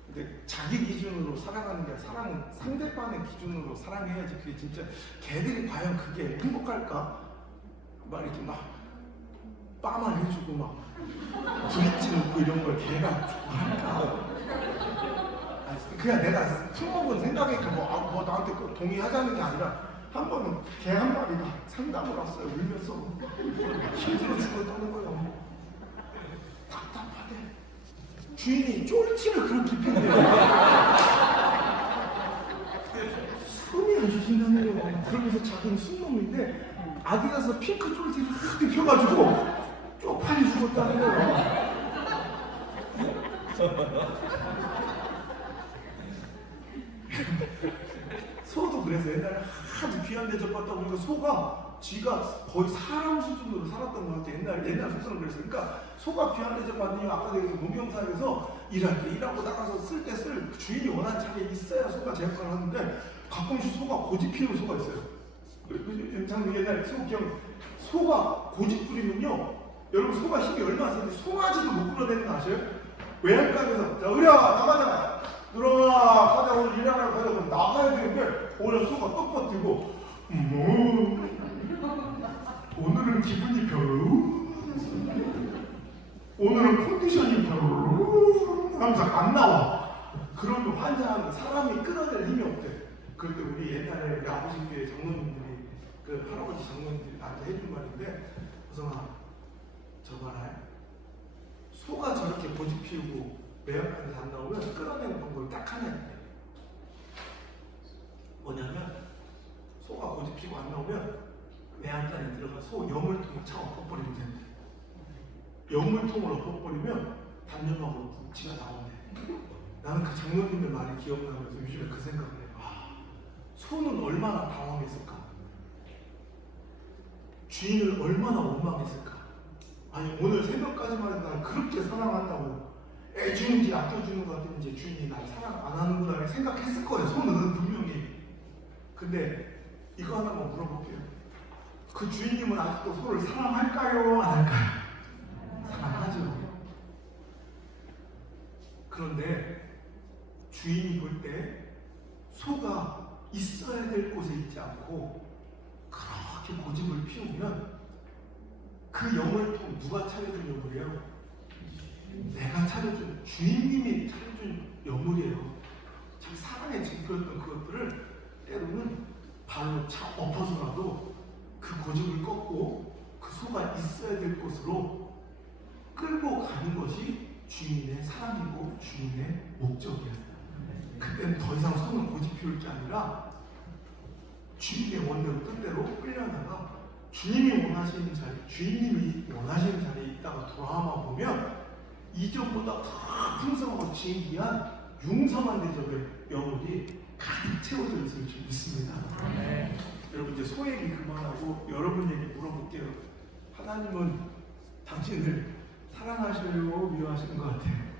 근데 자기 기준으로 사랑하는 게 사랑은 상대방의 기준으로 사랑해야지. 그게 진짜 개들이 과연 그게 행복할까? 막 이렇게 막 빠만 해주고 막 부딪지 놓고 이런 걸 개가 할까? 그냥 내가 품어본 생각이니까 뭐 나한테 꼭 동의하자는 게 아니라 한 번은 개 한 마리가 상담을 왔어요. 울면서 힘들어 죽었다는 거예요. 답답하대. 주인이 쫄지를 그렇게 폈대요. 숨이 안 쉬신다는 거예요. 그러면서 자기는 순놈인데 아디다스 핑크 쫄지를 그렇게 펴가지고 쪽팔리 죽었다는 거예요. 소도 그래서 옛날에 아주 귀한 대접 받다 보니까 소가 지가 거의 사람 수준으로 살았던 것 같아. 옛날 소설은 그랬어요. 그러니까 소가 귀한 대접 받으면 아까 얘기했던 농경사에서 일하고 나가서 쓸 때 주인이 원하는 자리에 있어야 소가 제 역할을 하는데 가끔씩 소가 고집 피우는 소가 있어요. 장님 옛날에 소가 고집 부리면요, 여러분 소가 힘이 얼마나 세는데 송아지도 못 끌어내는 거 아세요? 외양간에서 자 의랴 나가자. 들어와 가자. 오늘 일하러 가자. 나가야 되는데 오늘 소가 떡 버티고 오늘은 기분이 별로, 오늘은 컨디션이 별로 하면서 안 나와. 그러면 환장하는 사람이 끌어낼 힘이 없대. 그럴 때 우리 옛날에 우리 아버지 교회 장로님들이 할아버지 장로님들이 나한테 해준 말인데, 호성아 저거 알아요? 소가 저렇게 고집 피우고 매연간에서 안 나오면 끌어내는 방법이 딱 하나 있대. 뭐냐면 소가 고집 피고 안 나오면 매연간에 들어가 소 여물통을 차 엎어버리면 된대. 여물통을 엎어버리면 단념하고 지가 나오네. 나는 그 장로님의 말이 기억나면서 요즘에 그 생각을 해. 소는 얼마나 당황했을까? 주인을 얼마나 원망했을까? 아니 오늘 새벽까지만 해도 난 그렇게 사랑한다고 애주는지 아껴주는 것 같은지 주인이 날 사랑 안 하는구나 생각했을 거예요. 소는 분명히. 근데 이거 하나만 물어볼게요. 그 주인님은 아직도 소를 사랑할까요? 안 할까요? 사랑하죠. 그런데 주인이 볼 때 소가 있어야 될 곳에 있지 않고 그렇게 고집을 피우면 그 여물통 누가 차려준 여물이에요? 내가 차려준, 주인님이 차려준 여물이에요. 참 사랑의 증표였던 그것들을 때로는 발로 차 엎어서라도 그 고집을 꺾고 그 소가 있어야 될 곳으로 끌고 가는 것이 주인의 사랑이고 주인의 목적이야. 그때는 더 이상 소는 고집 피울 게 아니라 주인의 원대로 뜻대로 끌려다가 주님이 원하시는 자리, 주인님이 원하시는 자리에 있다가 돌아와 보면 이전보다 더 풍성하고 진귀한 융성한 대접의 여물이 가득 채워져 있을 줄 믿습니다. 여러분 이제 소 얘기 그만하고 여러분 얘기 물어볼게요. 하나님은 당신을 사랑하셔요, 미워하시는 것 같아요?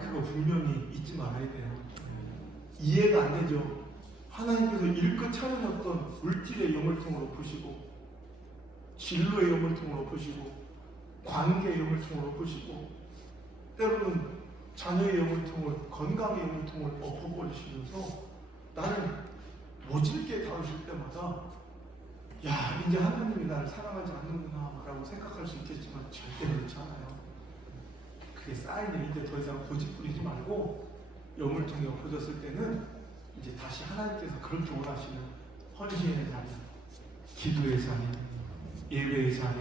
그거 분명히 잊지 말아야 돼요. 이해가 안 되죠? 하나님께서 일껏 차려놨던 물질의 영을통으로 보시고 진로의 영을통으로 보시고 관계의 영을통으로 보시고 때로는 자녀의 영을통을 건강의 영을통을 엎어버리시면서 나를 모질게 다루실 때마다 야 이제 하나님이 나를 사랑하지 않는구나 라고 생각할 수 있겠지만 절대 그렇지 않아요. 그게 쌓이면 이제 더 이상 고집 부리지 말고 영을통이 엎어졌을 때는 이제 다시 하나님께서 그렇게 원하시는 헌신의 자리, 기도의 자리, 예배의 자리,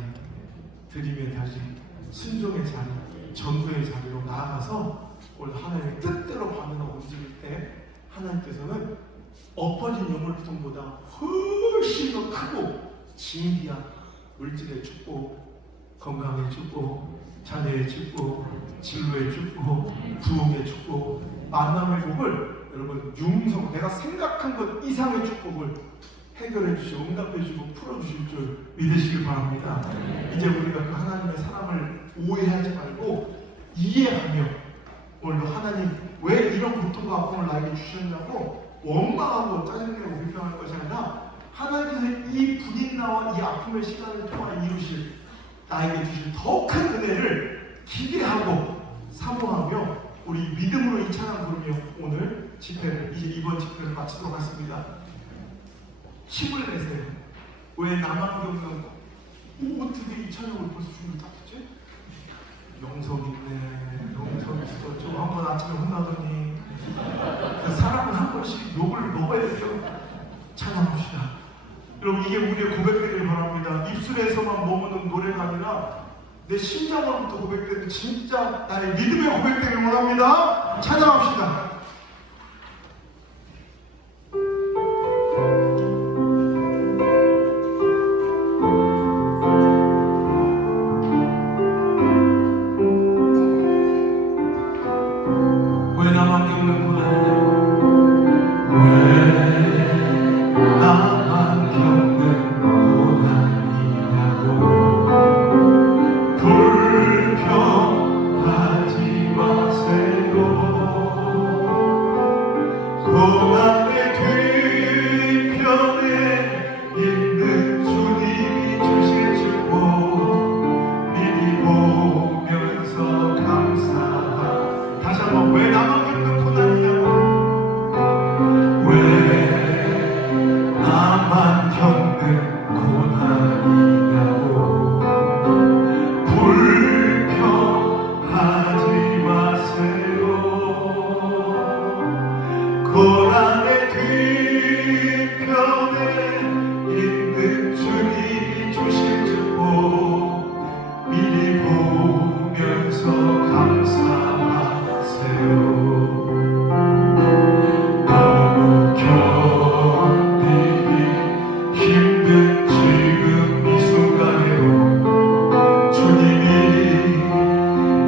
드림의 자리, 순종의 자리, 전도의 자리로 나아가서 오늘 하나님의 뜻대로 반응하고 움직일 때 하나님께서는 엎어진 영물통보다 훨씬 더 크고 진귀한 물질의 축복, 건강의 축복, 자녀의 축복, 진로의 축복, 부흥의 축복, 만남의 복을 여러분 융성, 내가 생각한 것 이상의 축복을 해결해 주시고 응답해 주시고 풀어 주실 줄 믿으시길 바랍니다. 이제 우리가 그 하나님의 사랑을 오해하지 말고 이해하며 오늘도 하나님 왜 이런 고통과 아픔을 나에게 주셨냐고 원망하고 짜증내고 불평하는 것이 아니라 하나님께서 이 불인나와 이 아픔의 시간을 통하여 이루실 나에게 주실 더 큰 은혜를 기대하고 사모하며 우리 믿음으로 이 찬양 부르며 오늘 집회를 이제 이번 집회를 마치도록 하겠습니다. 힘을 내세요. 왜 나만 겪는 거? 어떻게 이 찬양을 벌써 준비 다 했지? 영성 있네, 영성 있어. 좀 한번 아침에 혼나더니 그 사람은 한 번씩 욕을 먹어야 돼요. 찬양합시다. 여러분 이게 우리의 고백되길 바랍니다. 입술에서만 머무는 노래가 아니라 내 심장으로부터 고백되는 진짜 나의 믿음의 고백되길 원합니다. 찬양합시다. 왜 나만 겪는 고난이냐고 왜 나만 겪는 고난이냐고 불평하지 마세요. 고난의 뒤편에 있는 주님이 주신 축복 미리 보면서 감사하. 다시 한번 왜 나만 겪는 고난이냐고 왜 나만 겪는 고난이냐고 불평하지 마세요. 고난의 뒤편에 있는 주님이 주신 축복 미리 보면서 감사하세요. 너무 견디기 힘든 지금 이 순간에도 주님이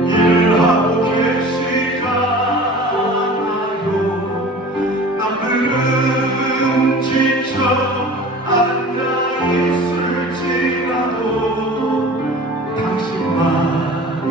일하고 계시잖아요. 남들은 지쳐 앉아있을지라도 당신만은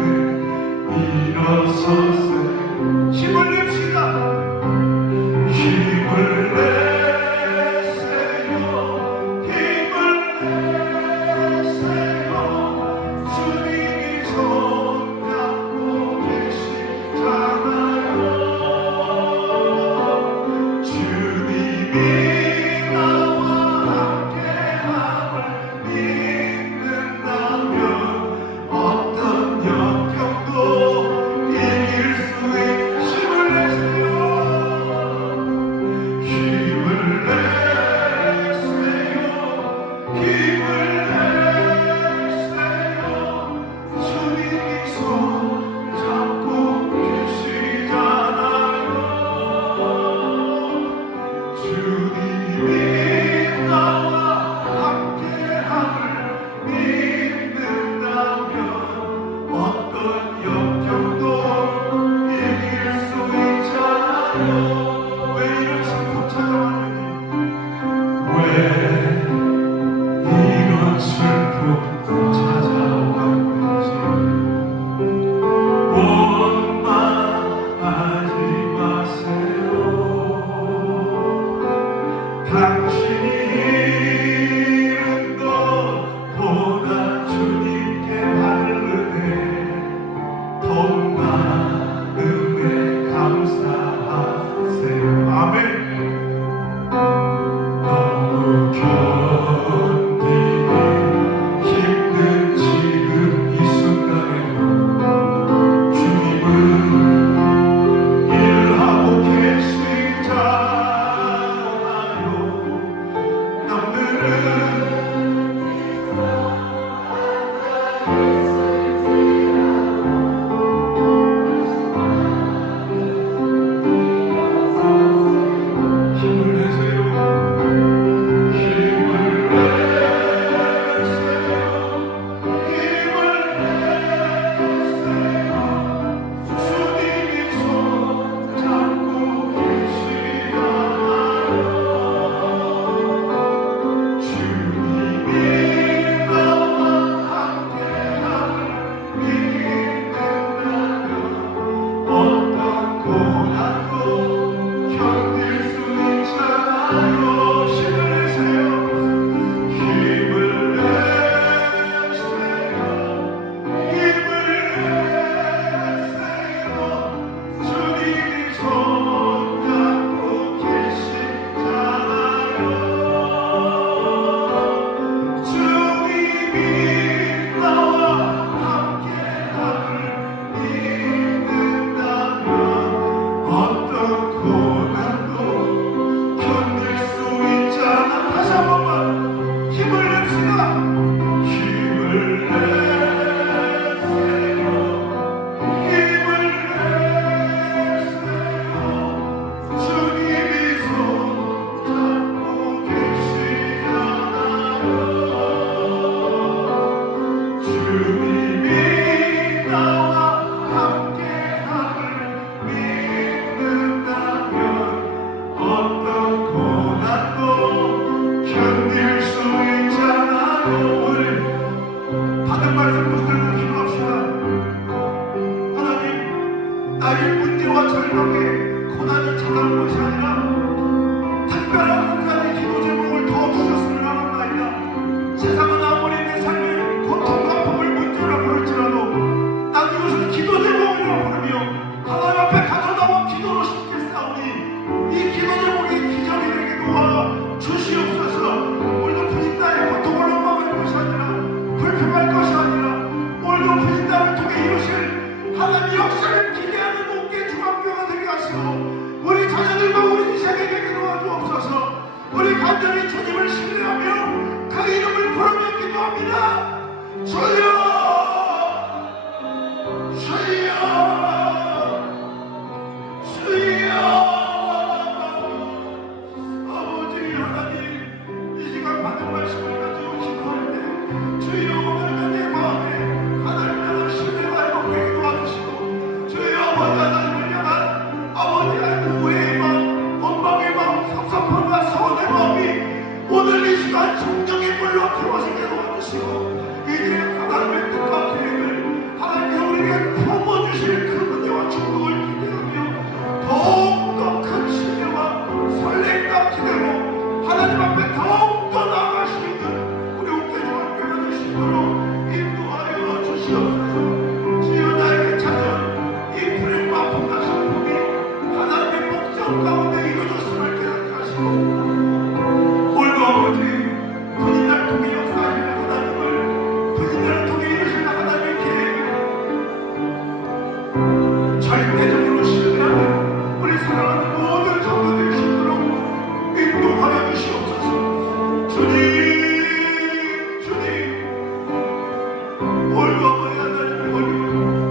올고 보야 날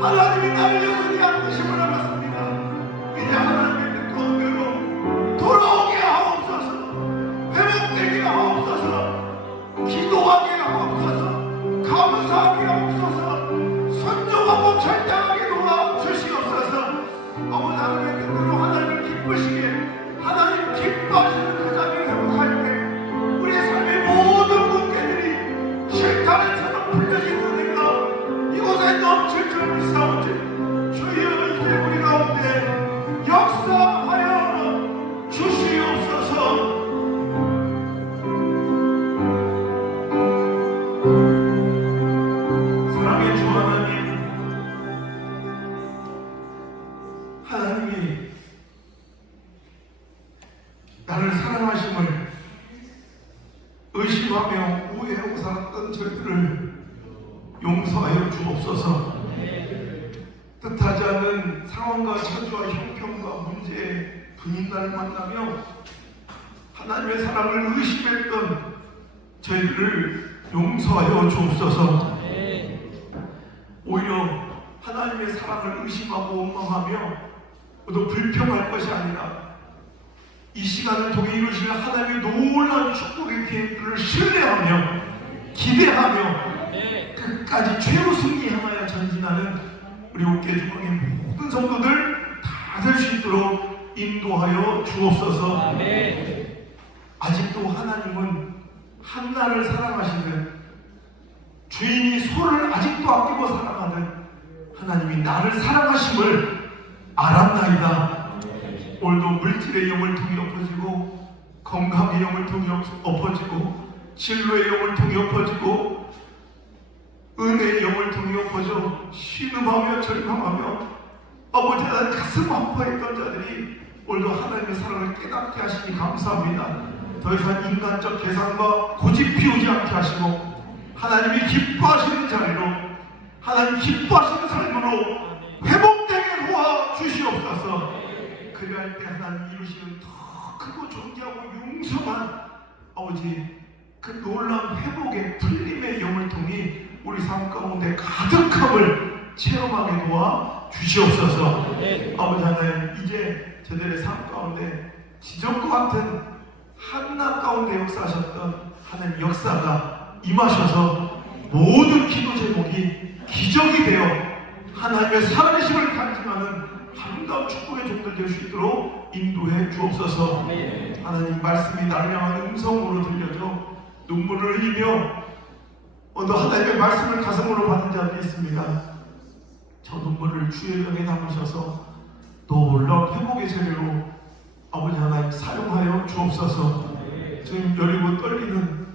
하나님이 나를 영원히 안으심을 알았습니다. 이제 하나님의 뜻 가운데로 돌아오게 하옵소서. 회복되게 하옵소서. 기도하게 하옵소서. 감사하게 하옵소서. 순종하고 절대하게 도와주시옵소서. 아버지 하나님의 뜻대로 하나님을 기쁘시게 하나님 기뻐하시는 그 자리를 회복할 때 우리의 삶의 모든 문제들이 실타래처럼 풀려진 은혜가 이곳에 넘칠 줄 믿사오니 주여 이제 우리 가운데 역사하여 주시옵소서. 사랑의 주 하나님, 하나님이 나를 사랑하심을 의심하며 오해하고 살았던 저희들을 용서하여 주옵소서. 뜻하지 않은 상황과 처지와 형편과 문제에 분인나를 만나며 하나님의 사랑을 의심했던 저희들을 용서하여 주옵소서. 오히려 하나님의 사랑을 의심하고 원망하며 또 불평할 것이 아니라 이 시간을 통해 이루시는 하나님의 놀라운 축복의 계획들을 신뢰하며 기대하며 끝까지 최우승 향하여 전진하는 우리 옥계중앙의 모든 성도들 다 될 수 있도록 인도하여 주옵소서. 아직도 하나님은 한나를 사랑하시는 주인이 소를 아직도 아끼고 사랑하는 하나님이 나를 사랑하심을 알았나이다. 오늘도 물질의 영을 통해 엎어지고 건강의 영을 통해 엎어지고 진로의 영을 통해 엎어지고 은혜의 영을 통해 엎어져 신음하며 절망하며 아버지 하나님 가슴 아파했던 자들이 오늘도 하나님의 사랑을 깨닫게 하시니 감사합니다. 더 이상 인간적 계산과 고집 피우지 않게 하시고 하나님이 기뻐하시는 자리로 하나님 기뻐하시는 삶으로 회복되게 도와주시옵소서. 그리할 때 하나님 이루시는 더 크고 존귀하고 융성한 아버지 그 놀라운 회복의 풀림의 영을 통해 우리 삶 가운데 가득함을 체험하게 도와 주시옵소서. 아버지 하나님 이제 저들의 삶 가운데 지정과 같은 한낱 가운데 역사하셨던 하나님 역사가 임하셔서 모든 기도 제목이 기적이 되어 하나님의 살아계심을 간증하는 아름다운 축복의 종들 될 수 있도록 인도해 주옵소서. 하나님 말씀이 나를 향한 음성으로 들려져 눈물을 흘리며 오늘 하나님의 말씀을 가슴으로 받은 자들이 있습니다. 저 눈물을 주의 명에 담으셔서 놀라운 회복의 세례로 아버지 하나님 사용하여 주옵소서. 지금 여리고 떨리는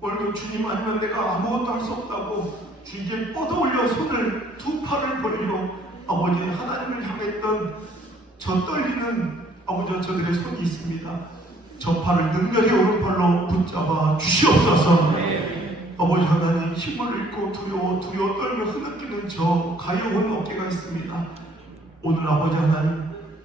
오늘도 주님 아니면 내가 아무것도 할 수 없다고 주님께 뻗어올려 손을 두 팔을 벌려 아버지 하나님을 향했던 저 떨리는 아버지 저들의 손이 있습니다. 저 팔을 능력의 오른팔로 붙잡아 주시옵소서. 아버지 하나님 힘을 잃고 두려워 떨며 흐느끼는 저 가여운 어깨가 있습니다. 오늘 아버지 하나님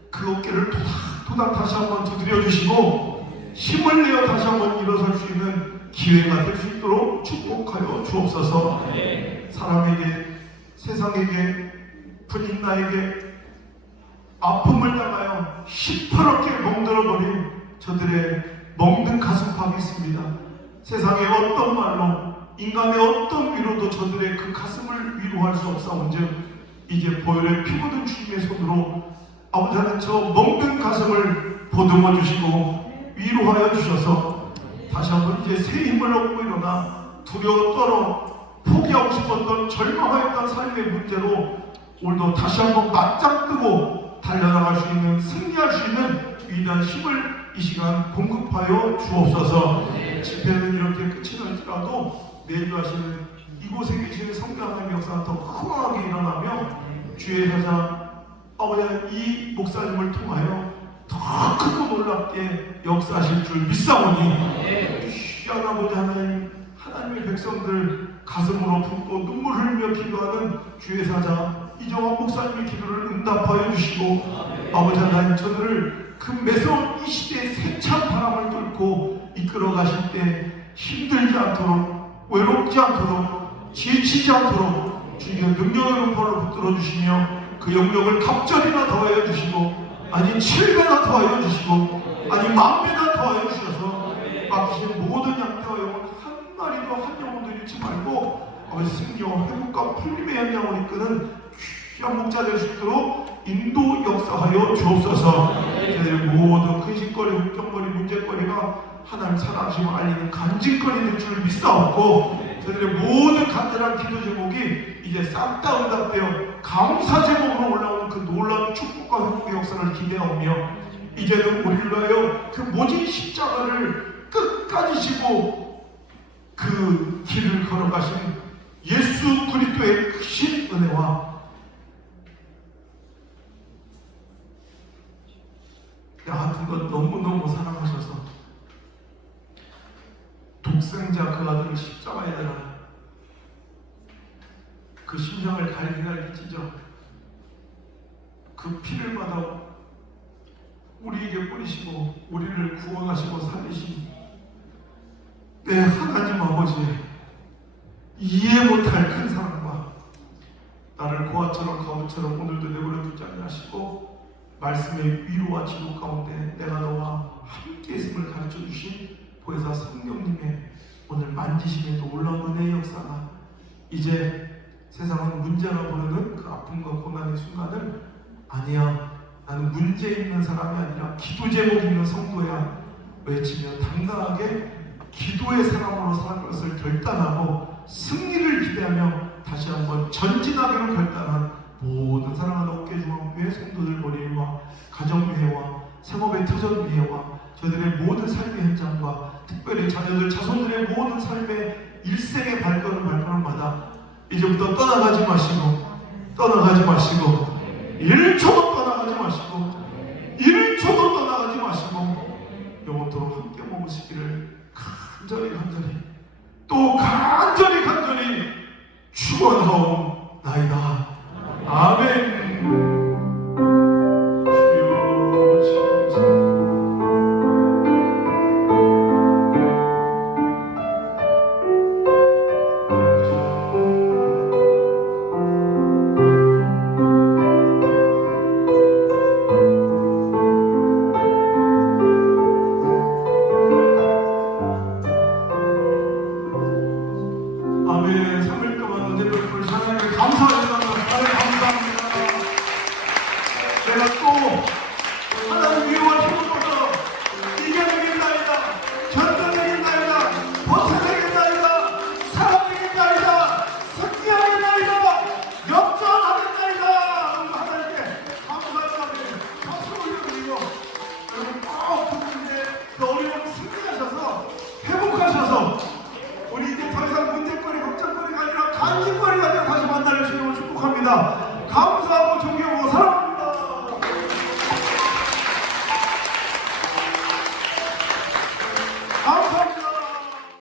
그 어깨를 토닥토닥 다시 한번 두드려 주시고 힘을 내어 다시 한번 일어설 수 있는 기회가 될 수 있도록 축복하여 주옵소서. 사람에게 세상에게 분인나에게 아픔을 당하여 시퍼렇게 멍들어버린 저들의 멍든 가슴팍이 있습니다. 세상의 어떤 말로 인간의 어떤 위로도 저들의 그 가슴을 위로할 수 없사온즉 이제 보혈에 피 묻은 주님의 손으로 아버지 하나님 저 멍든 가슴을 보듬어 주시고 위로하여 주셔서 다시 한번 이제 새 힘을 얻고 일어나 두려워 떨어 포기하고 싶었던 절망하였던 삶의 문제로 오늘도 다시 한번 맞짱 뜨고 달려나갈 수 있는 승리할 수 있는 위대한 힘을 이 시간 공급하여 주옵소서. 집회는 이렇게 끝이 날지라도 내주하시는 이곳에 계시는 성령 하나님의 역사가 더 흥황하게 일어나며 주의 사자 아버지 이 목사님을 통하여 더 크고 놀랍게 역사하실 줄 믿사오니 귀한 아버지 하나님 하나님의 백성들 가슴으로 붓고 눈물 흘리며 기도하는 주의 사자 이정환 목사님의 기도를 응답하여 주시고 아버지 하나님 저들을 그 매서운 이 시대의 세찬 바람을 뚫고 이끌어 가실 때 힘들지 않도록 외롭지 않도록 지치지 않도록 주님께서 능력으로 벌로 붙들어 주시며 그 영역을 갑절이나 더하여 주시고 아니 7배나 더하여 주시고 아니 10,000배나 더하여 주셔서 맡기신 모든 양떼와 영혼 한 마리도 한 영혼도 잃지 말고 아버지 승리와 회복과 풀림의 현장을 이끄는 귀한 목자 될 수 있도록 인도 역사하여 주옵소서. 저희들의 모든 근심거리, 걱정거리, 문제거리가 하나님 사랑하심을 알리는 간증거리는 줄 믿사옵고 저희들의 모든 간절한 기도 제목이 이제 싹 다 응답되어 감사 제목으로 올라오는 그 놀라운 축복과 회복의 역사를 기대하며 이제는 우리를 위하여 그 모진 십자가를 끝까지 지고 그 길을 걸어가신 예수 그리스도의 크신 은혜와 나 같은 것 너무너무 사랑하셔서 독생자 그 아들을 십자가에 달아 그 심장을 갈기갈기 찢어 그 피를 받아 우리에게 뿌리시고 우리를 구원하시고 살리신 내 하나님 아버지의 이해 못할 큰 사랑과 나를 고아처럼 가부처럼 오늘도 내버려 두지 아니하시고 말씀의 위로와 지도 가운데 내가 너와 함께 있음을 가르쳐 주신 보혜사 성령님의 오늘 만지심의 놀라운 은혜의 역사가 이제 세상은 문제라 부르는 그 아픔과 고난의 순간을 아니야 나는 문제 있는 사람이 아니라 기도 제목 있는 성도야 외치며 당당하게 기도의 사람으로 사는 것을 결단하고 승리를 기대하며 다시 한번 전진하기로 결단한 모든 사랑하는 어깨중앙교회 성도들 머리와 가정교회와 생업의 터전교회와 저희들의 모든 삶의 현장과 특별히 자녀들 자손들의 모든 삶의 일생의 발걸음마다 이제부터 떠나가지 마시고 1초도 떠나가지 마시고 1초도 떠나가지 마시고 영원토록 함께 머무시기를 간절히 또 간절히 축원하옵나이다. 아멘. 아멘. 3일 동안 은혜 베풀 하나님께 감사합니다. 감사합니다. 내가 또 하나님 위로와 힘을 얻어 이겨내겠나이다. 견뎌내겠나이다. 버텨내겠나이다. 살아내겠나이다. 승리하겠나이다. 역전하겠나이다. 하나님께 감사합니다. 박수 올려드리고 여러분 꼭 듣는데 그 어려움 승리하셔서 회복하셔서 우리 이제 더 이상 문제거리, 걱정거리가 아니라 간증거리가 되어 다시 만나는 주님을 축복합니다. 감사하고 존경하고